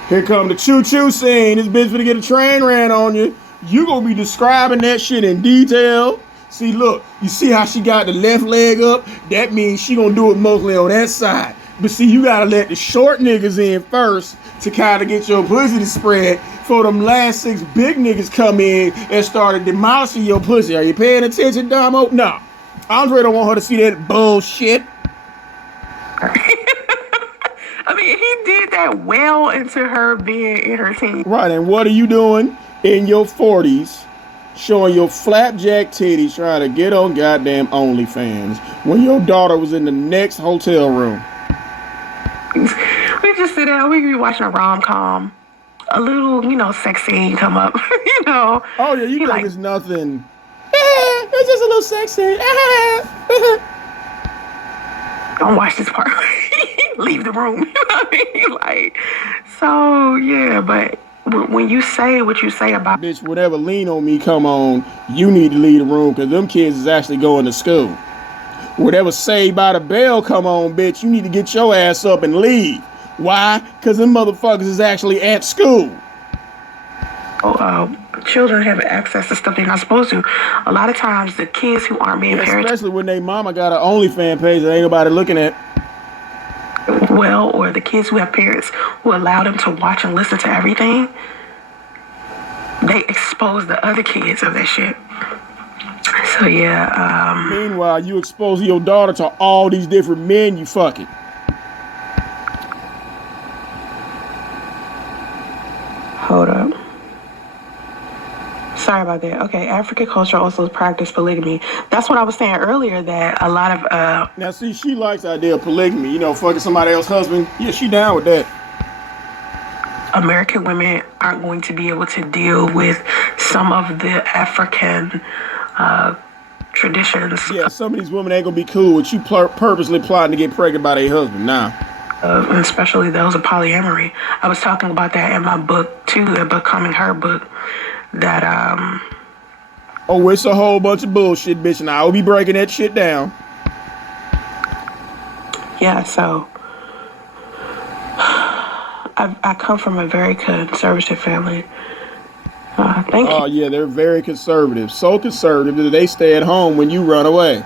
here come the choo-choo scene. This bitch gonna get a train ran on you. You gonna be describing that shit in detail. See, look, you see how she got the left leg up? That means she gonna do it mostly on that side. But see, you gotta let the short niggas in first to kind of get your pussy to spread for them last 6 big niggas come in and started demolishing your pussy. Are you paying attention, Damo? No. Andre don't want her to see that bullshit. I mean, he did that well into her being in her teens. Right, and what are you doing in your 40s showing your flapjack titties trying to get on goddamn OnlyFans when your daughter was in the next hotel room? We just sit down, we could be watching a rom-com. A little, you know, sex scene come up, you know. Oh, yeah, you think like, it's nothing. It's just a little sex scene. Don't watch this part. Leave the room. You know what I mean? Like, so, yeah, but when you say what you say about... Bitch, whenever Lean on Me come on, you need to leave the room because them kids is actually going to school. Whatever Saved by the Bell come on, bitch, you need to get your ass up and leave. Why? Because them motherfuckers is actually at school. Children have access to stuff they're not supposed to. A lot of times, the kids who aren't being parents... Especially when they mama got an OnlyFans page that ain't nobody looking at. Well, or the kids who have parents who allow them to watch and listen to everything, they expose the other kids of that shit. So, yeah. Meanwhile, you exposing your daughter to all these different men you fucking. Hold up. Sorry about that. Okay, African culture also practice polygamy. That's what I was saying earlier, that a lot of... Now, see, she likes the idea of polygamy. You know, fucking somebody else's husband. Yeah, she down with that. American women aren't going to be able to deal with some of the African traditions. Yeah, some of these women ain't gonna be cool with you purposely plotting to get pregnant by their husband. Nah. Especially those of polyamory. I was talking about that in my book, too, the Becoming Her book. That, Oh, it's a whole bunch of bullshit, bitch, and I will be breaking that shit down. Yeah, so... I come from a very conservative family. Thank you. Oh, yeah, they're very conservative. So conservative that they stay at home when you run away.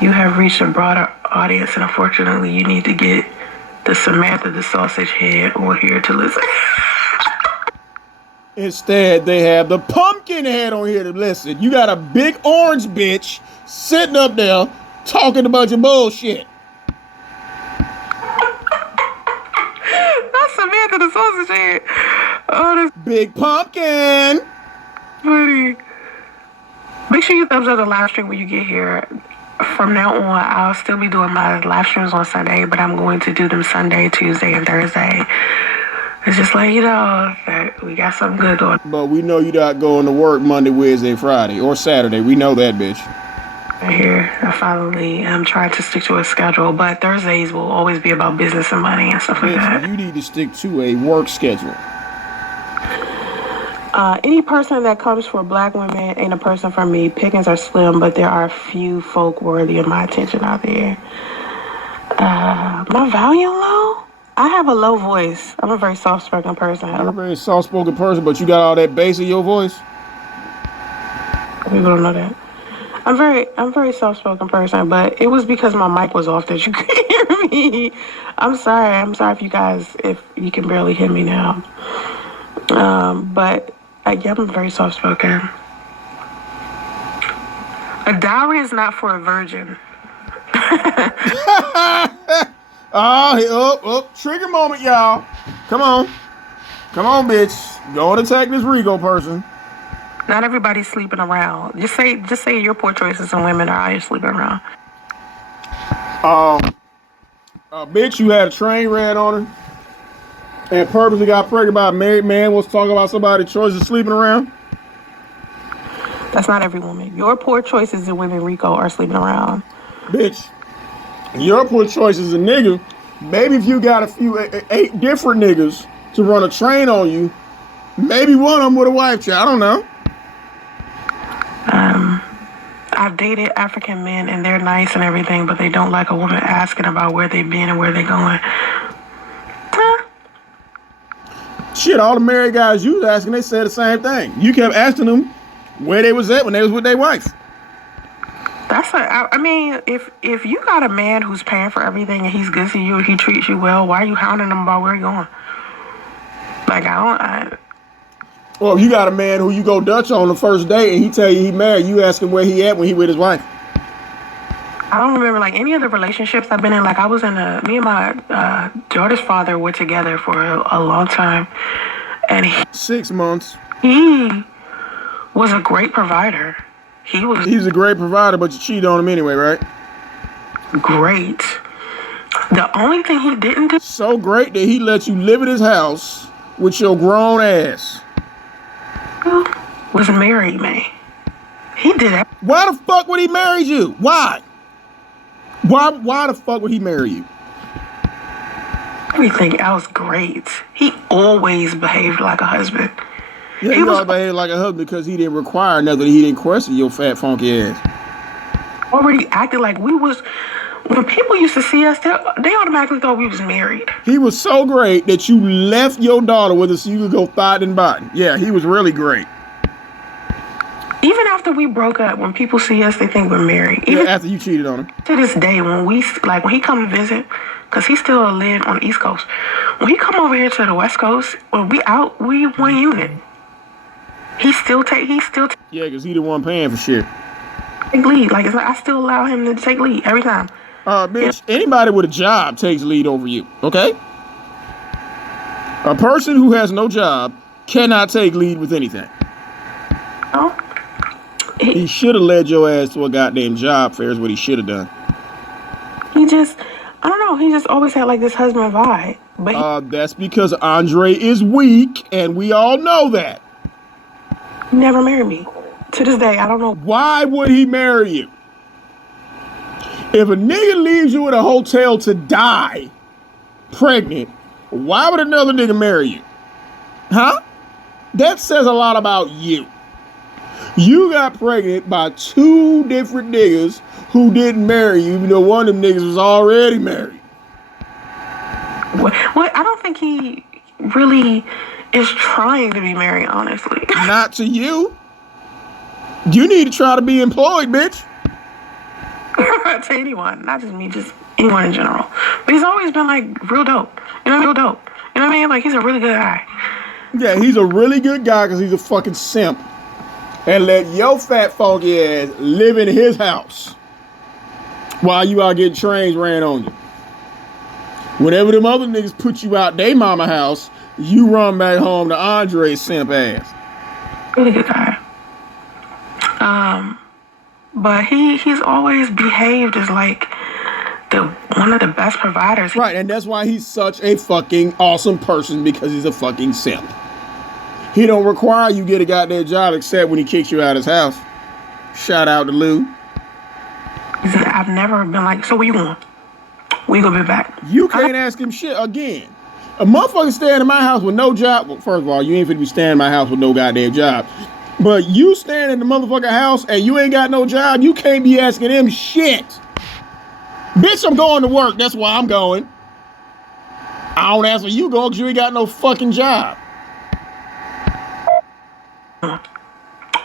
You have reached a broader audience, and unfortunately, you need to get the Samantha the Sausage Head on here to listen. Instead, they have the pumpkin head on here to listen. You got a big orange bitch sitting up there talking a bunch of bullshit. That's Samantha the Sausage Head. Oh, that's Big pumpkin. funny. Make sure you thumbs up the live stream when you get here. From now on, I'll still be doing my live streams on Sunday, but I'm going to do them Sunday, Tuesday, and Thursday. It's just like, you know, that we got something good going. But we know you're not going to work Monday, Wednesday, Friday, or Saturday. We know that, bitch. here. I finally tried to stick to a schedule, but Thursdays will always be about business and money and stuff like that. You need to stick to a work schedule. Any person that comes for black women ain't a person for me. Pickings are slim, but there are few folk worthy of my attention out there. My volume low? I have a low voice. I'm a very soft-spoken person. You're a very soft-spoken person, but you got all that bass in your voice? People don't know that. I'm very soft-spoken person, but it was because my mic was off that you couldn't hear me. I'm sorry if you can barely hear me now. But yeah, I'm very soft-spoken. A dowry is not for a virgin. Trigger moment, y'all. Come on, bitch. Go and attack this Rico person. Not everybody's sleeping around. Just say your poor choices and women are out here sleeping around. Bitch, you had a train ran on her and purposely got pregnant by a married man. Wants to talk about somebody's choices sleeping around? That's not every woman. Your poor choices and women, Rico, are sleeping around. Bitch, your poor choices a nigga. Maybe if you got 8 different niggas to run a train on you, maybe one of them with a wife child. I don't know. I've dated African men and they're nice and everything, but they don't like a woman asking about where they've been and where they're going. Huh? Shit, all the married guys you was asking, they said the same thing. You kept asking them where they was at when they was with their wife. If you got a man who's paying for everything and he's good to you, he treats you well, why are you hounding him about where he's going? Well, if you got a man who you go Dutch on the first date and he tell you he married, you ask him where he at when he with his wife. I don't remember any of the relationships I've been in. I was in me and my daughter's father were together for a long time, and 6 months. He was a great provider. He's a great provider, but you cheated on him anyway, right? Great. The only thing he didn't do so great that he let you live at his house with your grown ass was marry me. He did that. Why the fuck would he marry you? Why the fuck would he marry you? Everything else great. He always behaved like a husband. Yeah, he always behaved like a husband because he didn't require nothing. He didn't question your fat, funky ass. Already acted like we was... When people used to see us, they automatically thought we was married. He was so great that you left your daughter with us so you could go fight and bottom. Yeah, he was really great. Even after we broke up, when people see us, they think we're married. Even after you cheated on him. To this day, when he come to visit, because he still live on the East Coast. When he come over here to the West Coast, when we out, we one unit. He still take. Yeah, because he the one paying for shit. Take lead. I still allow him to take lead every time. Bitch, anybody with a job takes lead over you, okay? A person who has no job cannot take lead with anything. Oh. He should have led your ass to a goddamn job fair is what he should have done. I don't know, he just always had this husband vibe. But that's because Andre is weak, and we all know that. He never married me. To this day, I don't know. Why would he marry you? If a nigga leaves you in a hotel to die pregnant, why would another nigga marry you? Huh? That says a lot about you. You got pregnant by 2 different niggas who didn't marry you, even though one of them niggas was already married. Well, I don't think he really is trying to be married, honestly. Not to you. You need to try to be employed, bitch. To anyone, not just me, just anyone in general. But he's always been real dope. Real dope. You know what I mean? He's a really good guy. Yeah, he's a really good guy because he's a fucking simp. And let your fat funky ass live in his house while you out getting trains ran on you. Whenever them other niggas put you out they mama house, you run back home to Andre's simp ass. Really good guy. But he's always behaved as one of the best providers. Right, and that's why he's such a fucking awesome person, because he's a fucking simp. He don't require you get a goddamn job except when he kicks you out of his house. Shout out to Lou. I've never been like, so where you going? Where you gonna be back? You can't ask him shit again. A motherfucker staying in my house with no job. Well, first of all, you ain't finna be staying in my house with no goddamn job. But you staying in the motherfucking house and you ain't got no job, you can't be asking him shit. Bitch, I'm going to work. That's why I'm going. I don't ask where you go because you ain't got no fucking job.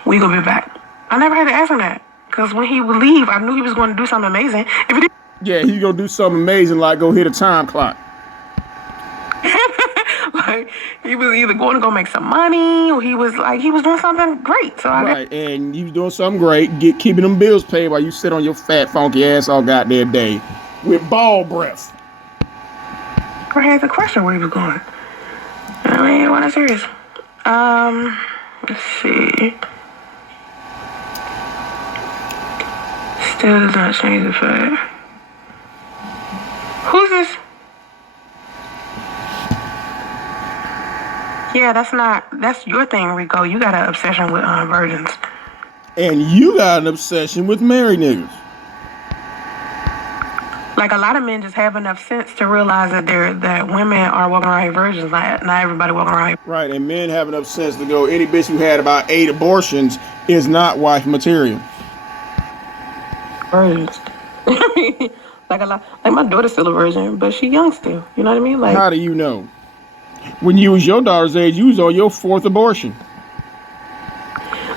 We gonna be back. I never had to ask him that. Because when he would leave, I knew he was going to do something amazing. If he did, yeah, he gonna do something amazing like go hit a time clock. like, he was either going to go make some money or he was doing something great. So Right, and you doing something great, keeping them bills paid while you sit on your fat, funky ass all goddamn day with ball breath. I had the question where he was going. I mean, it wasn't serious. Let's see. Still does not change the fact. Who's this? Yeah, that's your thing, Rico. You got an obsession with virgins. And you got an obsession with married niggas. Like, a lot of men just have enough sense to realize that women are walking around here virgins. Not everybody walking around here. Right, and men have enough sense to go, any bitch who had about 8 abortions is not wife material. Virgins. like my daughter's still a virgin, but she young still. You know what I mean? Like, how do you know? When you was your daughter's age, you was on your 4th abortion.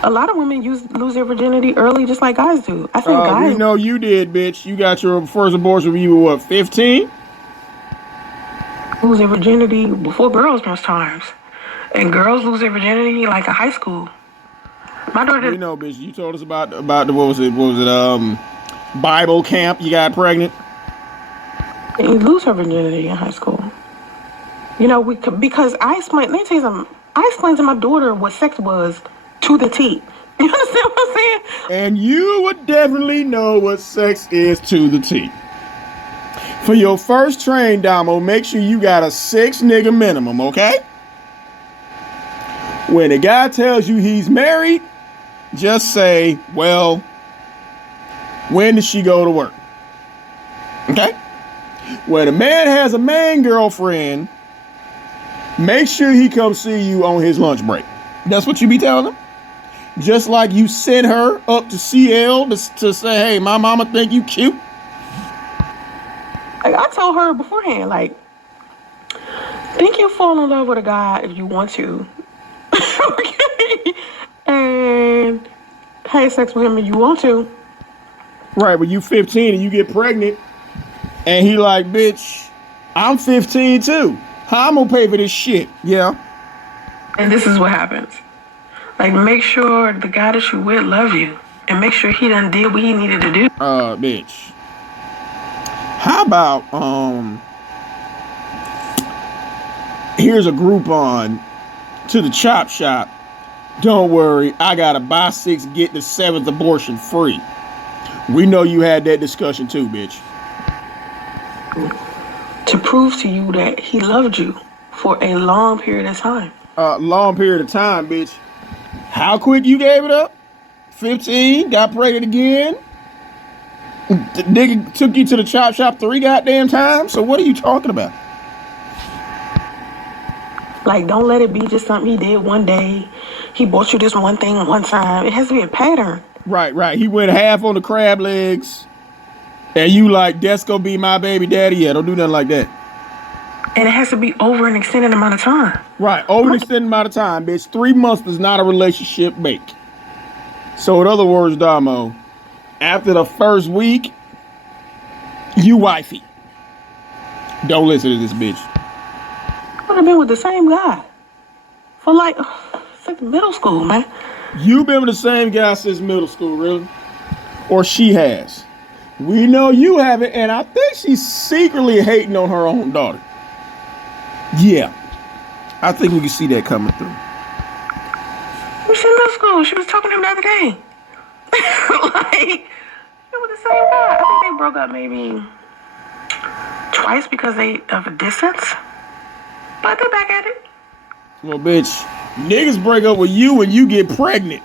a lot of women lose their virginity early, just like guys do. I think guys. We know you did, bitch. You got your first abortion when you were what, 15? Lose their virginity before girls most times, and girls lose their virginity like in high school. My daughter. We know, bitch. You told us about the what was it? Bible camp. You got pregnant. You lose her virginity in high school. You know, because I explained. Let me tell you something. I explained to my daughter what sex was to the T. You understand what I'm saying? And you would definitely know what sex is to the T. For your first train, Damo, make sure you got a 6 nigga minimum, okay? When a guy tells you he's married, just say, well, when does she go to work? Okay? When a man has a man girlfriend, make sure he comes see you on his lunch break. That's what you be telling him. Just like you sent her up to CL to say, hey, my mama think you cute. Like, I told her beforehand, like, think you'll fall in love with a guy if you want to. Okay? And have sex with him if you want to. Right, when you 15 and you get pregnant, and he like, bitch, I'm 15 too. How I'm gonna pay for this shit? Yeah. And this is what happens. Like, make sure the guy that you with love you. And make sure he done did what he needed to do. Bitch. How about, here's a Groupon to the chop shop. Don't worry, I got a buy 6, get the 7th abortion free. We know you had that discussion too, bitch. To prove to you that he loved you for a long period of time. Long period of time, bitch. How quick you gave it up? 15, got pregnant again. The nigga took you to the chop shop 3 goddamn times. So what are you talking about? Like, don't let it be just something he did one day. He bought you this one thing one time. It has to be a pattern. Right. He went half on the crab legs. And you like, that's gonna be my baby daddy. Yeah, don't do nothing like that. And it has to be over an extended amount of time. Right, over an extended amount of time, bitch. 3 months does not a relationship make. So in other words, Damo, after the first week, you wifey. Don't listen to this bitch. I would have been with the same guy for like since middle school, man. You been with the same guy since middle school, really? Or she has? We know you haven't, and I think she's secretly hating on her own daughter. Yeah, I think we can see that coming through. We was in middle school. She was talking to him the other day. Like, it was the same guy. I think they broke up maybe twice because of a distance. But they're back at it. Well, bitch, niggas break up with you when you get pregnant.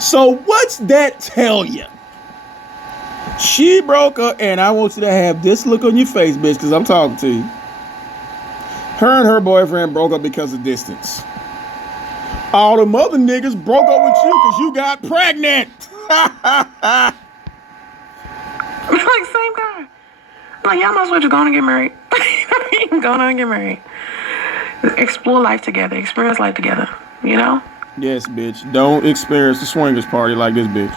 So what's that tell you? She broke up, and I want you to have this look on your face, bitch, because I'm talking to you. Her and her boyfriend broke up because of distance. All the other niggas broke up with you because you got pregnant. Like, same guy. Like, y'all might as well just go on and get married. Go on and get married. Explore life together. Experience life together. You know? Yes, bitch. Don't experience the swingers party like this bitch.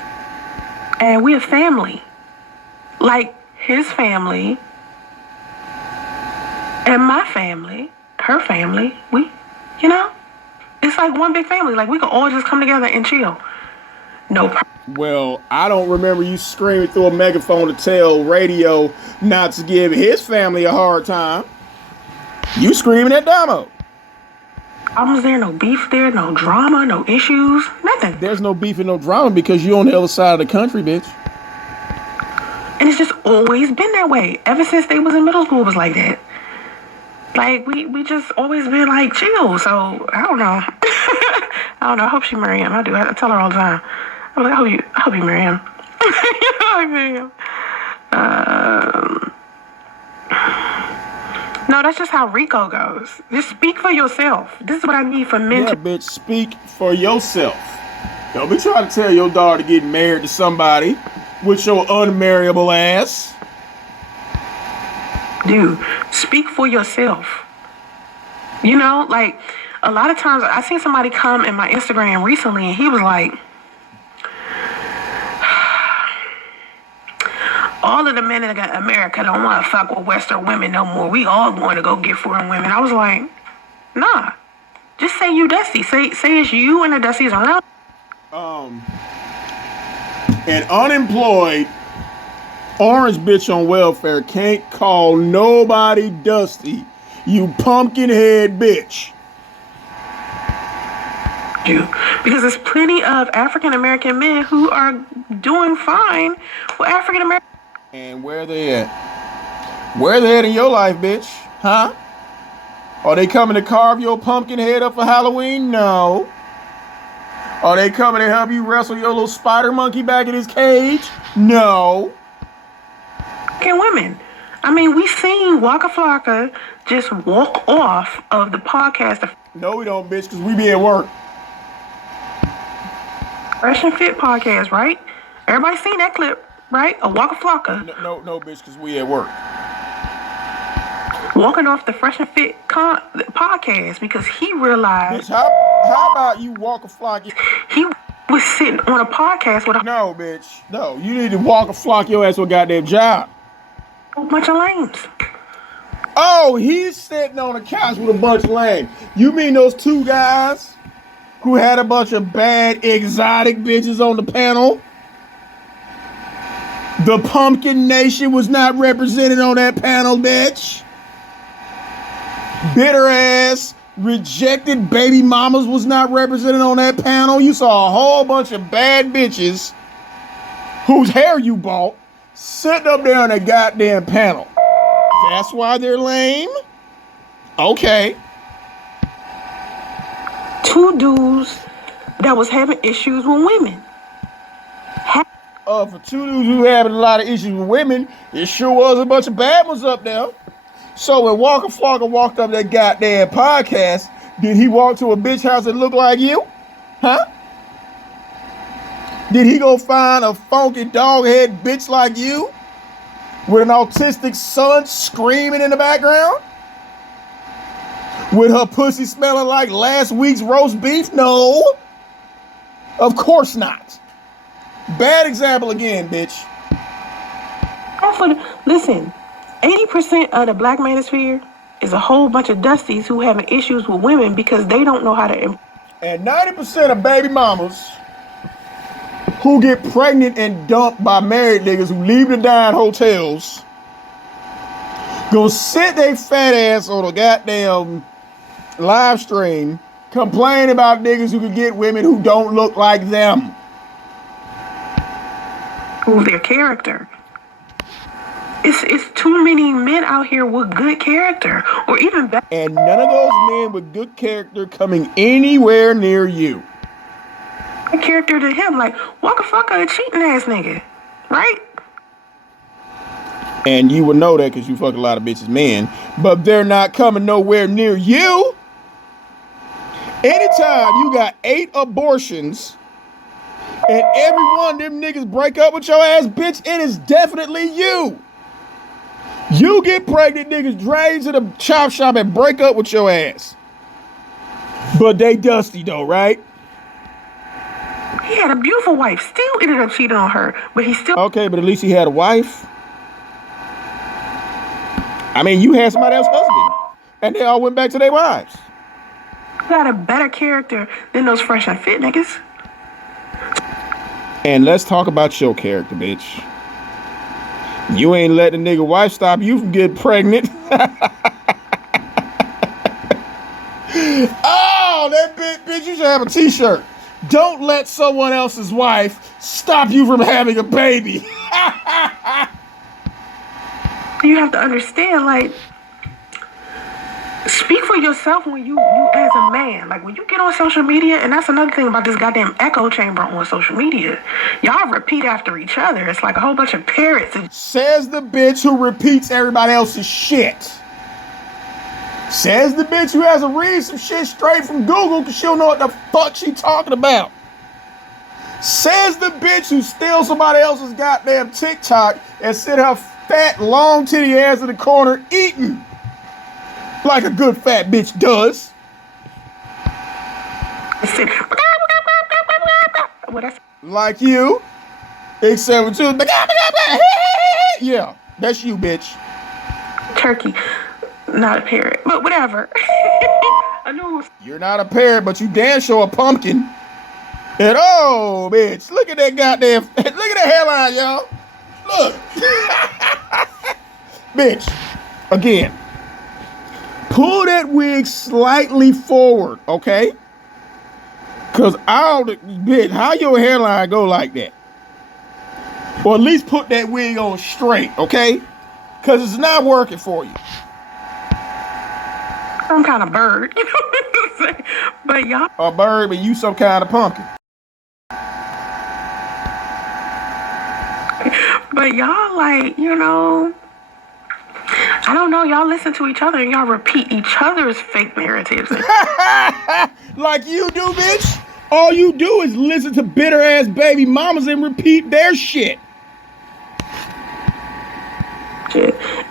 And we a family. Like, his family and my family, her family, we, you know? It's like one big family. Like, we could all just come together and chill. No problem. Well, I don't remember you screaming through a megaphone to tell radio not to give his family a hard time. You screaming at Damo. Was there no beef there? No drama? No issues? Nothing. There's no beef and no drama because you're on the other side of the country, bitch. And it's just always been that way. Ever since they was in middle school, it was like that. Like, we just always been, like, chill. So, I don't know. I don't know. I hope she marry him. I do. I tell her all the time. I'm like, I hope you marry him. I hope you marry him. No, that's just how Rico goes. Just speak for yourself. This is what I need for men. Yeah, bitch, speak for yourself. Don't be trying to tell your daughter to get married to somebody with your unmarriable ass. Dude, speak for yourself. You know, like, a lot of times, I seen somebody come in my Instagram recently, and he was like, all of the men in America don't want to fuck with Western women no more. We all want to go get foreign women. I was like, nah. Just say you Dusty. Say it's you and the Dusties around. An unemployed orange bitch on welfare can't call nobody Dusty. You pumpkin head bitch. You. Because there's plenty of African American men who are doing fine with African American. And where they at? Where they at in your life, bitch? Huh? Are they coming to carve your pumpkin head up for Halloween? No. Are they coming to help you wrestle your little spider monkey back in his cage? No. African women. I mean, we seen Waka Flocka just walk off of the podcast. No, we don't, bitch, because we be at work. Fresh and Fit podcast, right? Everybody seen that clip, right? A Waka Flocka. No, bitch, because we at work. Walking off the Fresh and Fit podcast because he realized. Bitch, how about you walk a flock? He was sitting on a podcast with a No, bitch. No, you need to walk a flock your ass to a goddamn job. whole bunch of lames. Oh, he's sitting on a couch with a bunch of lame. You mean those two guys who had a bunch of bad exotic bitches on the panel? The Pumpkin Nation was not represented on that panel, bitch. Bitter ass, rejected baby mamas was not represented on that panel. You saw a whole bunch of bad bitches whose hair you bought sitting up there on that goddamn panel. That's why they're lame? Okay. Two dudes that was having issues with women. For two dudes who having a lot of issues with women, it sure was a bunch of bad ones up there. So when Walker Flocka walked up that goddamn podcast, did he walk to a bitch house that looked like you? Huh? Did he go find a funky dog-head bitch like you? With an autistic son screaming in the background? With her pussy smelling like last week's roast beef? No. Of course not. Bad example again, bitch. Listen, 80% of the black manosphere is a whole bunch of dusties who having issues with women because they don't know how to. And 90% of baby mamas who get pregnant and dumped by married niggas who leave to die in hotels go sit they fat ass on a goddamn live stream complain about niggas who can get women who don't look like them. Who their character. It's too many men out here with good character, or even better. And none of those men with good character coming anywhere near you. Character to him, like Waka Flocka, a cheating ass nigga, right? And you would know that because you fuck a lot of bitches men. But they're not coming nowhere near you. Anytime you got 8 abortions and every one of them niggas break up with your ass, bitch, it is definitely you. You get pregnant, niggas drag you to the chop shop and break up with your ass. But they dusty though, right? He had a beautiful wife, still ended up cheating on her, but he still... Okay, but at least he had a wife. I mean, you had somebody else's husband, and they all went back to their wives. got a better character than those fresh and fit niggas. And let's talk about your character, bitch. You ain't letting the nigga wife stop you from getting pregnant. Oh, that bitch, you should have a t-shirt. Don't let someone else's wife stop you from having a baby. You have to understand, like, speak for yourself when you as a man. Like, when you get on social media, and that's another thing about this goddamn echo chamber on social media. Y'all repeat after each other. It's like a whole bunch of parrots. Says the bitch who repeats everybody else's shit. Says the bitch who has to read some shit straight from Google because she don't know what the fuck she talking about. Says the bitch who steals somebody else's goddamn TikTok and sit her fat, long titty ass in the corner eating like a good fat bitch does. Like you. Except with you. Yeah, that's you, bitch. Turkey. Not a parrot, but whatever. I knew it was... You're not a parrot, but you damn sure a pumpkin. And oh, bitch, look at that goddamn, look at that hairline, y'all. Look. Bitch, again, pull that wig slightly forward, okay? Because bitch, how your hairline go like that? Or at least put that wig on straight, okay? Because it's not working for you. Some kind of bird, you know what I'm saying? But y'all... A bird, but you some kind of pumpkin. But y'all, like, you know... I don't know, y'all listen to each other and y'all repeat each other's fake narratives. Like you do, bitch. All you do is listen to bitter ass baby mamas and repeat their shit.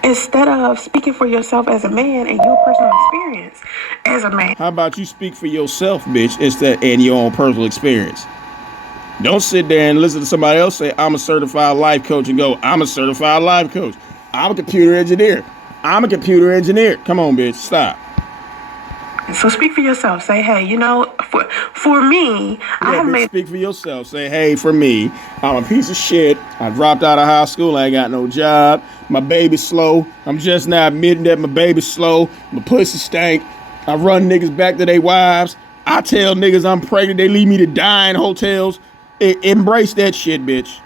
Instead of speaking for yourself as a man and your personal experience as a man. How about you speak for yourself, bitch, instead and your own personal experience? Don't sit there and listen to somebody else say, I'm a certified life coach, and go, I'm a certified life coach. I'm a computer engineer. I'm a computer engineer. Come on, bitch, stop. So speak for yourself. Say, hey, you know, for me, I have made... Speak for yourself. Say, hey, for me, I'm a piece of shit. I dropped out of high school. I ain't got no job. My baby's slow. I'm just now admitting that my baby's slow. My pussy stank. I run niggas back to their wives. I tell niggas I'm pregnant. They leave me to die in hotels. Embrace that shit, bitch.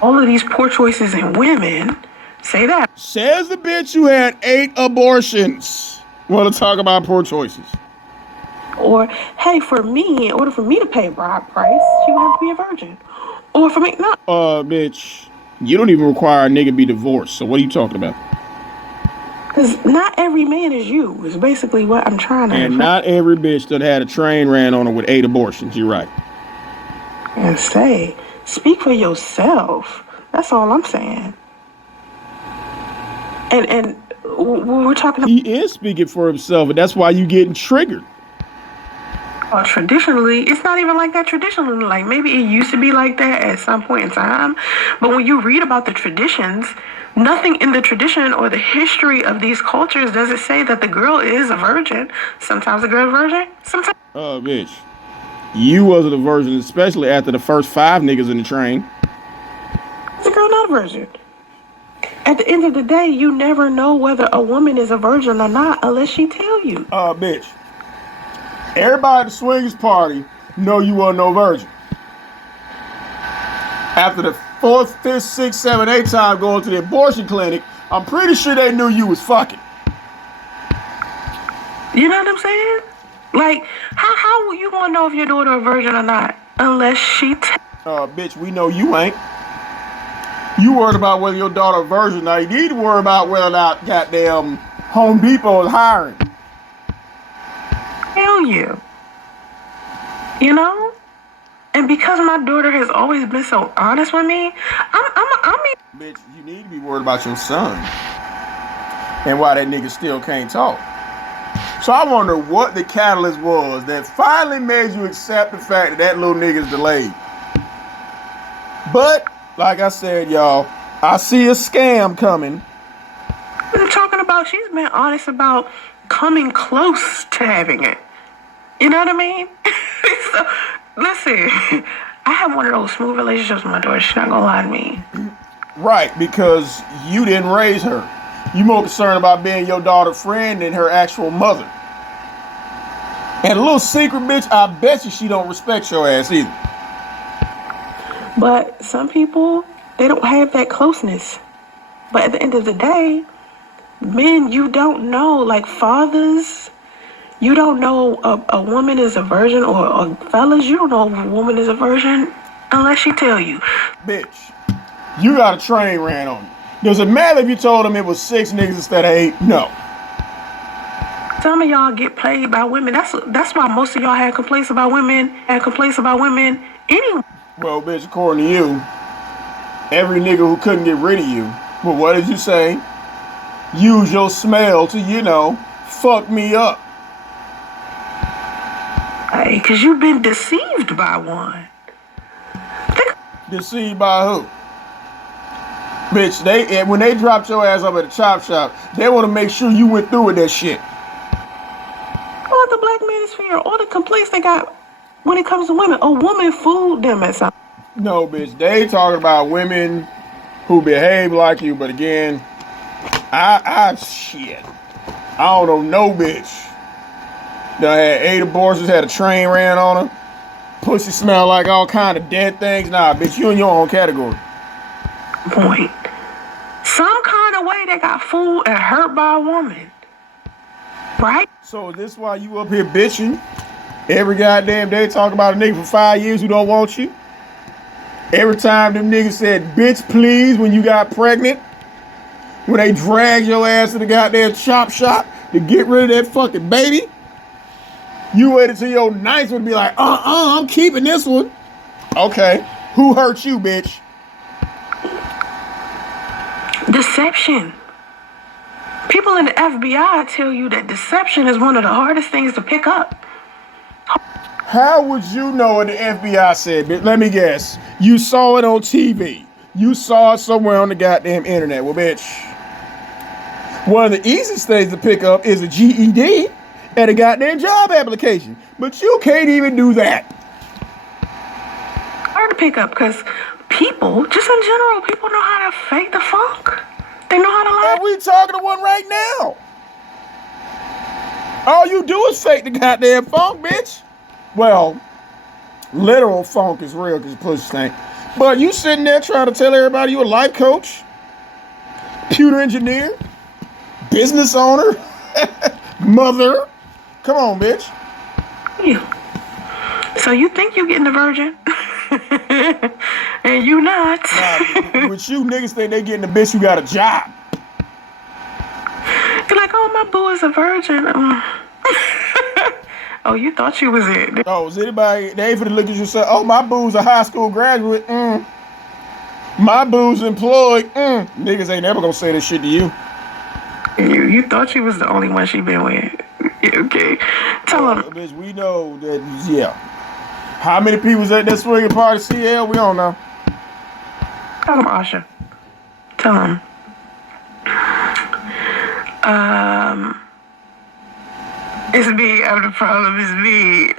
All of these poor choices in women. Say that. Says the bitch who had 8 abortions. Want to talk about poor choices. Or, hey, for me, in order for me to pay a bride price, she would have to be a virgin. Or for me, no. Bitch, you don't even require a nigga to be divorced. So what are you talking about? Because not every man is you, is basically what I'm trying to... And not every bitch that had a train ran on her with 8 abortions. You're right. And say, speak for yourself. That's all I'm saying. And we're talking about... He is speaking for himself, and that's why you getting triggered. Traditionally, it's not even like that traditionally. Like, maybe it used to be like that at some point in time. But when you read about the traditions, nothing in the tradition or the history of these cultures does it say that the girl is a virgin. Sometimes the girl's a virgin, sometimes... Bitch. You wasn't a virgin, especially after the first 5 niggas in the train. The girl not a virgin. At the end of the day, you never know whether a woman is a virgin or not unless she tell you. Bitch. Everybody at the swingers party know you wasn't no virgin. After the 4th, 5th, 6th, 7th, 8th time going to the abortion clinic, I'm pretty sure they knew you was fucking. You know what I'm saying? Like, how you gonna know if your daughter a virgin or not unless she bitch, we know you ain't. You worried about whether your daughter a virgin. Now you need to worry about whether or not goddamn Home Depot is hiring. Hell yeah. You know? And because my daughter has always been so honest with me, Bitch, you need to be worried about your son. And why that nigga still can't talk. So I wonder what the catalyst was that finally made you accept the fact that that little nigga's delayed. But, like I said, y'all, I see a scam coming. I'm talking about, she's been honest about coming close to having it. You know what I mean? So, listen, I have one of those smooth relationships with my daughter. She's not gonna lie to me. Right, because you didn't raise her. You more concerned about being your daughter's friend than her actual mother. And a little secret, bitch, I bet you she don't respect your ass either. But some people, they don't have that closeness. But at the end of the day, men, you don't know, like fathers, you don't know a woman is a virgin, or fellas, you don't know if a woman is a virgin unless she tell you. Bitch, you got a train ran on you. Does it matter if you told them it was 6 niggas instead of 8? No. Some of y'all get played by women. That's why most of y'all had complaints about women. Anyway. Well, bitch, according to you, every nigga who couldn't get rid of you, well, what did you say? Use your smell to, fuck me up. Hey, because you've been deceived by one. Deceived by who? Bitch, when they dropped your ass up at the chop shop, they want to make sure you went through with that shit. All the black manosphere, all the complaints they got when it comes to women. A woman fooled them at something. No, bitch, they talking about women who behave like you, but again, shit. I don't know no bitch that had 8 abortions, had a train ran on her, pussy smell like all kind of dead things. Nah, bitch, you in your own category. Point. Some kind of way they got fooled and hurt by a woman. Right? So is this why you up here bitching every goddamn day, talking about a nigga for 5 years who don't want you? Every time them niggas said, bitch, please, when you got pregnant, when they dragged your ass to the goddamn chop shop to get rid of that fucking baby, you waited till your ninth would be like, I'm keeping this one. Okay, who hurt you, bitch? Deception. People in the FBI tell you that deception is one of the hardest things to pick up. How would you know what the FBI said? Bitch? Let me guess. You saw it on TV. You saw it somewhere on the goddamn internet. Well, bitch, one of the easiest things to pick up is a GED and a goddamn job application. But you can't even do that. Hard to pick up because people, just in general, people know how to fake the funk. They know how to lie. And we talking to one right now. All you do is fake the goddamn funk, bitch. Well, literal funk is real because pussy stink. But you sitting there trying to tell everybody you a life coach, computer engineer, business owner, mother. Come on, bitch. So you think you getting a virgin? And you not. Nah, with you niggas think they getting a bitch who got a job. You're like, oh, my boo is a virgin. Oh, you thought you was it. Oh, is anybody, they finna look at you and say, oh, my boo's a high school graduate. My boo's employed. Niggas ain't never gonna say this shit to you. You thought you was the only one she been with. Okay. Tell them. Bitch, we know that, yeah. How many people's at that swinging party? CL, we don't know. Tell them, Asha. Tell them. It's me. I'm the problem. It's me.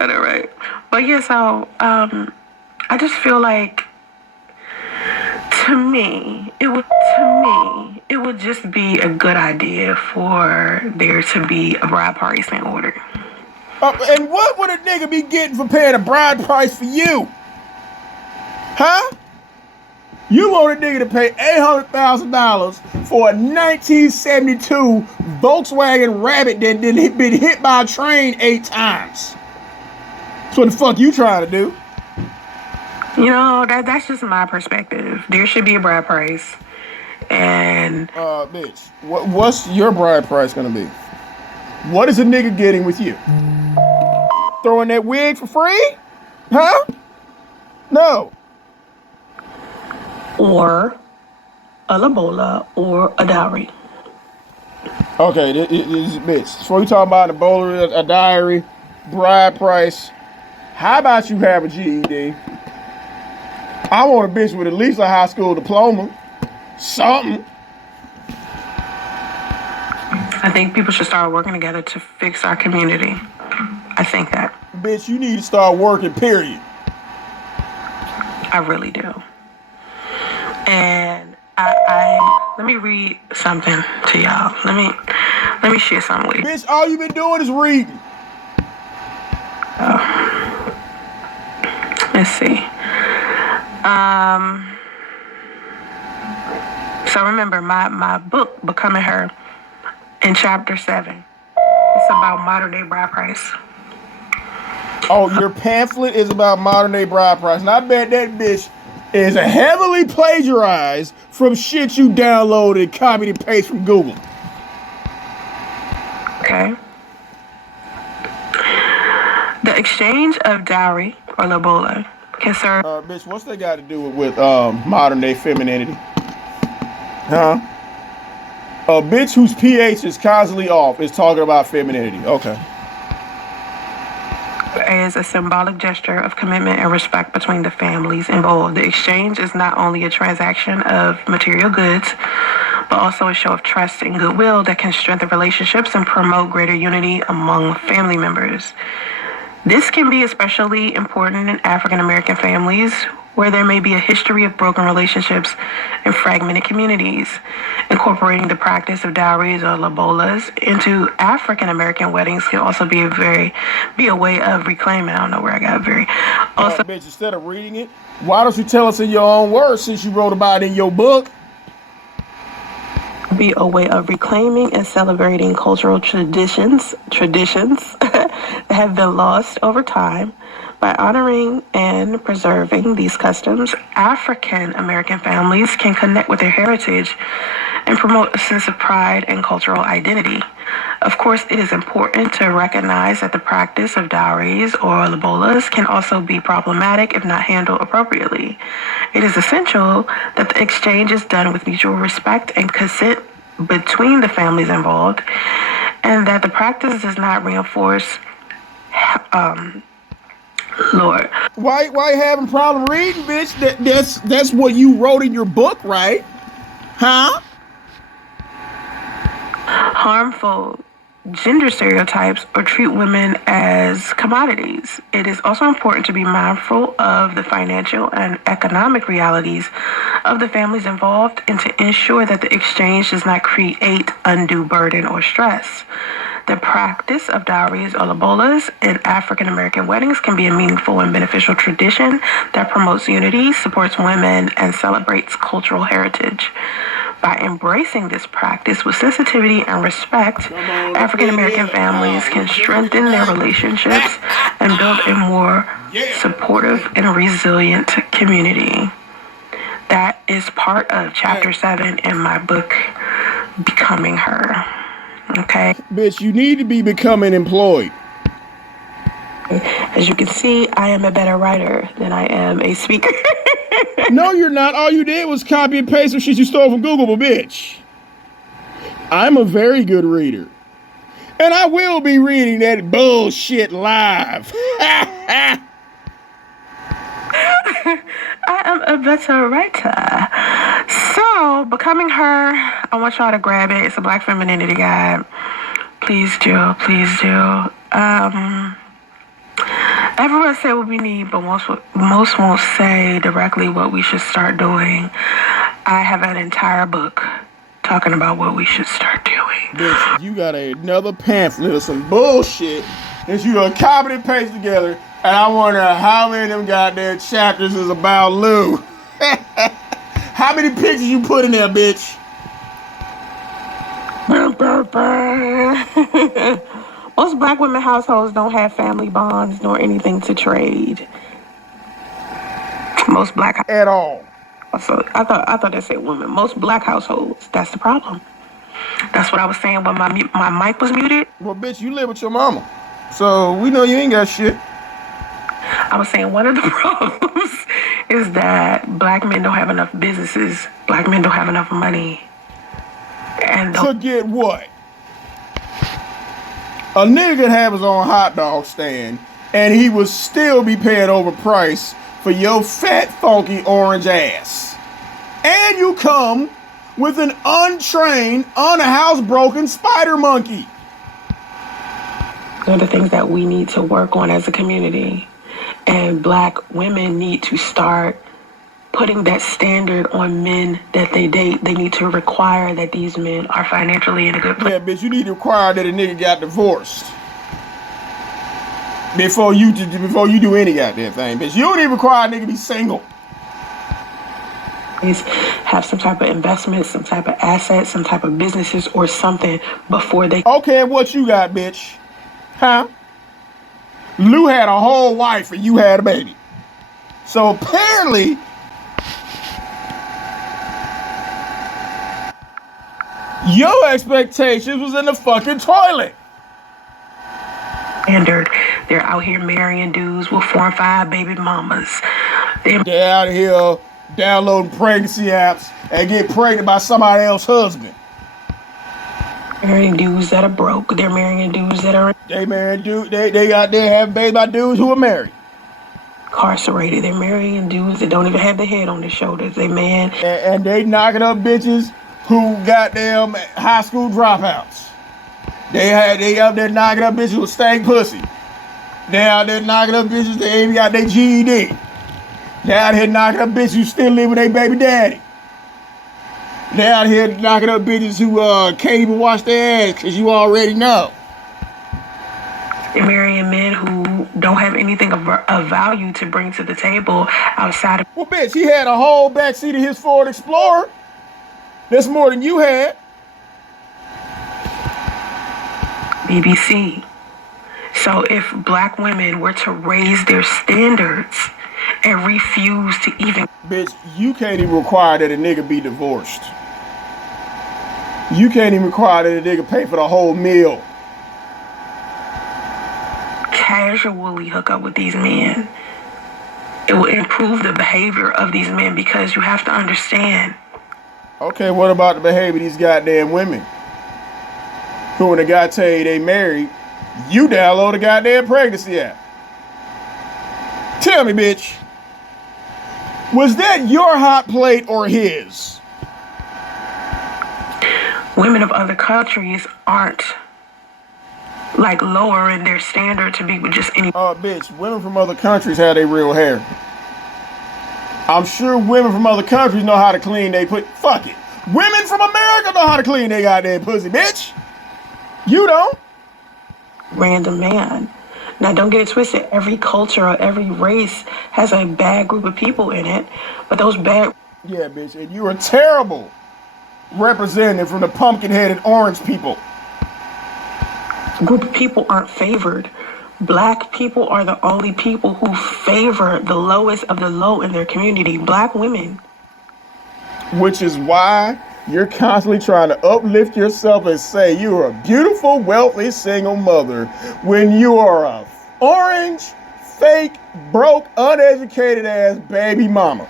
All right. But yeah, so I just feel like to me, it would just be a good idea for there to be a bride price in order. And what would a nigga be getting for paying a bride price for you? Huh? You want a nigga to pay $800,000 for a 1972 Volkswagen Rabbit that been hit by a train 8 times. That's what the fuck you trying to do? That's just my perspective. There should be a bride price. And bitch, what's your bride price gonna be? What is a nigga getting with you? Throwing that wig for free? Huh? No. or a lobola or a dowry. Okay, bitch. Before you talk about a bowler, a diary, bride price, how about you have a GED? I want a bitch with at least a high school diploma. Something. I think people should start working together to fix our community. I think that. Bitch, you need to start working, period. I really do. And I let me read something to y'all. Let me share something with you. Bitch, all you been doing is reading. Let's see. So remember my book, Becoming Her, in chapter 7. It's about modern day bride price. Oh, your pamphlet is about modern day bride price. And I bet that bitch is heavily plagiarized from shit you downloaded and copied and pasted from Google. Okay. The exchange of dowry or lobola can serve. Bitch, what's that got to do with modern day femininity? Huh? A bitch whose pH is constantly off is talking about femininity. Okay. As a symbolic gesture of commitment and respect between the families involved. The exchange is not only a transaction of material goods, but also a show of trust and goodwill that can strengthen relationships and promote greater unity among family members. This can be especially important in African American families where there may be a history of broken relationships and fragmented communities. Incorporating the practice of dowries or lobolas into African American weddings can also be a way of reclaiming. I don't know where I got very. Also, bitch, instead of reading it, why don't you tell us in your own words since you wrote about it in your book? Be a way of reclaiming and celebrating cultural traditions that have been lost over time. By honoring and preserving these customs, African American families can connect with their heritage and promote a sense of pride and cultural identity. Of course, it is important to recognize that the practice of dowries or lobolas can also be problematic if not handled appropriately. It is essential that the exchange is done with mutual respect and consent between the families involved, and that the practice does not reinforce Lord. Why having problem reading, bitch? That's what you wrote in your book, right? Huh? Harmful gender stereotypes or treat women as commodities. It is also important to be mindful of the financial and economic realities of the families involved and to ensure that the exchange does not create undue burden or stress. The practice of dowries or lobolas in African American weddings can be a meaningful and beneficial tradition that promotes unity, supports women, and celebrates cultural heritage. By embracing this practice with sensitivity and respect, African American families can strengthen their relationships and build a more supportive and resilient community. That is part of chapter 7 in my book, Becoming Her. Okay. Bitch, you need to be becoming employed. As you can see, I am a better writer than I am a speaker. No, you're not. All you did was copy and paste some shit you stole from Google, but bitch, I'm a very good reader. And I will be reading that bullshit live. I am a better writer. So, Becoming Her, I want y'all to grab it. It's a Black femininity guide. Please do. Please do. Everyone say what we need, but most won't say directly what we should start doing. I have an entire book talking about what we should start doing. Bitch, you got another pamphlet of some bullshit that you gonna copy and paste together, and I wonder how many of them goddamn chapters is about Lou. How many pictures you put in there, bitch? Most Black women households don't have family bonds nor anything to trade. Most black at all. so I thought that said women. Most black households. That's the problem. That's what I was saying when my mic was muted. Well, bitch, you live with your mama, so we know you ain't got shit. I was saying one of the problems is that black men don't have enough businesses. Black men don't have enough money. And to get what? A nigga could have his own hot dog stand, and he would still be paying overpriced for your fat, funky orange ass. And you come with an untrained, unhousebroken spider monkey. Those are the things that we need to work on as a community. And black women need to start putting that standard on men that they date. They need to require that these men are financially in a good place. Yeah, bitch, you need to require that a nigga got divorced before you do any goddamn thing, bitch. You don't even require a nigga to be single. Have some type of investment, some type of assets, some type of businesses or something before they... Okay, what you got, bitch? Huh? Lou had a whole wife and you had a baby. So apparently, your expectations was in the fucking toilet. Standard. They're out here marrying dudes with 4 and 5 baby mamas. They're out here downloading pregnancy apps and get pregnant by somebody else's husband. Marrying dudes that are broke. They're marrying dudes that are... They marrying dudes. They out there having babies by dudes who are married. Incarcerated. They're marrying dudes that don't even have their head on their shoulders. They man. And they knocking up bitches who goddamn high school dropouts. They out there knocking up bitches with stank pussy. They out there knocking up bitches that ain't even got their GED. They out here knocking up bitches who still live with their baby daddy. They out here knocking up bitches who can't even wash their ass because you already know. They're marrying men who don't have anything of value to bring to the table outside of... Well, bitch, he had a whole backseat of his Ford Explorer. That's more than you had. BBC. So if black women were to raise their standards and refuse to even... Bitch, you can't even require that a nigga be divorced. You can't even require that a nigga pay for the whole meal. Casually hook up with these men. It will improve the behavior of these men because you have to understand. Okay, what about the behavior of these goddamn women? Who when a guy tell you they married, you download a goddamn pregnancy app. Tell me, bitch. Was that your hot plate or his? Women of other countries aren't like lowering their standard to be with just any... Bitch, women from other countries have their real hair. I'm sure women from other countries know how to clean they put... Fuck it. Women from America know how to clean they goddamn pussy, bitch. You don't. Random man. Now, don't get it twisted. Every culture or every race has a bad group of people in it, but those bad... Yeah, bitch, and you're a terrible representative from the pumpkin-headed orange people. Group of people aren't favored. Black people are the only people who favor the lowest of the low in their community. Black women. Which is why you're constantly trying to uplift yourself and say you're a beautiful, wealthy, single mother when you are a orange, fake, broke, uneducated ass baby mama.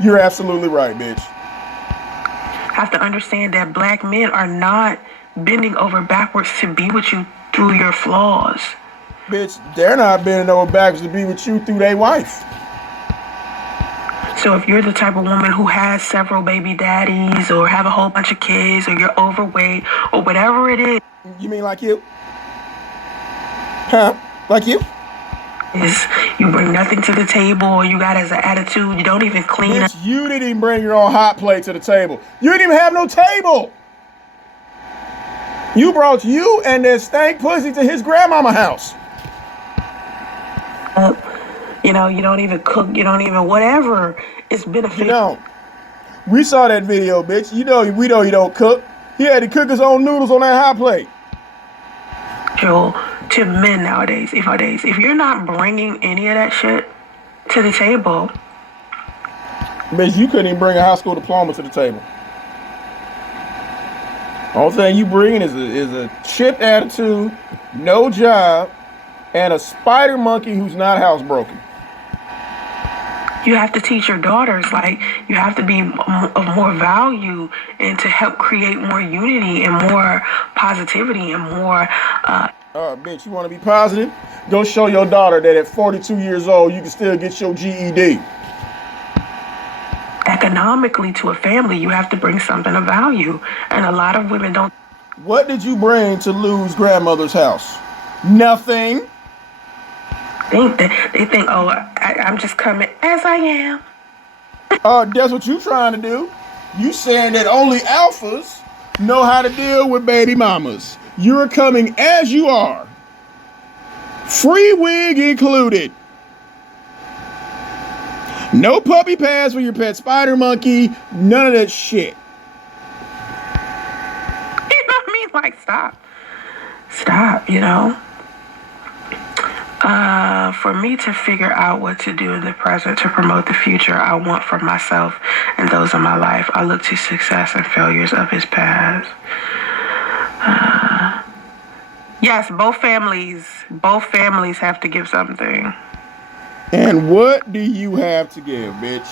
You're absolutely right, bitch. Have to understand that black men are not bending over backwards to be with you through your flaws. Bitch, they're not bending over backwards to be with you through their wife. So if you're the type of woman who has several baby daddies or have a whole bunch of kids or you're overweight or whatever it is. You mean like you? Huh? Like you? Is you bring nothing to the table or you got as an attitude, you don't even clean up. Bitch, you didn't even bring your own hot plate to the table. You didn't even have no table. You brought you and that stank pussy to his grandmama house. You know, you don't even cook, you don't even whatever. It's beneficial. You don't. We saw that video, bitch. You know, we know you don't cook. He had to cook his own noodles on that hot plate. To men nowadays, if you're not bringing any of that shit to the table, Bitch, you couldn't even bring a high school diploma to the table. Only thing you bringing is a chipped attitude, no job, and a spider monkey who's not housebroken. You have to teach your daughters, like, you have to be of more value and to help create more unity and more positivity and more... Bitch, you want to be positive? Go show your daughter that at 42 years old, you can still get your GED. Economically, to a family, you have to bring something of value. And a lot of women don't... What did you bring to Lou's grandmother's house? Nothing. They think, oh, I'm just coming as I am. That's what you trying to do. You saying that only alphas know how to deal with baby mamas. You're coming as you are. Free wig included. No puppy pads for your pet spider monkey. None of that shit. You know what I mean? Like, stop, you know? For me to figure out what to do in the present to promote the future I want for myself and those in my life, I look to success and failures of his past. Yes, both families have to give something. And what do you have to give, bitch?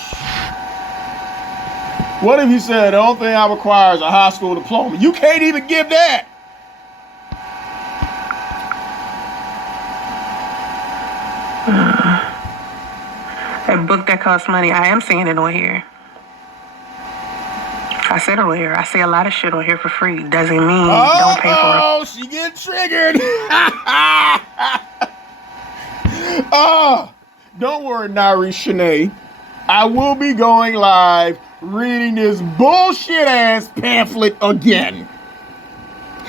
What if you said the only thing I require is a high school diploma? You can't even give that. A book that costs money. I am saying it on here. I said earlier, I say a lot of shit on here for free. Doesn't mean don't pay for it. Oh, she get triggered. Oh, don't worry, Nari Shanae. I will be going live reading this bullshit ass pamphlet again.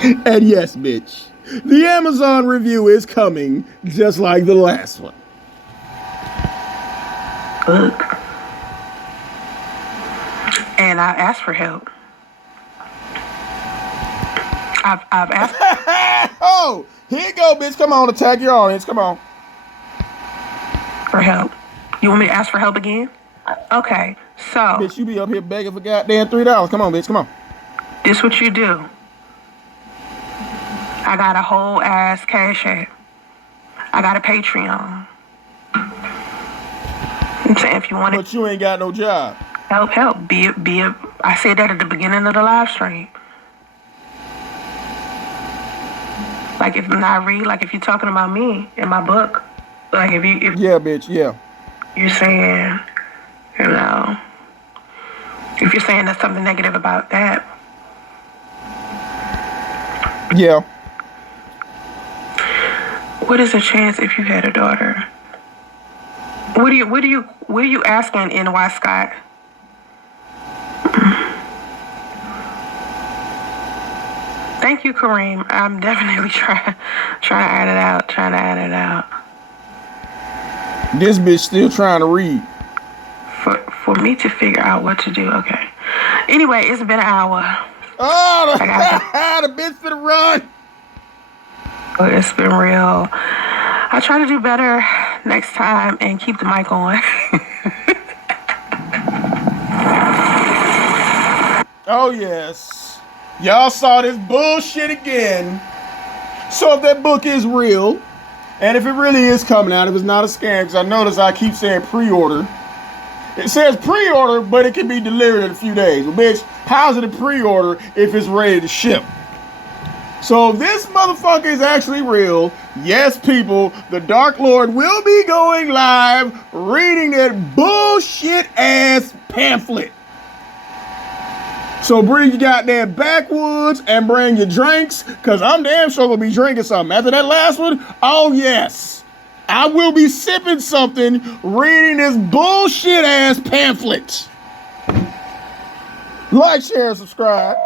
And yes, bitch, the Amazon review is coming just like the last one. Look. And I asked for help. I've asked. Oh, here you go, bitch. Come on, attack your audience. Come on. For help. You want me to ask for help again? Okay, so. Bitch, you be up here begging for goddamn $3. Come on, bitch. Come on. This what you do. I got a whole ass Cash App. I got a Patreon. I'm saying if you want to. But you ain't got no job. Help. I said that at the beginning of the live stream. Like if you're talking about me in my book, like if yeah, bitch, yeah. You're saying, you know, if you're saying there's something negative about that. Yeah. What is the chance if you had a daughter? What are you asking, NY Scott? Thank you, Kareem. I'm definitely trying to add it out. This bitch still trying to read. For me to figure out what to do. Okay. Anyway, it's been an hour. Oh, the bitch finna run. It's been real. I'll try to do better next time and keep the mic on. Oh, yes. Y'all saw this bullshit again. So if that book is real, and if it really is coming out, if it's not a scam, because I notice I keep saying pre-order. It says pre-order, but it can be delivered in a few days. Well, bitch, how's it a pre-order if it's ready to ship? So if this motherfucker is actually real, yes, people, the Dark Lord will be going live reading that bullshit-ass pamphlet. So bring your goddamn backwoods and bring your drinks, because I'm damn sure going to be drinking something. After that last one, oh yes, I will be sipping something reading this bullshit-ass pamphlet. Like, share, and subscribe.